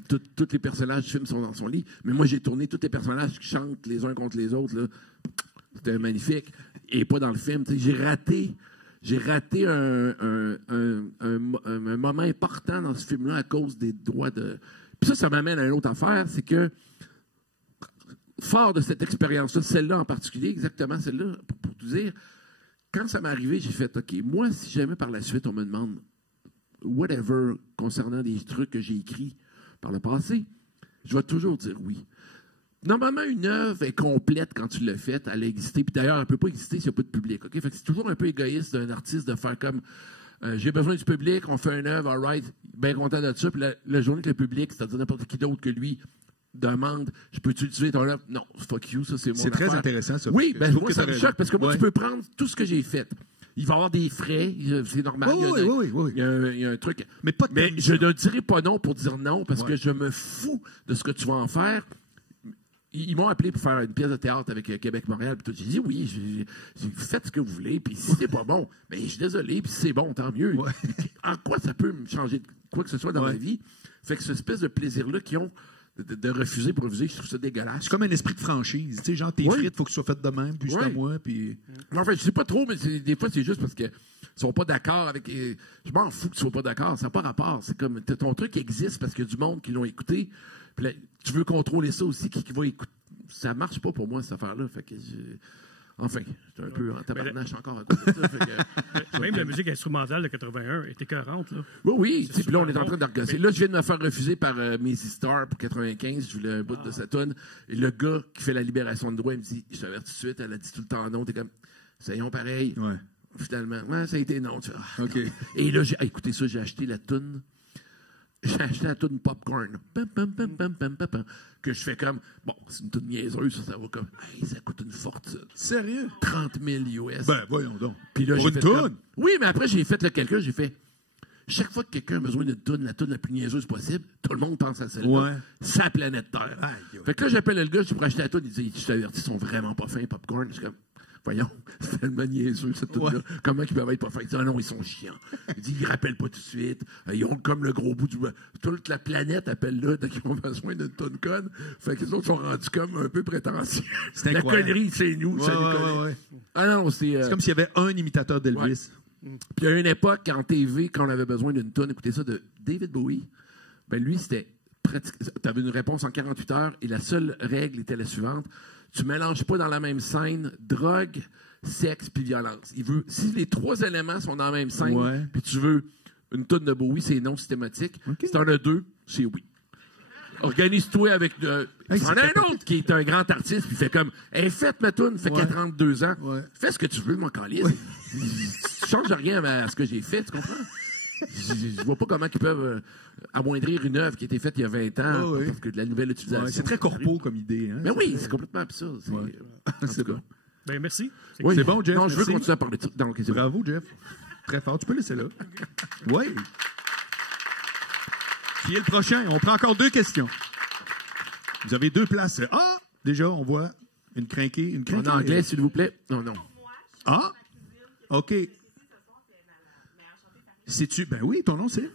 tous les personnages du film sont dans son lit. Mais moi, j'ai tourné tous les personnages qui chantent les uns contre les autres. Là. C'était magnifique. Et pas dans le film. J'ai raté un moment important dans ce film-là à cause des droits de... Puis ça m'amène à une autre affaire, c'est que, fort de cette expérience-là, celle-là en particulier, exactement celle-là, pour tout dire, quand ça m'est arrivé, j'ai fait, OK, moi, si jamais par la suite, on me demande whatever concernant des trucs que j'ai écrits par le passé, je vais toujours dire oui. Normalement, une œuvre est complète quand tu l'as faite, elle a existé, puis d'ailleurs, elle ne peut pas exister s'il n'y a pas de public. Okay? Fait que c'est toujours un peu égoïste d'un artiste de faire comme j'ai besoin du public, on fait une œuvre, all right, bien content de ça, puis la journée que le public, c'est-à-dire n'importe qui d'autre que lui, demande, je peux-tu utiliser ton œuvre? Non, fuck you, ça c'est mon C'est très intéressant, ça. Oui, moi, ça me choque, parce que moi, tu peux prendre tout ce que j'ai fait. Il va y avoir des frais, c'est normal. Oui. Il y a un truc. Mais je ne dirai pas non pour dire non, parce que je me fous de ce que tu vas en faire. Ils m'ont appelé pour faire une pièce de théâtre avec Québec-Montréal. J'ai dit oui, faites ce que vous voulez. Puis si c'est pas bon, ben, je suis désolé. Puis si c'est bon, tant mieux. Ouais. En quoi ça peut me changer quoi que ce soit dans ma vie? Fait que cette espèce de plaisir-là qu'ils ont de refuser pour refuser, je trouve ça dégueulasse. C'est comme un esprit de franchise. Tu sais, genre, tes frites, il faut que ce soit fait de même, puis juste à moi. Puis... En fait, je sais pas trop, mais des fois, c'est juste parce qu'ils sont pas d'accord avec. Je m'en fous que tu sois pas d'accord. Ça n'a pas rapport. C'est comme ton truc existe parce qu'il y a du monde qui l'ont écouté. Puis là, tu veux contrôler ça aussi, qui va écouter. Ça marche pas pour moi, cette affaire-là. Fait que enfin, j'étais un peu en tabarnache encore à cause de ça. Même la musique instrumentale de 81 était écœurante. Oui. Puis là, on est en train de regosser. Là, je viens de me faire refuser par Maisy Star pour 95. Je voulais un bout de sa toune. Et le gars qui fait la libération de droit, il me dit, je t'avertis tout de suite, elle a dit tout le temps non. T'es comme, essayons pareil. Ouais. Finalement, ça a été non. Tu vois. OK. Et là, écoutez ça, j'ai acheté la toune. J'ai acheté la toune Popcorn. Que je fais comme, bon, c'est une toune niaiseuse, ça va comme, hey, ça coûte une fortune. Sérieux? 30 000 US. Ben, voyons donc. Puis là, pour une toune? Oui, mais après, j'ai fait le calcul, j'ai fait, chaque fois que quelqu'un a besoin d'une toune, la toune la plus niaiseuse possible, tout le monde pense à celle-là. Ouais. Sa planète Terre. Aïe. Fait que là, j'appelle le gars, je pour acheter la toune, il dit, je t'avertis, ils sont vraiment pas fins, Popcorn. Je suis comme, voyons, c'est tellement niaiseux, cette toune-là. Ouais. Comment ils peuvent être pas fins? Il dit, ah non, ils sont chiants. Il dit, ils rappellent pas tout de suite. Ils ont comme le gros bout du. Toute la planète appelle là, donc ils ont besoin d'une toune conne. Fait que les autres sont rendus comme un peu prétentieux. C'est la connerie, c'est nous, ça les Ah non, c'est comme s'il y avait un imitateur d'Elvis. Ouais. Puis il y a une époque, en TV, quand on avait besoin d'une toune, écoutez ça, de David Bowie, ben lui, c'était pratique. Tu avais une réponse en 48 heures et la seule règle était la suivante. Tu mélanges pas dans la même scène drogue, sexe puis violence. Si les 3 éléments sont dans la même scène, puis tu veux une toune de Bowie, c'est non systématique. Okay. Si t'en as 2, c'est oui. Organise-toi avec... T'en as un autre qui est un grand artiste, puis fait comme, hey, faites ma toune, fait 42 ans. Ouais. Fais ce que tu veux, mon calice. Tu changes rien à ce que j'ai fait, tu comprends? Je vois pas comment ils peuvent amoindrir une œuvre qui a été faite il y a 20 ans parce que de la nouvelle utilisation. C'est très corpo comme idée. Hein? Mais oui, c'est complètement absurde. C'est bon. Ben, merci. Oui. C'est bon, Jeff. Non, je veux continuer à parler de ça. Bravo, Jeff. Très fort. Tu peux laisser là. Oui. Qui est le prochain? On prend encore 2 questions. Vous avez 2 places. Ah! Déjà, on voit une crinquée. En anglais, s'il vous plaît. Non. Ah! OK. C'est-tu... Ben oui, ton nom, c'est...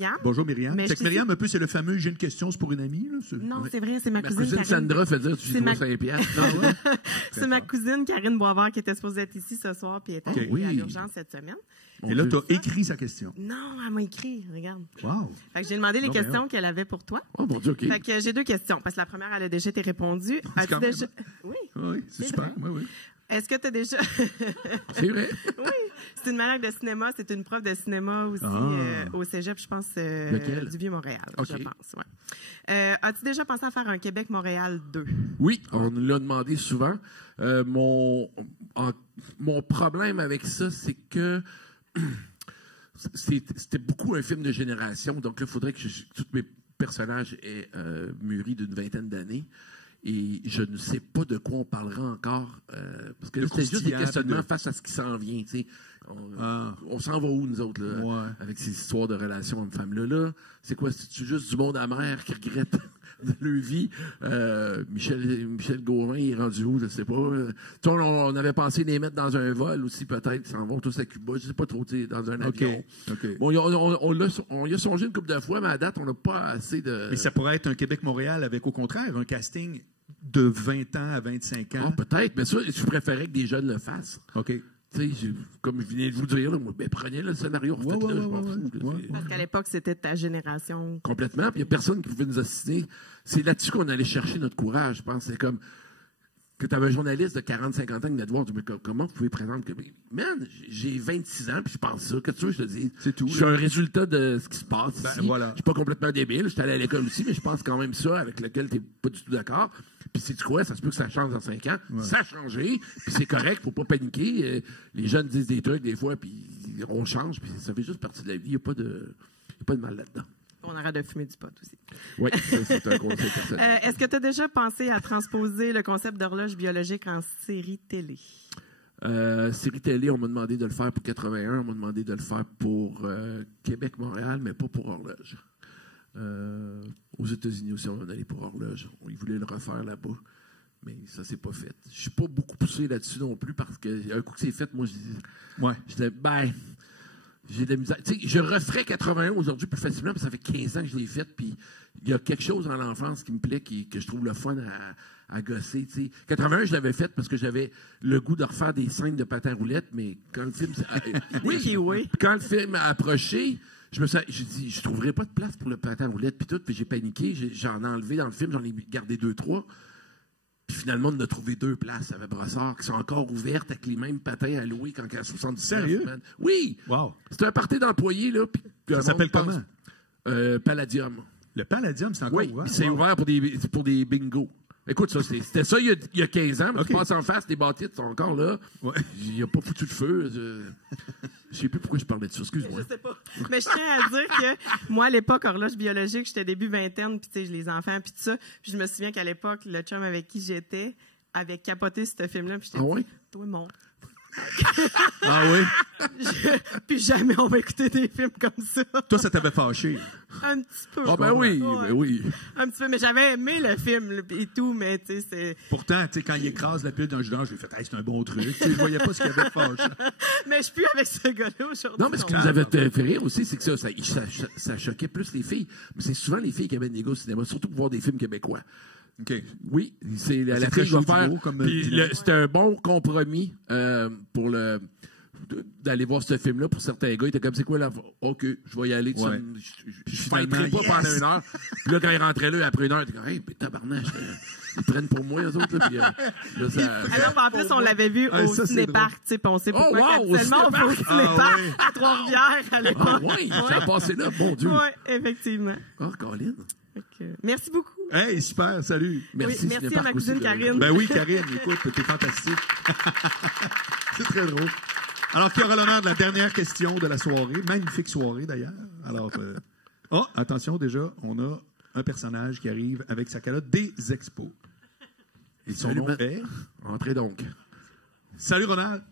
Myriam. Bonjour, Myriam. Mais C'est que Myriam, un peu, c'est le fameux « j'ai une question, c'est pour une amie ». Là, Non, c'est vrai, c'est ma Ma cousine cousine Karine. Sandra fait dire tu dois 5 piastres. C'est ma cousine Karine Boisvert qui était supposée être ici ce soir puis elle est OK. à l'urgence cette semaine. Et là, tu as écrit sa question. Non, elle m'a écrit, regarde. Wow! Fait que j'ai demandé les Non, ben questions qu'elle avait pour toi. Oh mon Dieu, OK. Fait que j'ai 2 questions, parce que la première, elle a déjà été répondue. As-tu quand même- déjà... Oui. Oui, c'est super. Oui, oui. Est-ce que tu as déjà... C'est vrai. Oui, c'est une manière de cinéma, c'est une prof de cinéma aussi au cégep, je pense, Lequel? du Vieux-Montréal, OK. je pense. Ouais. As-tu déjà pensé à faire un Québec-Montréal 2? Oui, on nous l'a demandé souvent. Mon problème avec ça, c'est que c'était beaucoup un film de génération. Donc là, il faudrait que tous mes personnages aient mûri d'une 20aine d'années. Et je ne sais pas de quoi on parlera encore. Parce que là, c'est juste des questionnements face à ce qui s'en vient. Tu sais. On s'en va où, nous autres, là, Ouais. avec ces histoires de relations hommes-femmes-là? Là, c'est quoi? C'est juste du monde amer qui regrette de leur vie? Michel Gauvin, il est rendu où? Je ne sais pas. On avait pensé les mettre dans un vol aussi, peut-être. Ils s'en vont tous à Cuba. Je ne sais pas trop, tu sais, dans un avion. OK. Bon, on y a songé une couple de fois, mais à date, on n'a pas assez de... Mais ça pourrait être un Québec-Montréal avec, au contraire, un casting de 20 ans à 25 ans. Ah, peut-être, mais ça, je préférais que des jeunes le fassent. OK. Tu sais, comme je venais de vous dire, là, moi, ben, prenez le scénario, refaites-le, je m'en fous. Là, c'est- Parce qu'à l'époque, c'était ta génération. Complètement, puis il n'y a personne qui pouvait nous assister. C'est là-dessus qu'on allait chercher notre courage, je pense. C'est comme que tu avais un journaliste de 40-50 ans qui venait te voir, tu dis, mais comment vous pouvez présenter que... Man, j'ai 26 ans, puis je pense ça. Qu'est-ce que tu veux, je te dis? C'est tout, Je suis là. un résultat de ce qui se passe Ben, ici. voilà. Je suis pas complètement débile. Je suis allé à l'école aussi, mais je pense quand même ça, avec lequel tu n'es pas du tout d'accord. Puis sais-tu quoi? Ça se peut que ça change dans 5 ans. Ça a changé, puis c'est correct, faut pas paniquer. Les jeunes disent des trucs des fois, puis on change, puis ça fait juste partie de la vie. Il n'y a pas de mal là-dedans. On arrête de fumer du pot aussi. Oui, ça, c'est un conseil personnel. Est-ce que tu as déjà pensé à transposer le concept d'horloge biologique en série télé? Série télé, on m'a demandé de le faire pour 81, on m'a demandé de le faire pour Québec-Montréal, mais pas pour Horloge. Aux États-Unis aussi, on m'a donné pour Horloge. Ils voulaient le refaire là-bas, mais ça s'est pas fait. Je suis pas beaucoup poussé là-dessus non plus, parce qu'un coup que c'est fait, moi, je disais, j'ai de la misère. Tu sais, je referais 81 aujourd'hui plus facilement, parce que ça fait 15 ans que je l'ai fait, puis il y a quelque chose dans l'enfance qui me plaît, que je trouve le fun à gosser. Tu sais. 81, je l'avais fait parce que j'avais le goût de refaire des scènes de patin roulette, mais quand le film... Oui. Quand le film a approché, j'ai dit, je trouverais pas de place pour le patin roulette, puis tout, puis j'ai paniqué, j'en ai enlevé dans le film, j'en ai gardé 2-3. Puis finalement, on a trouvé 2 places avec Brossard qui sont encore ouvertes avec les mêmes patins à louer quand il y a 70 Sérieux? semaines. Oui! Wow. C'est un party d'employés, là. Ça s'appelle comment? Palladium. Le Palladium, c'est encore Oui, ouvert? puis c'est ouvert pour des bingos. Écoute, ça, c'était ça il y a 15 ans, mais tu passes en face, les bâtisses sont encore là. Ouais. Il n'y a pas foutu de feu. Je sais plus pourquoi je parlais de ça, excuse-moi. Je sais pas. Mais je tiens à dire que moi, à l'époque, horloge biologique, j'étais début vingtaine, puis tu sais, les enfants, puis tout ça. Puis je me souviens qu'à l'époque, le chum avec qui j'étais avait capoté ce film-là, puis j'étais dit, toi, mon. Ah oui? Puis jamais on va écouter des films comme ça. Toi, ça t'avait fâché. Un petit peu. Ah ben oui, Ouais. ben oui. Un petit peu, mais j'avais aimé le film là, et tout, mais tu sais, c'est... Pourtant, tu sais, quand il écrase la pile d'un jus d'orange, je lui ai fait, hey, c'est un bon truc. Tu sais, je voyais pas ce qu'il y avait de fâché. Mais je suis plus avec ce gars-là aujourd'hui. Non, mais ce qui nous avait fait rire aussi, c'est que ça choquait plus les filles. Mais c'est souvent les filles qui avaient des gars au cinéma, surtout pour voir des films québécois. OK. Oui, c'est la très fille va chaud du faire. gros, comme Puis dit l'autre. c'était un bon compromis pour d'aller voir ce film-là. Pour certains gars, ils étaient comme, c'est quoi là? OK, je vais y aller. Ouais. Je Finalement, fêterai pas yes! pendant 1 heure. Puis là, quand ils rentraient là, après 1 heure, ils étaient comme, hey, tabarnak, ils prennent pour moi, eux autres. Là, puis, là, ça... Alors, en plus, on l'avait vu au ça, c'est Cinéparc, tu sais, puis on sait pourquoi. wow, au Actuellement, on va au Cinéparc. Cinéparc oui. à Trois-Rivières à l'époque. Ah oui, ça a passé là, bon Dieu. Oui, effectivement. Oh, Colin. Merci beaucoup. Hey, super, salut. Merci, merci à Cinéparc ma cousine aussi, Karine. Ben oui, Karine, écoute, t'es fantastique. C'est très drôle. Alors, qui aura l'honneur de la dernière question de la soirée? Magnifique soirée, d'ailleurs. Alors, attention, déjà, on a un personnage qui arrive avec sa calotte des expos. Et son nom est... Entrez donc. Salut, Ronald.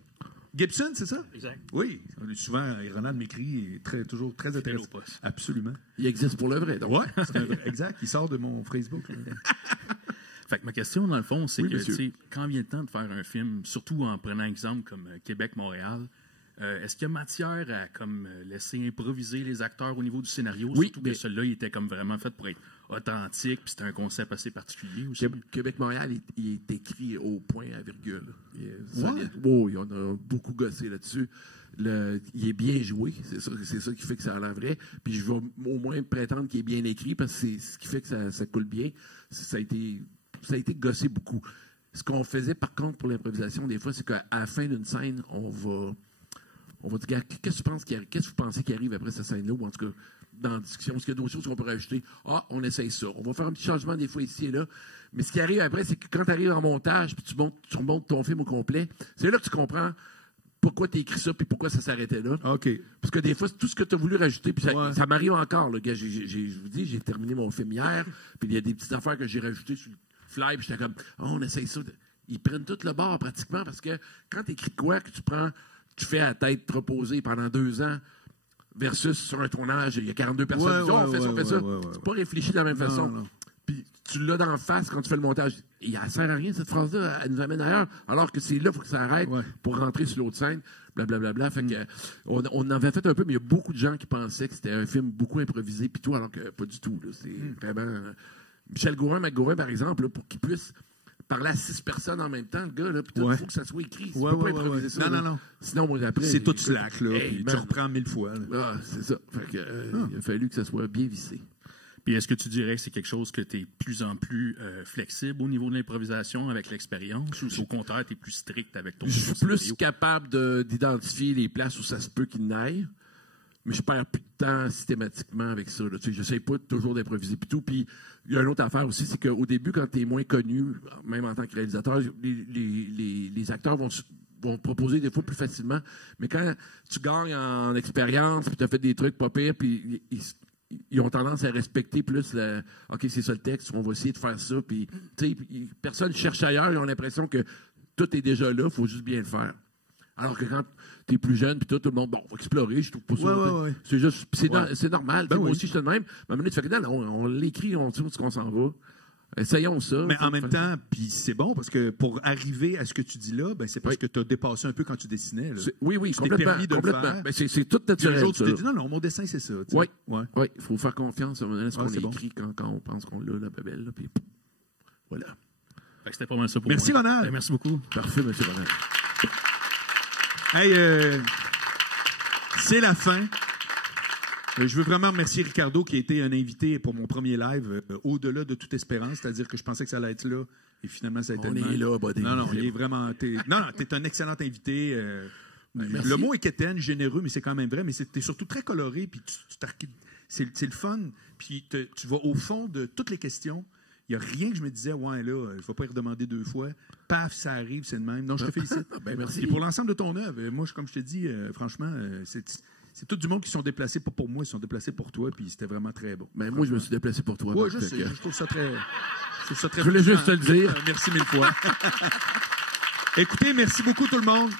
Gibson, c'est ça? Exact. Oui. Souvent, Ronald m'écrit, toujours très intéressant. au poste. Absolument. Il existe pour le vrai, donc. Oui, exact. Il sort de mon Facebook. Fait que ma question, dans le fond, c'est Oui, que, monsieur. tu sais, quand vient le temps de faire un film, surtout en prenant exemple comme Québec-Montréal, est-ce qu'il y a matière à comme laisser improviser les acteurs au niveau du scénario? Oui, Surtout mais- que celui-là, il était comme vraiment fait pour être authentique, puis c'était un concept assez particulier aussi. Québec-Montréal, il est écrit au point à virgule. Il est Ouais. solide. Oh, on a beaucoup gossé là-dessus. Il est bien joué, c'est ça qui fait que ça a l'air vrai. Puis je vais au moins prétendre qu'il est bien écrit parce que c'est ce qui fait que ça coule bien. Ça a été gossé beaucoup. Ce qu'on faisait par contre pour l'improvisation, des fois, c'est qu'à la fin d'une scène, on va dire, qu'est-ce que vous pensez qui arrive après cette scène-là, ou en tout cas, dans la discussion, est-ce qu'il y a d'autres choses qu'on pourrait ajouter? Ah, on essaye ça. On va faire un petit changement des fois ici et là. Mais ce qui arrive après, c'est que quand tu arrives en montage, puis tu remontes ton film au complet, c'est là que tu comprends pourquoi tu as écrit ça, puis pourquoi ça s'arrêtait là. OK. Parce que des fois, c'est tout ce que tu as voulu rajouter, puis Ouais. ça m'arrive encore. Là, je vous dis, j'ai terminé mon film hier, puis il y a des petites affaires que j'ai rajoutées sur le fly, puis j'étais comme, on essaye ça. Ils prennent tout le bord pratiquement, parce que quand tu écris quoi, que tu fais à tête reposée pendant 2 ans, versus sur un tournage, il y a 42 personnes qui disent, on fait ça. C'est pas réfléchi de la même façon. non. Puis tu l'as d'en face quand tu fais le montage. Et elle sert à rien, cette phrase-là. Elle nous amène ailleurs. Alors que c'est là, il faut que ça arrête pour rentrer sur l'autre scène. Blablabla. Fait que, on avait fait un peu, mais il y a beaucoup de gens qui pensaient que c'était un film beaucoup improvisé, puis tout, alors que pas du tout. Là. C'est vraiment. Michel McGaurin, par exemple, là, pour qu'il puisse parler à 6 personnes en même temps, le gars, là, puis il faut que ça soit écrit. Tu peux pas improviser ça. Non. Sinon, moi, après. C'est tout slack, là. Hey, Puis tu man. reprends 1000 fois. Là. Ah, c'est ça. Fait que, il a fallu que ça soit bien vissé. Puis est-ce que tu dirais que c'est quelque chose que tu es de plus en plus flexible au niveau de l'improvisation avec l'expérience, ou au contraire, tu es plus strict avec ton Je suis plus scénario? capable d'identifier les places où ça se peut qu'il n'aille, mais je perds plus de temps systématiquement avec ça. Tu sais, j'essaie pas toujours d'improviser puis tout. Puis il y a une autre affaire aussi, c'est qu'au début, quand tu es moins connu, même en tant que réalisateur, les acteurs vont te proposer des fois plus facilement. Mais quand tu gagnes en expérience, puis tu as fait des trucs pas pires, puis ils ont tendance à respecter plus OK, c'est ça le texte, on va essayer de faire ça. Puis, tu sais, personne cherche ailleurs, ils ont l'impression que tout est déjà là, il faut juste bien le faire. Alors que quand tu es plus jeune, puis tout le monde, bon, on va explorer, je trouve pas ça. Ouais. C'est juste, c'est normal. Ben Moi oui. aussi, je suis de même. Mais à un moment donné, tu fais que non, on l'écrit, on sait où qu'on s'en va. Essayons ça. Mais en même temps, puis c'est bon, parce que pour arriver à ce que tu dis là, ben, c'est parce que tu as dépassé un peu quand tu dessinais. Là. Oui, Tu t'es complètement. permis de le complètement. faire. Ben, c'est tout Puis un naturel. jour, tu ça. t'es dit, non, mon dessin, c'est ça. tu sais. Oui, Ouais. il faut faire confiance à ce qu'on c'est bon. écrit quand on pense qu'on l'a, la babelle. Là, puis voilà. Fait que c'était pas mal ça pour Merci, moi. Ronald. Ben, merci beaucoup. Parfait, M. Ronald. Hey, c'est la fin. Je veux vraiment remercier Ricardo qui a été un invité pour mon premier live au-delà de toute espérance, c'est-à-dire que je pensais que ça allait être là et finalement ça a été On le est même. là, buddy. Non, il est vraiment. T'es un excellent invité. Merci. Le mot est quétaine, généreux, mais c'est quand même vrai. Mais t'es surtout très coloré, puis c'est le fun. Puis tu vas au fond de toutes les questions. Il n'y a rien que je me disais, ouais, là, je ne vais pas y redemander 2 fois. Paf, ça arrive, c'est le même. Non, je te félicite. Ben, merci. Et pour l'ensemble de ton œuvre, moi, comme je te dis, franchement, c'est tout du monde qui sont déplacés, pas pour moi, ils sont déplacés pour toi, puis c'était vraiment très bon. Ben, moi, je me suis déplacé pour toi. Oui, donc, je sais, je trouve ça très. Je voulais juste te le dire. Merci 1000 fois. Écoutez, merci beaucoup tout le monde.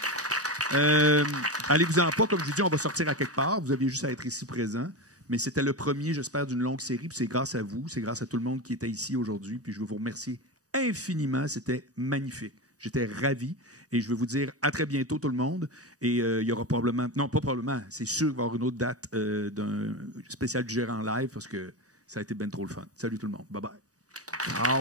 Allez-vous-en pas, comme je vous dis, on va sortir à quelque part. Vous aviez juste à être ici présent. Mais c'était le premier, j'espère, d'une longue série. Puis c'est grâce à vous, c'est grâce à tout le monde qui était ici aujourd'hui. Puis je veux vous remercier infiniment. C'était magnifique. J'étais ravi. Et je veux vous dire à très bientôt, tout le monde. Et il y aura probablement, non, pas probablement, c'est sûr qu'il va y avoir une autre date d'un spécial du gérant live parce que ça a été bien trop le fun. Salut tout le monde. Bye bye. Ciao.